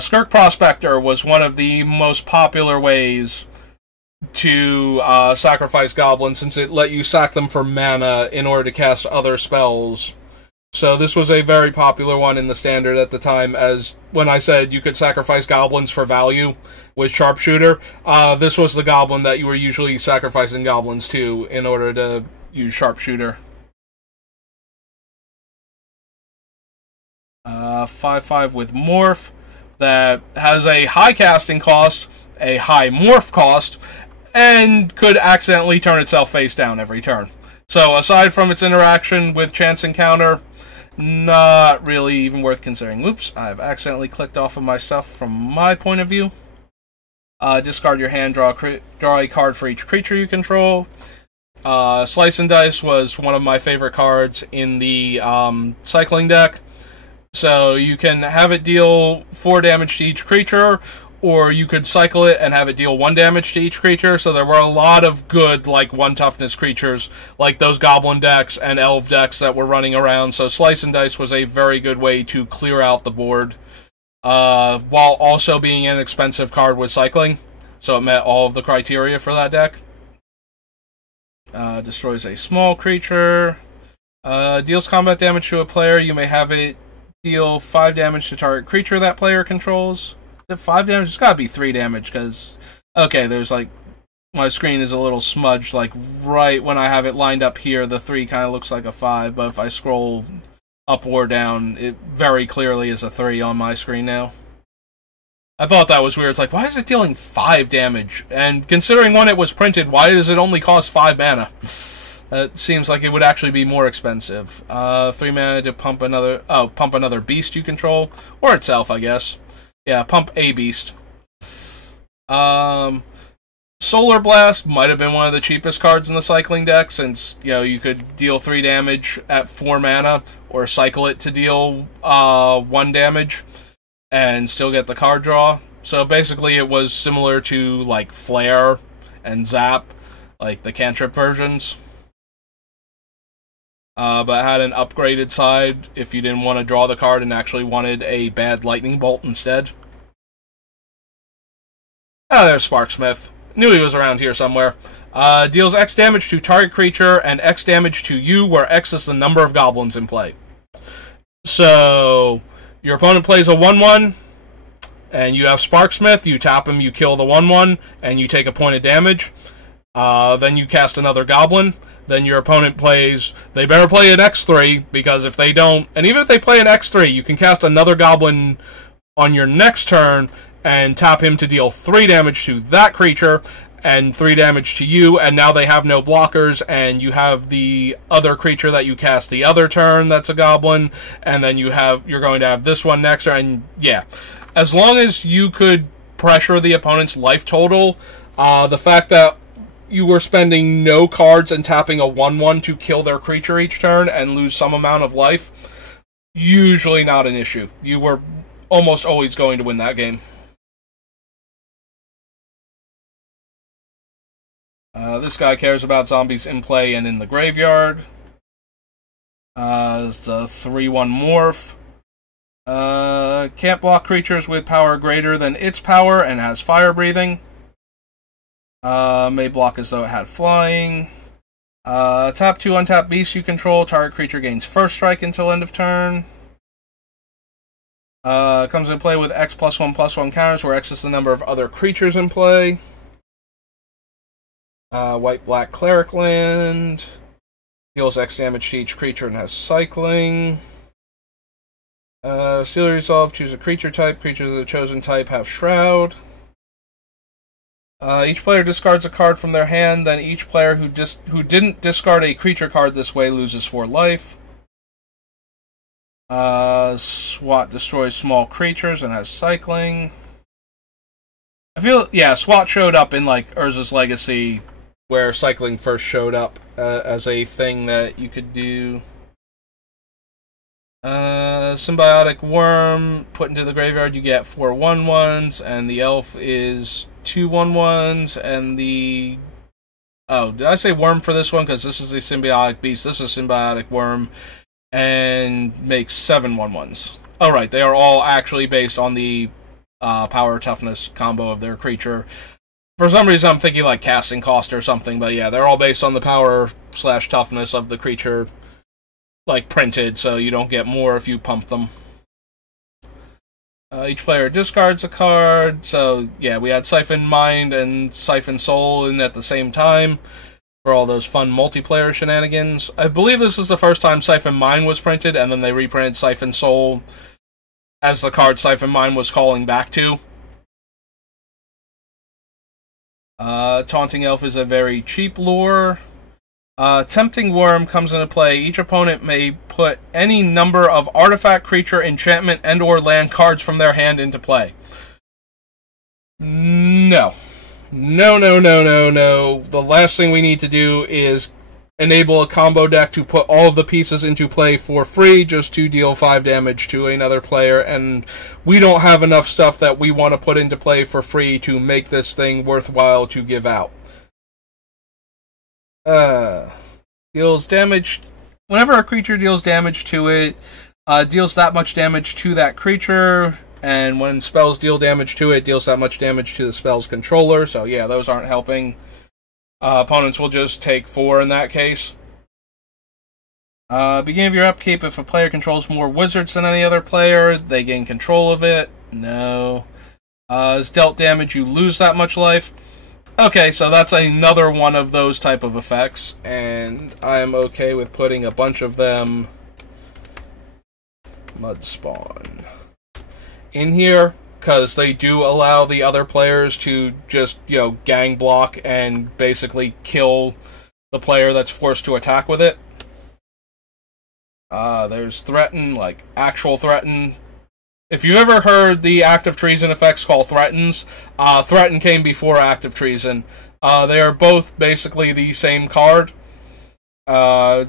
Skirk Prospector was one of the most popular ways to sacrifice goblins, since it let you sack them for mana in order to cast other spells. So this was a very popular one in the standard at the time, as when I said you could sacrifice goblins for value with Sharpshooter, this was the goblin that you were usually sacrificing goblins to in order to use Sharpshooter. 5/5 with Morph that has a high casting cost, a high morph cost, and could accidentally turn itself face down every turn. So aside from its interaction with Chance Encounter, not really even worth considering. Oops, I've accidentally clicked off of my stuff from my point of view. Discard your hand, draw a card for each creature you control. Slice and Dice was one of my favorite cards in the cycling deck. So you can have it deal 4 damage to each creature, or you could cycle it and have it deal 1 damage to each creature. So there were a lot of good, like, 1 toughness creatures, like those goblin decks and elf decks that were running around. So Slice and Dice was a very good way to clear out the board, while also being an expensive card with cycling. So it met all of the criteria for that deck. Destroys a small creature. Deals combat damage to a player. You may have it deal 5 damage to target creature that player controls. 5 damage? It's gotta be 3 damage, because... Okay, there's like... My screen is a little smudged, like, right when I have it lined up here, the 3 kind of looks like a 5, but if I scroll up or down, it very clearly is a 3 on my screen now. I thought that was weird. It's like, why is it dealing 5 damage? And considering when it was printed, why does it only cost 5 mana? It seems like it would actually be more expensive. 3 mana to pump another beast you control. Or itself, I guess. Yeah, pump a beast. Solar Blast might have been one of the cheapest cards in the cycling deck, since, you know, you could deal 3 damage at 4 mana, or cycle it to deal 1 damage, and still get the card draw. So basically it was similar to, like, Flare and Zap, like the cantrip versions. But had an upgraded side if you didn't want to draw the card and actually wanted a bad lightning bolt instead. There's Sparksmith. Knew he was around here somewhere. Deals X damage to target creature and X damage to you, where X is the number of goblins in play. So, your opponent plays a 1/1, and you have Sparksmith, you tap him, you kill the 1/1, and you take a point of damage. Then you cast another goblin. Then your opponent plays... They better play an X3, because if they don't... And even if they play an X3, you can cast another goblin on your next turn and tap him to deal 3 damage to that creature and 3 damage to you, and now they have no blockers, and you have the other creature that you cast the other turn that's a goblin, and then you're going to have this one next, and yeah. As long as you could pressure the opponent's life total, the fact that you were spending no cards and tapping a 1/1 to kill their creature each turn and lose some amount of life, usually not an issue. You were almost always going to win that game. This guy cares about zombies in play and in the graveyard. It's a 3/1 morph. Can't block creatures with power greater than its power and has fire breathing. May block as though it had flying. Tap 2 untap beasts you control. Target creature gains first strike until end of turn. Comes into play with X +1/+1 counters, where X is the number of other creatures in play. White-black cleric land. Deals X damage to each creature and has cycling. Seal Resolve, choose a creature type. Creatures of the chosen type have Shroud. Each player discards a card from their hand, then each player who didn't discard a creature card this way loses 4 life. SWAT destroys small creatures and has cycling. SWAT showed up in like Urza's Legacy, where cycling first showed up as a thing that you could do. Symbiotic Worm, put into the graveyard, you get 4 1/1s, and the elf is 2 1/1s, and the... Oh, did I say worm for this one? Because this is a symbiotic beast, this is a symbiotic worm, and makes 7 1/1s. Alright, they are all actually based on the power toughness combo of their creature. For some reason I'm thinking like casting cost or something, but yeah, they're all based on the power/toughness of the creature, like printed, so you don't get more if you pump them. Each player discards a card, so yeah, we had Siphon Mind and Siphon Soul in at the same time for all those fun multiplayer shenanigans. I believe this is the first time Siphon Mind was printed, and then they reprinted Siphon Soul as the card Siphon Mind was calling back to. Taunting Elf is a very cheap lure. Tempting Worm comes into play. Each opponent may put any number of artifact, creature, enchantment, and or land cards from their hand into play. No. No. The last thing we need to do is enable a combo deck to put all of the pieces into play for free, just to deal 5 damage to another player, and we don't have enough stuff that we want to put into play for free to make this thing worthwhile to give out. Deals damage. Whenever a creature deals damage to it, deals that much damage to that creature, and when spells deal damage to it, deals that much damage to the spell's controller, so yeah, those aren't helping. Opponents will just take 4 in that case. Beginning of your upkeep, if a player controls more wizards than any other player, they gain control of it. No. As dealt damage, you lose that much life. Okay, so that's another one of those type of effects, and I am okay with putting a bunch of them Mudspawn in here, because they do allow the other players to just, gang block and basically kill the player that's forced to attack with it. There's Threaten, like actual Threaten. If you've ever heard the Active Treason effects called Threatens, Threaten came before Active Treason. They are both basically the same card. I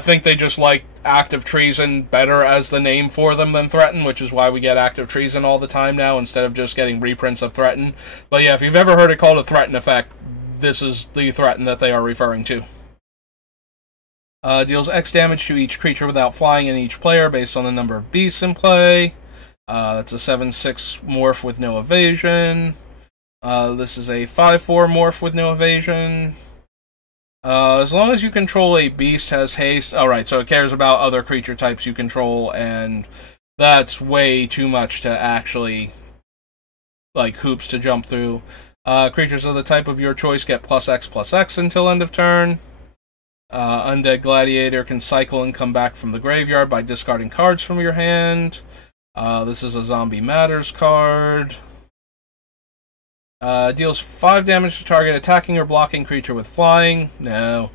think they just like Active Treason better as the name for them than Threaten, which is why we get Active Treason all the time now, instead of just getting reprints of Threaten. But yeah, if you've ever heard it called a Threaten effect, this is the Threaten that they are referring to. Deals X damage to each creature without flying and each player based on the number of beasts in play. That's a 7/6 morph with no evasion. This is a 5/4 morph with no evasion. As long as you control a beast, has haste. Alright, so it cares about other creature types you control, and that's way too much to actually, hoops to jump through. Creatures of the type of your choice get +X/+X until end of turn. Undead Gladiator can cycle and come back from the graveyard by discarding cards from your hand. This is a Zombie Matters card. Deals 5 damage to target attacking or blocking creature with flying. No.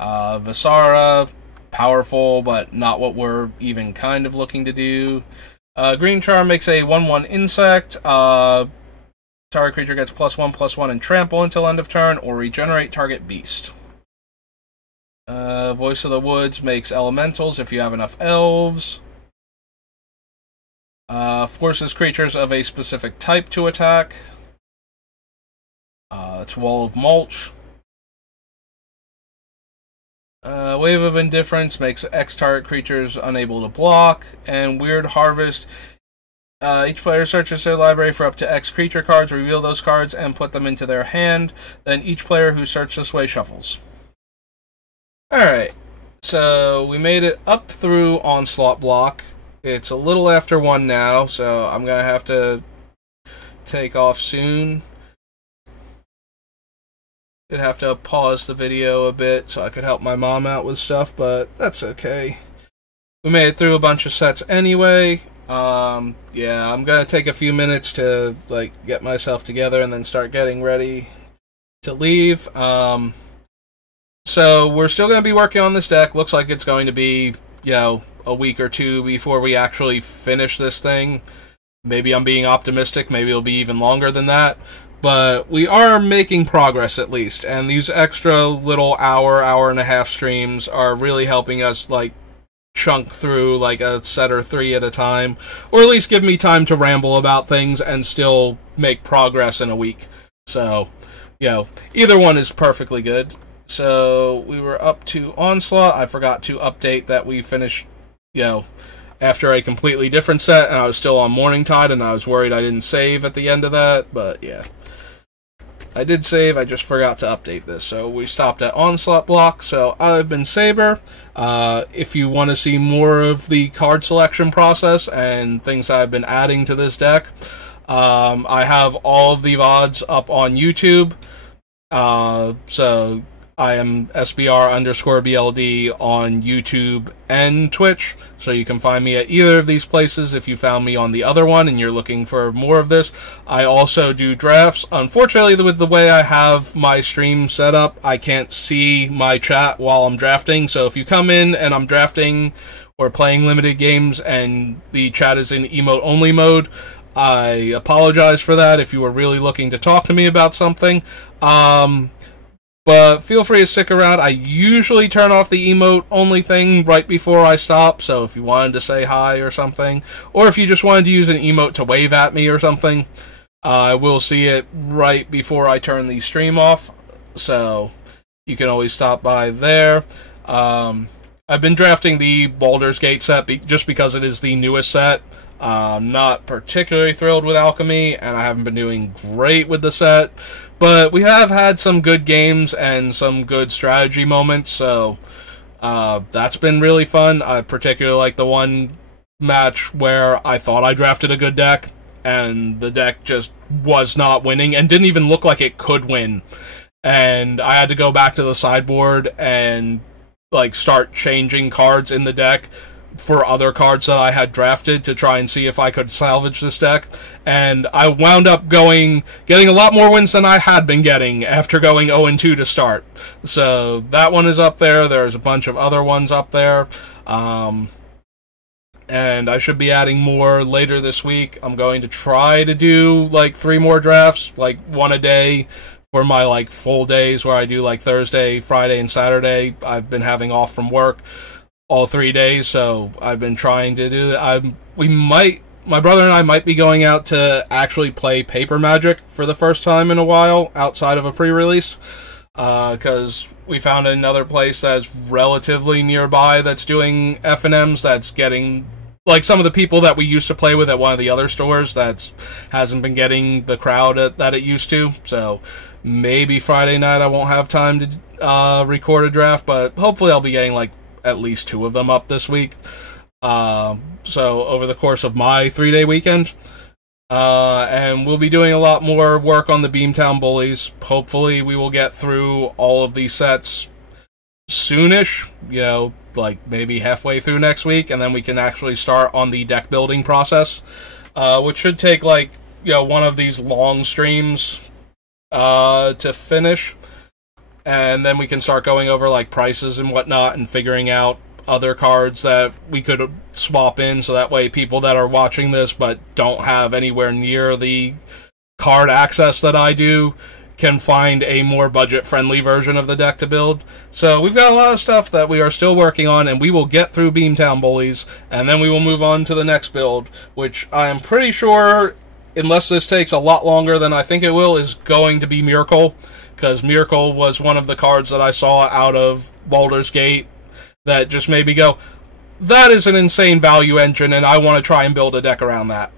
Visara, powerful, but not what we're even kind of looking to do. Green Charm makes a 1/1 insect. Target creature gets +1/+1 and trample until end of turn, or regenerate target beast. Voice of the Woods makes elementals if you have enough elves. Forces creatures of a specific type to attack. It's Wall of Mulch. Wave of Indifference makes X target creatures unable to block. And Weird Harvest. Each player searches their library for up to X creature cards, reveal those cards, and put them into their hand. Then each player who searches this way shuffles. Alright, so we made it up through Onslaught block. It's a little after 1 now, so I'm going to have to take off soon. I'd have to pause the video a bit so I could help my mom out with stuff, but that's okay. We made it through a bunch of sets anyway. Yeah, I'm gonna take a few minutes to, like, get myself together and then start getting ready to leave. So we're still gonna be working on this deck. Looks like it's going to be, a week or two before we actually finish this thing. Maybe I'm being optimistic, maybe it'll be even longer than that. But we are making progress at least, and these extra little hour and a half streams are really helping us, like, chunk through like a set or three at a time, or at least give me time to ramble about things and still make progress in a week. So, either one is perfectly good. So we were up to Onslaught. I forgot to update that we finished, after a completely different set, and I was still on Morningtide, and I was worried I didn't save at the end of that, but yeah. I did save, I just forgot to update this. So we stopped at Onslaught block. So I've been Saber. If you want to see more of the card selection process and things I've been adding to this deck, I have all of the VODs up on YouTube. So I am SBR_BLD on YouTube and Twitch, so you can find me at either of these places if you found me on the other one and you're looking for more of this. I also do drafts. Unfortunately, with the way I have my stream set up, I can't see my chat while I'm drafting, so if you come in and I'm drafting or playing limited games and the chat is in emote-only mode, I apologize for that if you were really looking to talk to me about something. But feel free to stick around. I usually turn off the emote-only thing right before I stop, so if you wanted to say hi or something, or if you just wanted to use an emote to wave at me or something, I will see it right before I turn the stream off, so you can always stop by there. I've been drafting the Baldur's Gate set just because it is the newest set. I'm not particularly thrilled with Alchemy, and I haven't been doing great with the set. But we have had some good games and some good strategy moments, so that's been really fun. I particularly like the one match where I thought I drafted a good deck, and the deck just was not winning, and didn't even look like it could win. And I had to go back to the sideboard and start changing cards in the deck for other cards that I had drafted to try and see if I could salvage this deck, and I wound up getting a lot more wins than I had been getting after going 0-2 to start. So that one is up there. There's a bunch of other ones up there, and I should be adding more later this week. I'm going to try to do 3 more drafts, one a day for my full days where I do Thursday, Friday, and Saturday. I've been having off from work all 3 days, so I've been trying to do that. My brother and I might be going out to actually play Paper Magic for the first time in a while, outside of a pre-release, because we found another place that's relatively nearby that's doing F&Ms, that's getting, some of the people that we used to play with at one of the other stores that hasn't been getting the crowd that it used to, so maybe Friday night I won't have time to record a draft, but hopefully I'll be getting, at least 2 of them up this week. So over the course of my 3-day weekend. And we'll be doing a lot more work on the Beamtown Bullies. Hopefully we will get through all of these sets soonish, maybe halfway through next week, and then we can actually start on the deck building process, which should take one of these long streams to finish. And then we can start going over prices and whatnot and figuring out other cards that we could swap in, so that way people that are watching this but don't have anywhere near the card access that I do can find a more budget-friendly version of the deck to build. So we've got a lot of stuff that we are still working on, and we will get through Beamtown Bullies, and then we will move on to the next build, which I am pretty sure, unless this takes a lot longer than I think it will, is going to be Miracle. Because Miracle was one of the cards that I saw out of Baldur's Gate that just made me go, that is an insane value engine, and I want to try and build a deck around that.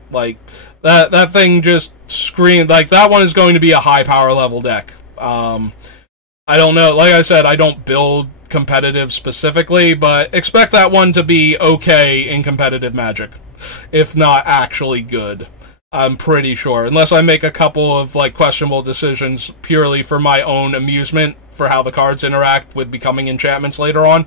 That thing just screamed, that one is going to be a high power level deck. I don't know, like I said, I don't build competitive specifically, but expect that one to be okay in competitive Magic, if not actually good. I'm pretty sure, unless I make a couple of questionable decisions purely for my own amusement for how the cards interact with becoming enchantments later on.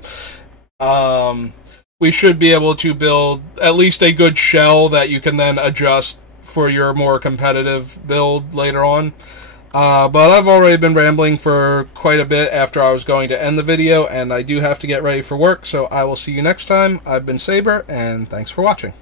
we should be able to build at least a good shell that you can then adjust for your more competitive build later on. But I've already been rambling for quite a bit after I was going to end the video, and I do have to get ready for work, so I will see you next time. I've been Saber, and thanks for watching.